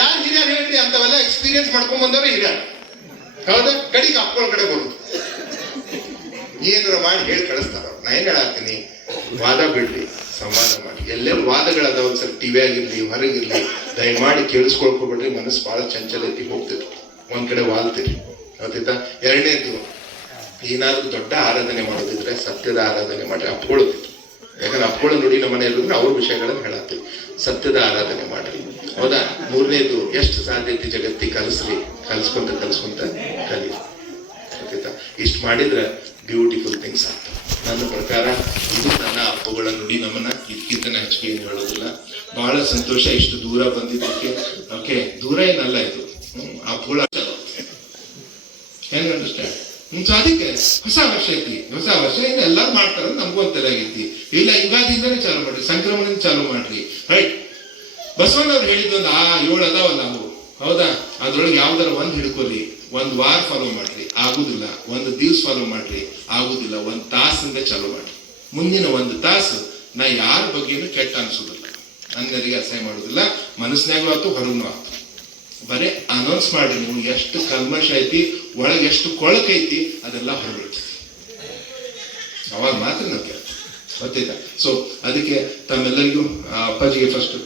ಯಾರು ಹಿರಿಯರು ಹೇಳ್ರಿ? ಅಂತವೆಲ್ಲ ಎಕ್ಸ್ಪೀರಿಯನ್ಸ್ ಮಾಡ್ಕೊಂಡ್ ಬಂದವ್ರೆ ಹಿರಿಯರು. ಹೌದಾ? ಕಡಿಗೆ ಅಪ್ಪಳ ಕಡೆ ಬರುದು, ಏನಾರ ಮಾಡಿ ಹೇಳಿ ಕಳಿಸ್ತಾರ. ನಾ ಏನ್ ಹೇಳಾಕ್ತೀನಿ, ವಾದ ಬಿಡ್ರಿ, ಸಂವಾದ ಮಾಡಿ. ಎಲ್ಲೆಲ್ಲಿ ವಾದಗಳದಾವ ಒಂದ್ಸರಿ ಟಿವಿ ಆಗಿರ್ಲಿ ಹೊರಗಿರ್ಲಿ, ದಯಮಾಡಿ ಕೇಳಿಸ್ಕೊಳ್ಕೊಬಿಡ್ರಿ. ಮನಸ್ಸು ಬಹಳ ಚಂಚಲ ಐತಿ, ಹೋಗ್ತಿರಿ ಒಂದ್ ಕಡೆ ವಾಲ್ತೀರಿ. ಗೊತ್ತಾಯ್ತಾ? ಎರಡನೇದು, ಏನಾದ್ರು ದೊಡ್ಡ ಆರಾಧನೆ ಮಾಡೋದಿದ್ರೆ ಸತ್ಯದ ಆರಾಧನೆ ಮಾಡಿ. ಅಪ್ಕೊಳ್ಳೋದಿತ್ತು, ಯಾಕಂದ್ರೆ ಅಪ್ಕೊಳ್ಳೋ ನುಡಿ ನಮ್ಮ ಮನೆ ಇರೋದ್ರೆ ಅವ್ರ ವಿಷಯಗಳನ್ನ ಹೇಳತ್ತೀವಿ. ಸತ್ಯದ ಆರಾಧನೆ ಮಾಡ್ರಿ. ಹೌದಾ? ಮೂರನೇದು, ಎಷ್ಟು ಸಾಧ್ಯ ಐತಿ ಜಗತ್ತಿಗೆ ಕಲಿಸ್ಕೊಂತ ಕಲಿ. ಗೊತ್ತಾಯ್ತಾ? ಇಷ್ಟು ಮಾಡಿದ್ರೆ ಬ್ಯೂಟಿಫುಲ್ ಥಿಂಗ್ಸ್ ಆಗ್ತವೆ. ನನ್ನ ಪ್ರಕಾರ ಇದು ನನ್ನ ಅಪ್ಪುಗಳ ನುಡಿ ನಮನ. ಇದಕ್ಕಿಂತ ಹೆಚ್ಚಿಗೆ ಏನು ಹೇಳೋದಿಲ್ಲ. ಬಹಳ ಸಂತೋಷ ಇಷ್ಟು ದೂರ ಬಂದಿದ್ದಕ್ಕೆ. ಓಕೆ, ದೂರ ಏನಲ್ಲ ಇದು, ಅಪ್ಪುಗಳ ಹೆಂಗ್ ಅಂಡರ್ಸ್ಟ್ಯಾಂಡ್. ಸೊ ಅದಕ್ಕೆ ಹೊಸ ವರ್ಷ ಐತಿ, ಹೊಸ ವರ್ಷ ಇನ್ನು ಎಲ್ಲಾರು ಮಾಡ್ತಾರ, ನಮಗೂ ಒಂದು ತಲೆಯಾಗೈತಿ. ಇಲ್ಲ ಯುಗಾದಿಂದನೇ ಚಾಲು ಮಾಡ್ರಿ, ಸಂಕ್ರಮಣದಿಂದ ಚಾಲು ಮಾಡ್ರಿ. ರೈಟ್? ಬಸವಣ್ಣವ್ರು ಹೇಳಿದ್ದು ಒಂದು 7 ಅದಾವಲ್ಲ ಅವು. ಹೌದಾ? ಅದ್ರೊಳಗೆ ಯಾವ್ದಾರ ಒಂದ್ ಹಿಡ್ಕೊಲಿ. ಒಂದ್ ವಾರ ಫಾಲೋ ಮಾಡ್ರಿ, ಆಗುದಿಲ್ಲ. ಒಂದು ದಿವ್ಸ ಫಾಲೋ ಮಾಡ್ರಿ, ಆಗುದಿಲ್ಲ. 1 ತಾಸಿಂದ ಚಾಲು ಮಾಡ್ರಿ. ಮುಂದಿನ 1 ತಾಸು ನಾ ಯಾರ ಬಗ್ಗೆನೂ ಕೆಟ್ಟ ಅನ್ಸೋದಿಲ್ಲ, ಅನ್ನರಿಗೆ ಅಸಹ್ಯ ಮಾಡೋದಿಲ್ಲ. ಮನಸ್ಸಿನಾಗೂ ಆಯ್ತು, ಹೊರಗೂ ಆಯ್ತು. ಬರೇ ಅನೌನ್ಸ್ ಮಾಡ್ರಿ, ನೀವು ಎಷ್ಟು ಕಲ್ಮಶ ಐತಿ, ಒಳಗೆ ಎಷ್ಟು ಕೊಳಕೈತಿ, ಅದೆಲ್ಲ ಹೊರಬಿಡ್ತೈತಿ. ಅವಾಗ ಮಾತ್ರ ನಾವು ಕೇಳ್ತೀವಿ. ಗೊತ್ತಾಯ್ತಾ? ಸೊ ಅದಕ್ಕೆ ತಮ್ಮೆಲ್ಲರಿಗೂ ಅಪ್ಪಾಜಿಗೆ ಫಸ್ಟ್